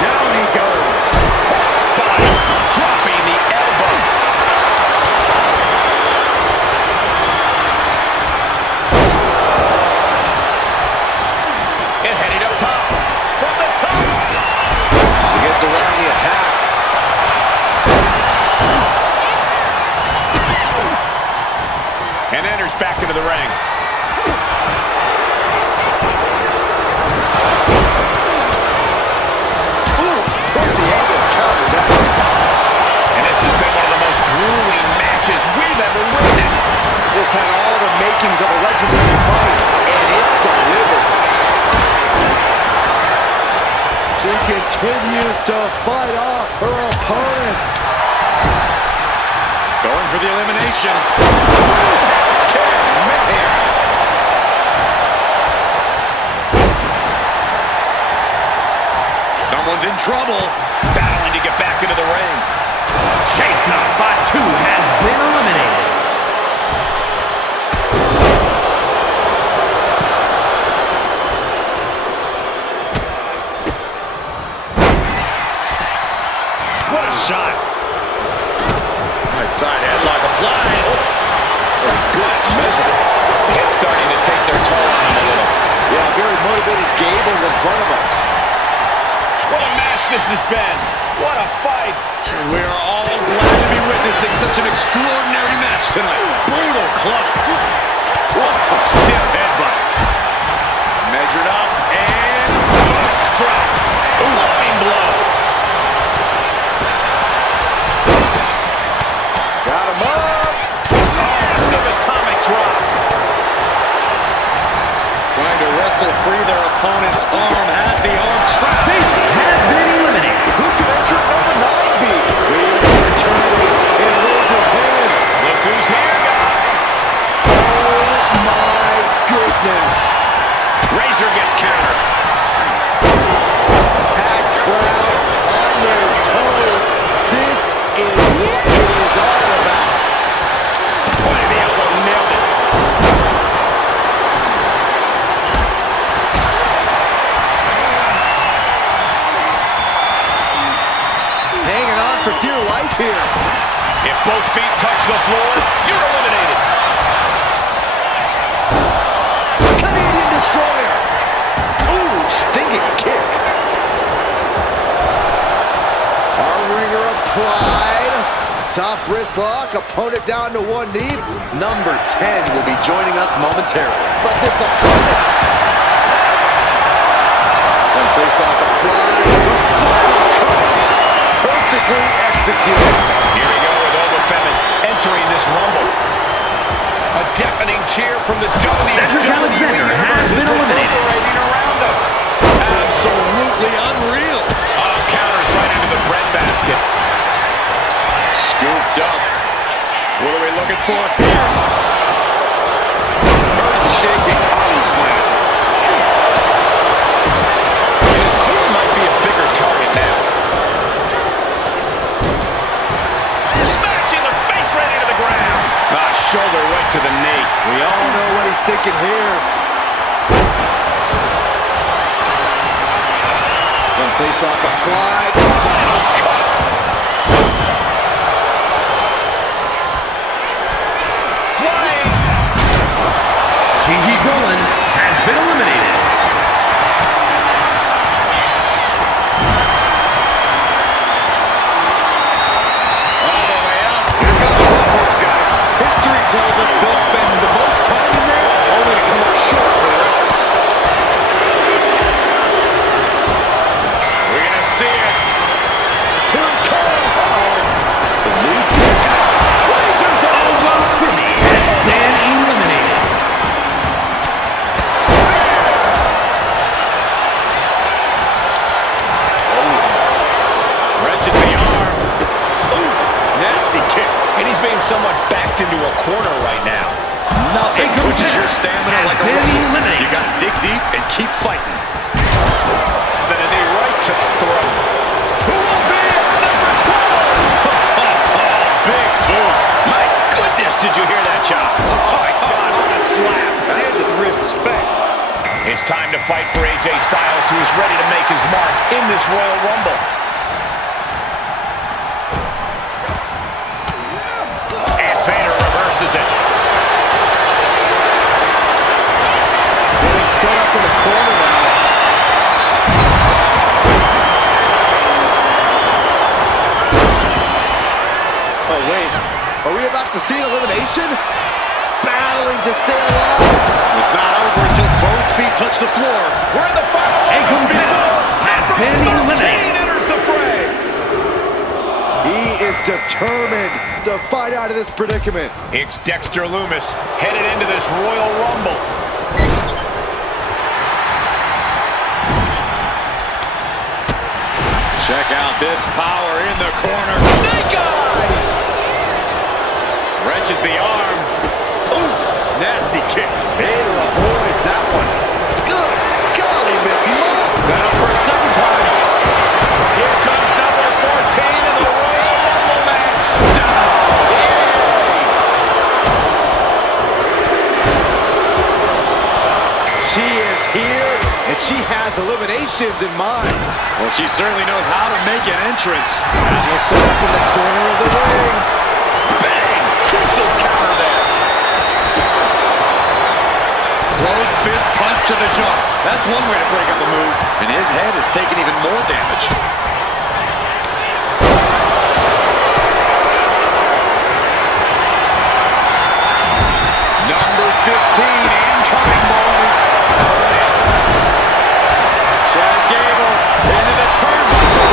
Down he goes. Cross body, dropping the elbow. And heading up top. From the top. He gets around the attack. And enters back into the ring. Ooh, look at the angle of counters that. And this has been one of the most grueling matches we've ever witnessed. This had all the makings of a legendary fight, and it's delivered. She continues to fight off her opponent. Going for the elimination. Someone's in trouble. Battling to get back into the ring. Jacob Fatu has been eliminated. What a shot. Nice side headlock applied. Good measure. It's starting to take their toll on him a little. Yeah, very motivated Gable in front of us. What a match this has been. What a fight. And we are all glad to be witnessing such an extraordinary match tonight. Brutal club. Stiff headbutt. Measured up and strike. Flying blow. Got him up. Massive atomic drop. Trying to wrestle free their opponent's arm at the arm trap. Bailey has been eliminated. Who could enter number 9 be? We eternity in Rose's hand. Look who's here, guys. Oh my goodness. Razor gets countered. Packed crowd on their toes. This is what it is all about. Boy, the elbow nailed it. Hanging on for dear life here. If both feet touch the floor, you're eliminated. Canadian Destroyer. Ooh, stinging kick. Arm wringer applied. Top wrist lock. Opponent down to one knee. Number 10 will be joining us momentarily. But this opponent. One face off applied. The final cover. Perfectly executed. Here we go with Obafemi entering this rumble. A deafening cheer from the Cedric WWE Alexander has Universe been eliminated. reverberating around us. Absolutely unreal. Oh, counters right into the breadbasket. Scooped up. What are we looking for here? Earth-shaking body slam. His core might be a bigger target now. Smashing the face right into the ground. Shoulder right to the knee. We all know what he's thinking here. Some face off applied. Final cut. Flying. Gigi Dolan has been eliminated. All the way up. Here comes the workhorse, guys. History tells us they'll spend the most time in there, only to come up short for their efforts. We're going to see it. Here it comes. Oh, somewhat backed into a corner right now. Nothing pushes your stamina like a rocket. You gotta dig deep and keep fighting. Then a knee right to the throat. Who will be number 12? Big boom. My goodness, did you hear that chop? Oh my God, what a slap. Disrespect. It's time to fight for AJ Styles, who is ready to make his mark in this Royal Rumble. And Vader reverses it. Getting set up in the corner now. Oh, wait. Are we about to see an elimination? Battling to stay alive. It's not over until both feet touch the floor. We're in the final moments before number 13 enters the fray. He is determined to fight out of this predicament. It's Dexter Lumis headed into this Royal Rumble. Check out this power in the corner. Snake eyes! Wrenches the arm. Ooh, nasty kick. Vader avoids that one. Good golly, Miss Mo. Set up for a second time. Here comes number 14 in the Royal Rumble match. She is here, and she has eliminations in mind. Well, she certainly knows how to make an entrance. Will set up in the corner of the ring. Bang! Crucial counter there. Closed fist punch to the jaw. That's one way to break up a move. And his head has taken even more damage. Number 15 incoming, boys. Chad Gable into the turnbuckle.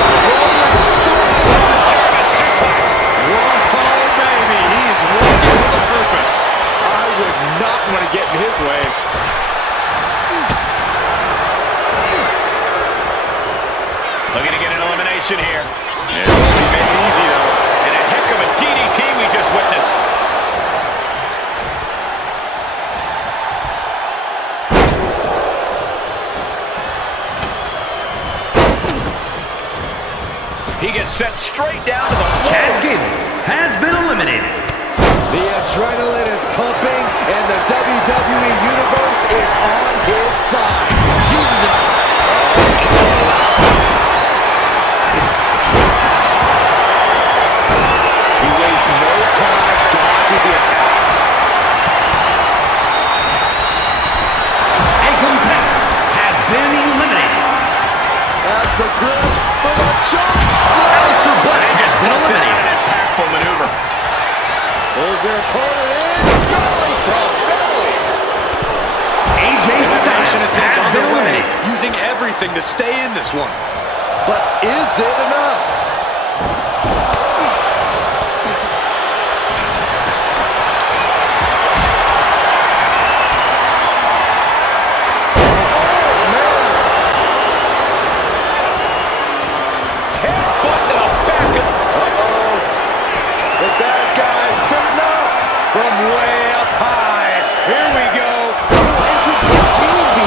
German suplex. Whoa, baby. He's working with a purpose. I would not want to get in his way. Looking to get an elimination here. It won't be made easy, though. And a heck of a DDT we just witnessed. He gets sent straight down to the floor. Chad Gable has been eliminated. The adrenaline is pumping, and the WWE Universe is on his side. Uses it. He wastes no time dodging the attack. A competitor has been eliminated. That's the grip for the choke Aleister slam. Black has been Busted out eliminated. an impactful maneuver. Pulls their opponent in. Belly to belly. AJ Elimination Styles attempt has on been the way, eliminated. using everything to stay in this one. But is it enough? Headbutt to the back of... The bad guy's setting up from way up high. Here we go. Entrance 16 B.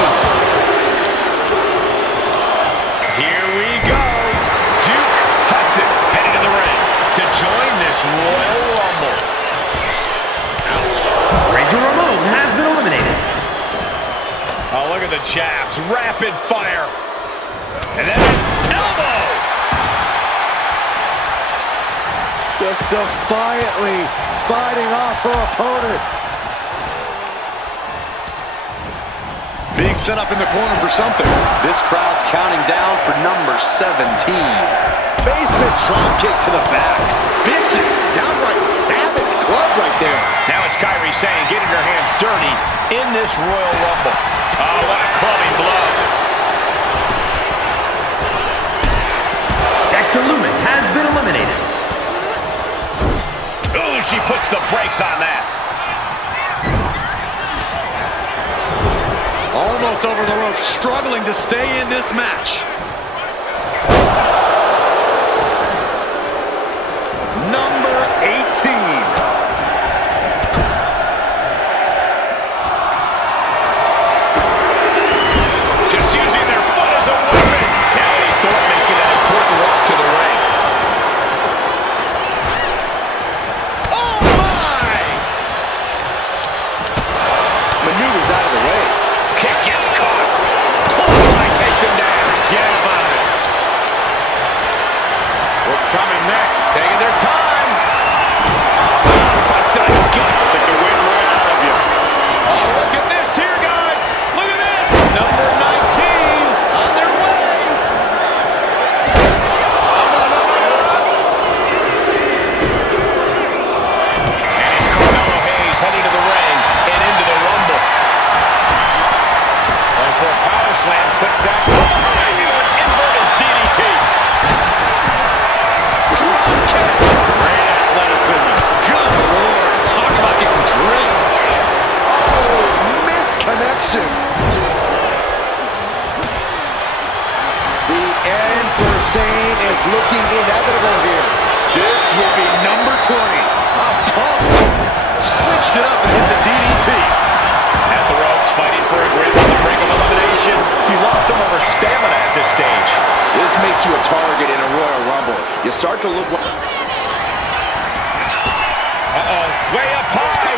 Here we go. Duke Hudson heading to the ring to join this Royal Rumble. Razor Ramon has been eliminated. Oh, look at the jabs. Rapid fire. And then an elbow. Just defiantly fighting off her opponent. Being set up in the corner for something. This crowd's counting down for number 17. Basement drop kick to the back. Vicious, downright savage club right there. Now it's Kairi Sane getting her hands dirty in this Royal Rumble. Oh, what a clubbing blow. Dexter Lumis has been eliminated. Ooh, she puts the brakes on that. Almost over the ropes, struggling to stay in this match. Number 18. saying it's looking inevitable here. This will be number 20. I'm pumped. Switched it up and hit the DDT. At the ropes, fighting for a grip on the brink of elimination. He lost some of her stamina at this stage. This makes you a target in a Royal Rumble. You start to look like... Way up high.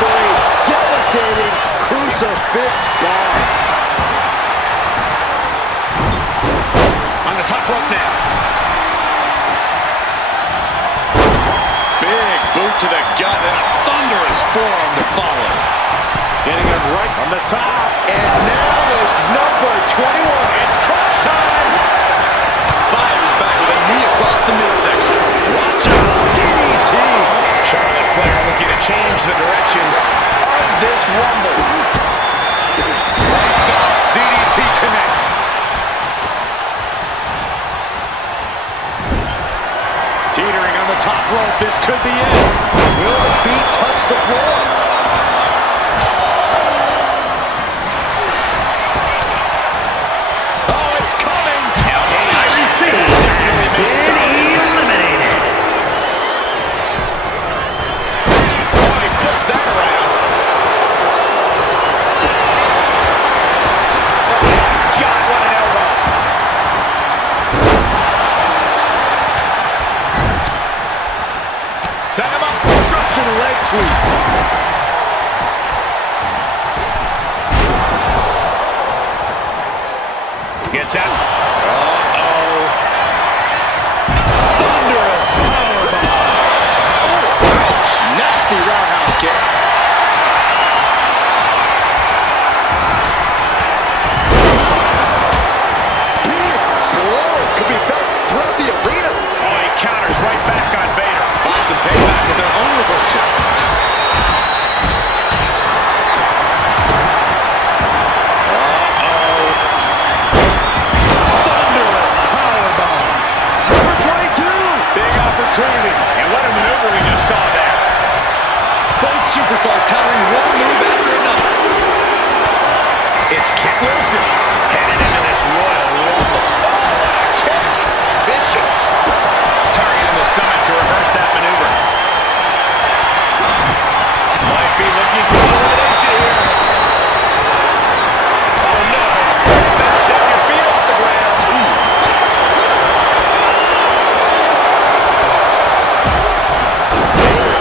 For a devastating crucifix bomb. On the top rope now. Big boot to the gut and a thunderous forearm to follow. Getting him right on the top. And now it's number 21. It's crunch time. Fires back with a knee across the midsection. Watch out. DDT. Charlotte Flair looking to change the direction of this Rumble. Lights out. DDT connects. Teetering on the top rope. This could be it. Will the feet touch the floor? Oh, it's coming. Now Hayes definitely made some. Eliminated. Oh, he flips that around. God, what an elbow. Set him up. Russian leg sweep. Gets out. Thunderous powerbomb. Ouch. Nasty roundhouse kick. Big blow could be felt throughout the arena. Oh, he counters right back on Vader. Find some payback with their own reversal. Thunderous powerbomb. Number 22. Big opportunity. And what a maneuver we just saw there. Both superstars countering one move after another. It's Kit Wilson headed into this Royal Rumble. Oh, what a kick. Vicious. Target in the stomach to reverse that maneuver. Might be looking for elimination here. Oh, no. Better take your feet off the ground.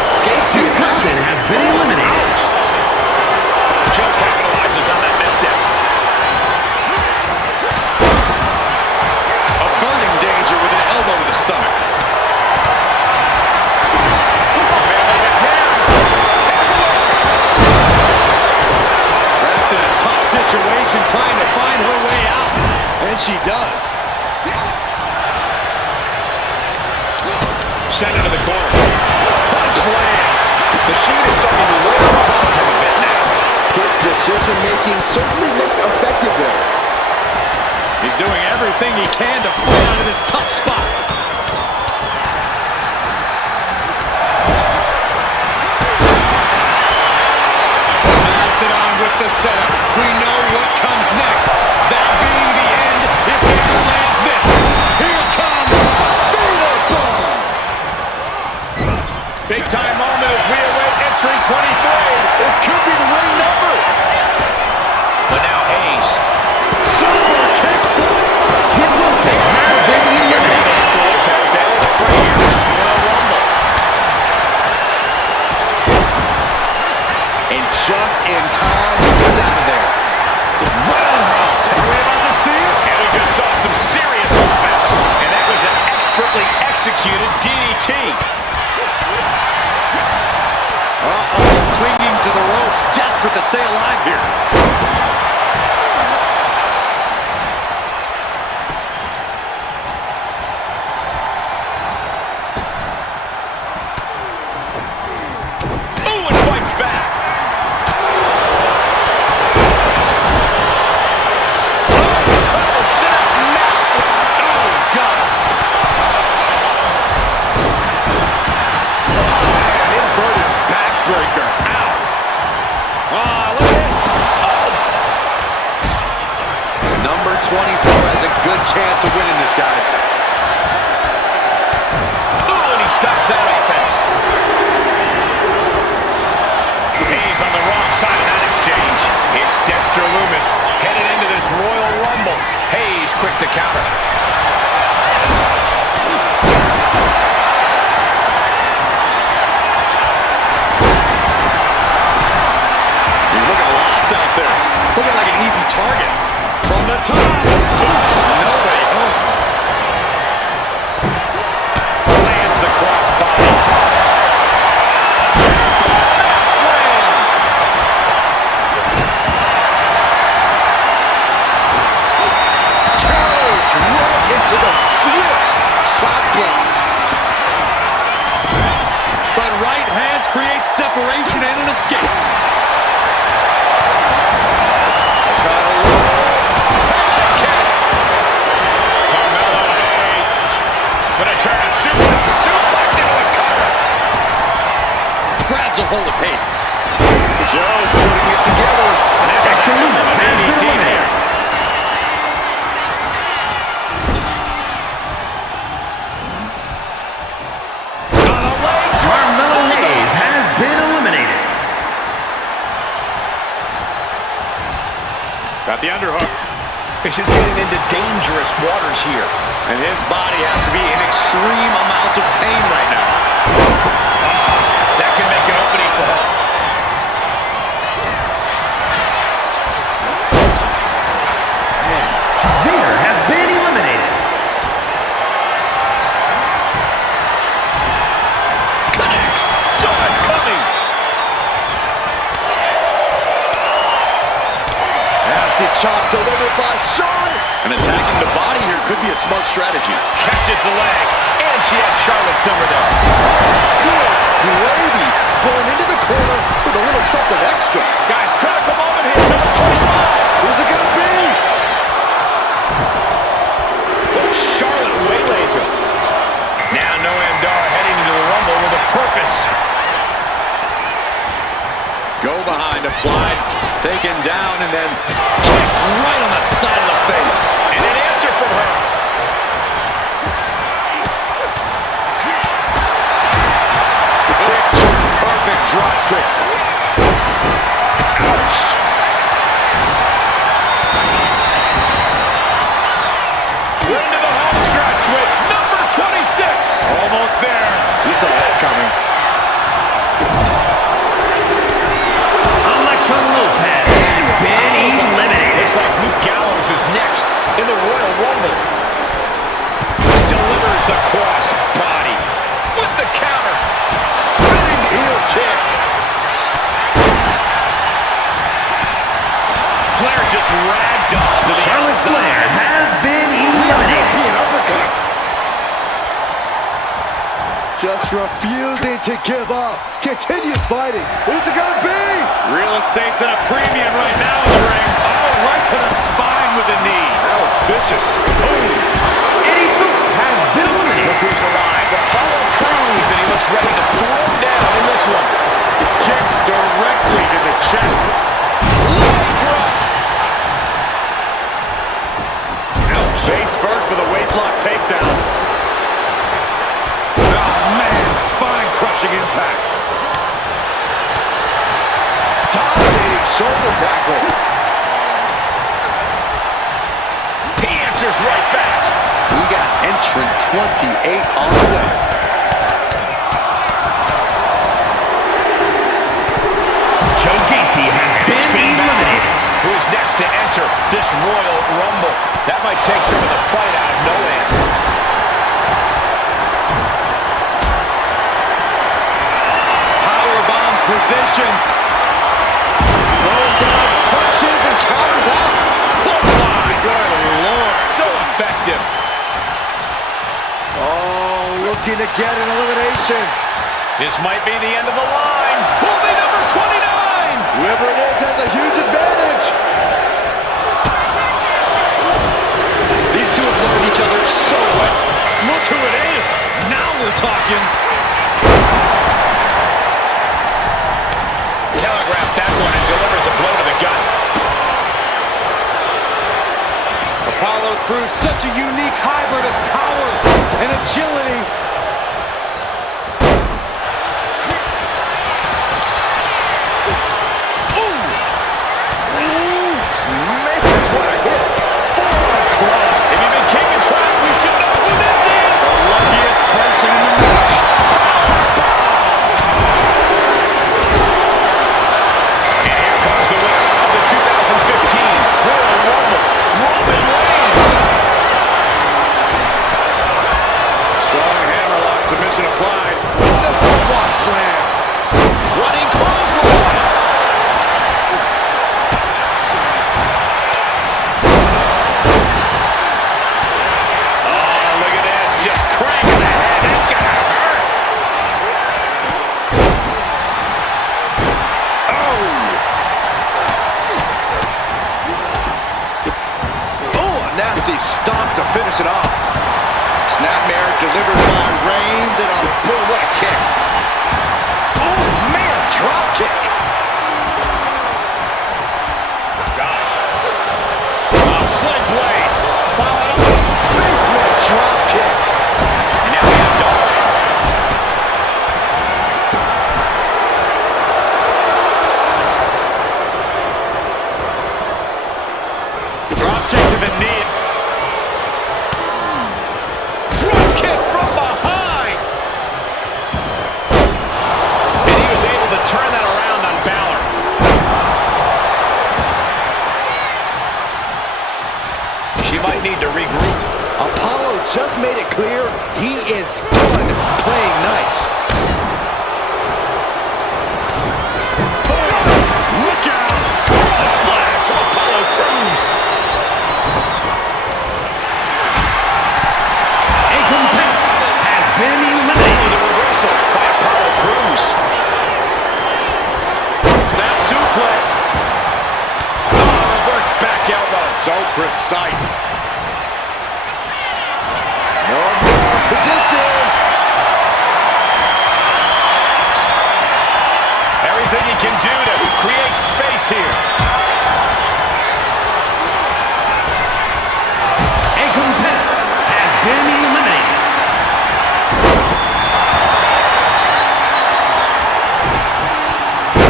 Escapes the attack. Contestant has been eliminated. Joe capitalizes on that misstep. Averting danger with an elbow to the stomach. Trapped in a tough situation, trying to find her way out. And she does. Sent into the corner. Punch lands. The Sheet is starting to wear off him a bit now. Kit's decision-making certainly looked effective there. He's doing everything he can to fall out of this tough spot. Passed it on with the setup. We know what comes next. That being the end if Vader lands this. Here comes Vader bomb. Big time moment as we await entry 23. This could be the winning number. But now Hayes. Super kick. Kit Wilson has been eliminated. And just in time, he gets out of there. Roundhouse. Are we about to see it? And we just saw some serious offense. And that was an expertly executed DDT. Clinging to the ropes, desperate to stay alive here. Ooh, and fights back. Incredible sit-up, massive. Oh, God. An inverted backbreaker. Ow. Oh, look at this. good chance of winning this, guys. Ooh, and he stops that offense. He's on the wrong side of that exchange. It's Dexter Lumis headed into this Royal Rumble. Hayes quick to counter. He's looking lost out there. Looking like an easy target. From the top. Oof, nobody home. Lands the crossbody. Slam. Counters right into the swift chop block. But right hands create separation and an escape. Carmelo Hayes. Gonna turn and suplex into a cover. Grabs a hold of Hayes. Joe putting it together. Dexter Lumis has been eliminated. Carmelo Hayes has been eliminated. Got the underhook. This is getting into dangerous waters here. And his body has to be in extreme amounts of pain right now. That can make an opening for her. Vader has been eliminated. Connects. Saw it coming. Nasty chop delivered by Sean. And attacking the body here could be a smart strategy. Catches the leg. And she had Charlotte's number there. Good gravy. Going into the corner with a little something extra. Guys, critical moment here. Number 25. Who's it going to be? Oh, Charlotte waylays her. Now Noam Dar heading into the Rumble with a purpose. Go behind, applied, taken down, and then kicked right on the side of the face. And an answer from her. Perfect drop kick. Ouch. We're into the home stretch with number 26. Almost there. You saw that coming. Alexa Lopez has been eliminated. Looks like Luke Gallows is next in the Royal Rumble. Delivers the cross body with the counter. Spinning heel kick. Flair just ragdolled to the Charlotte outside. Flair has been eliminated. Just refusing to give up. Continues fighting. Who's it gonna be? Real estate's at a premium right now in the ring. Oh, right to the spine with the knee. That was vicious. Boom. Eddie Boot has been eliminated. Look who's arrived. Apollo Crews, and he looks ready to throw down in this one. Kicks directly to the chest. Low drop. Face first with a waistlock takedown. Oh, man, spine-crushing impact. Dominating shoulder tackle. He answers right back. We got entrant 28 on the way. Joe Gacy has been eliminated. Who's next to enter this Royal Rumble? That might take some of the fight out of Noam. Powerbomb position. Bulldog punches and counters out. Clotheslines. Good Lord. So effective. Oh, looking to get an elimination. This might be the end of the line. Will be number 29. Whoever it is has a huge advantage. These two have known each other so well. Look who it is. Now we're talking. Telegraphed that one and delivers a blow to the gut. Apollo Cruz, such a unique hybrid of power and agility. Submission applied. The footwalk slam. Running clothesline. Oh, look at this. Just cranking the head. That's gonna hurt. Oh. Oh, a nasty stomp to finish it off. Snapmare delivered by Reigns, and boy, what a kick. Oh, man, drop kick. Gosh. Oh, sling blade. Followed up with a Basement drop kick. And now we have Dolph. Drop kick to the knee. Turn that around on Balor. She might need to regroup. Apollo just made it clear he is done playing nice. Look out! Frog splash from Apollo Crews. A competitor has been eliminated. The reversal by Apollo Crews. Snap suplex. Oh, reverse back elbow. So precise. No more position. Everything he can do to create space here. A competitor has been eliminated.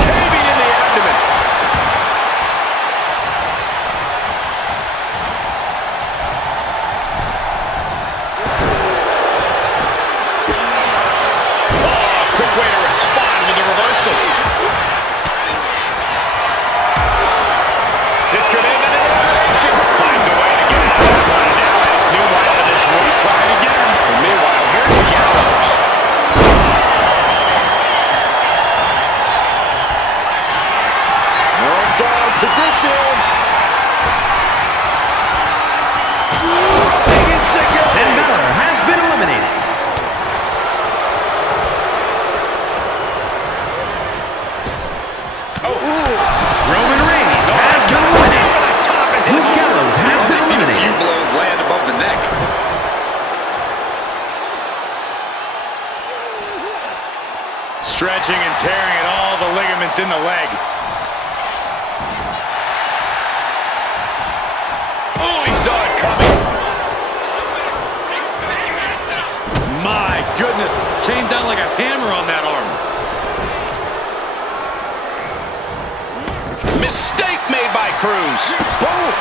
Caving in the abdomen. Oh, quick way to respond with the reversal. This could end in an elimination. Finds a way to get out of that one. And now has new life in this one. He's trying again. And meanwhile, here's Gallows. No dog position. And Balor has been eliminated. Roman Reigns has been eliminated. Luke Gallows has been Seen a few eliminated. blows land above the neck. Stretching and tearing at all the ligaments in the leg. Oh, he saw it coming. My goodness, came down like a hammer on that arm. Mistake made by Cruz. Boom.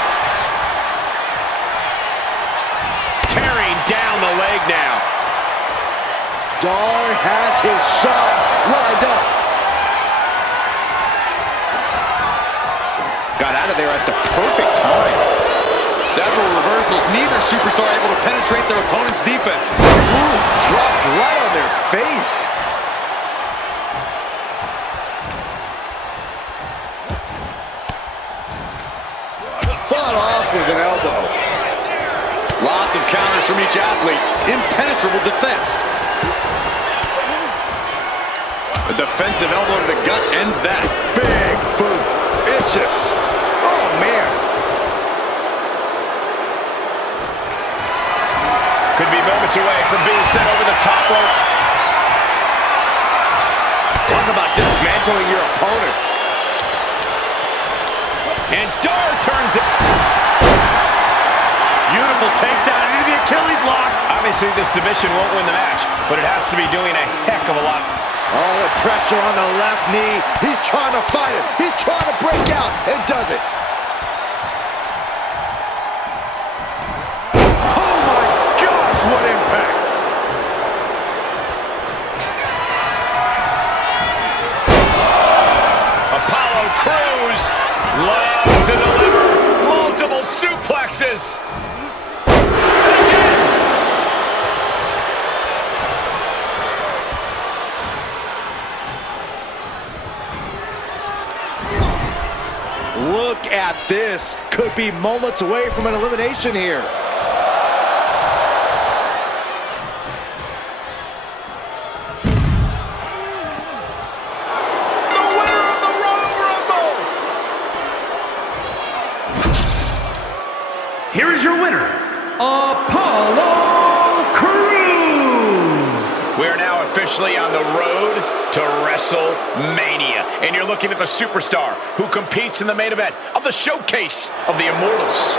Tearing down the leg now. Dar has his shot lined up. Got out of there at the perfect time. Several reversals, neither superstar able to penetrate their opponent's defense. Ooh, dropped right on their face. Fought off with an elbow. Lots of counters from each athlete. Impenetrable defense. A defensive elbow to the gut ends that. Big boot. Vicious. Oh, man. Could be moments away from being sent over the top rope. Talk about dismantling your opponent. And Dar turns it. Beautiful takedown into the Achilles lock. Obviously, this submission won't win the match, but it has to be doing a heck of a lot. Oh, the pressure on the left knee. He's trying to fight it. He's trying to break out and does it. Oh my gosh, what impact. Apollo Crews loves to deliver multiple suplexes. Look at this. Could be moments away from an elimination here. The winner of the Royal Rumble. Here is your winner, Apollo Crews. We are now officially on the road to WrestleMania. And you're looking at the superstar who competes in the main event of the showcase of the Immortals.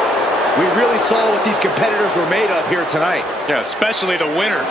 We really saw what these competitors were made of here tonight. Yeah, especially the winner.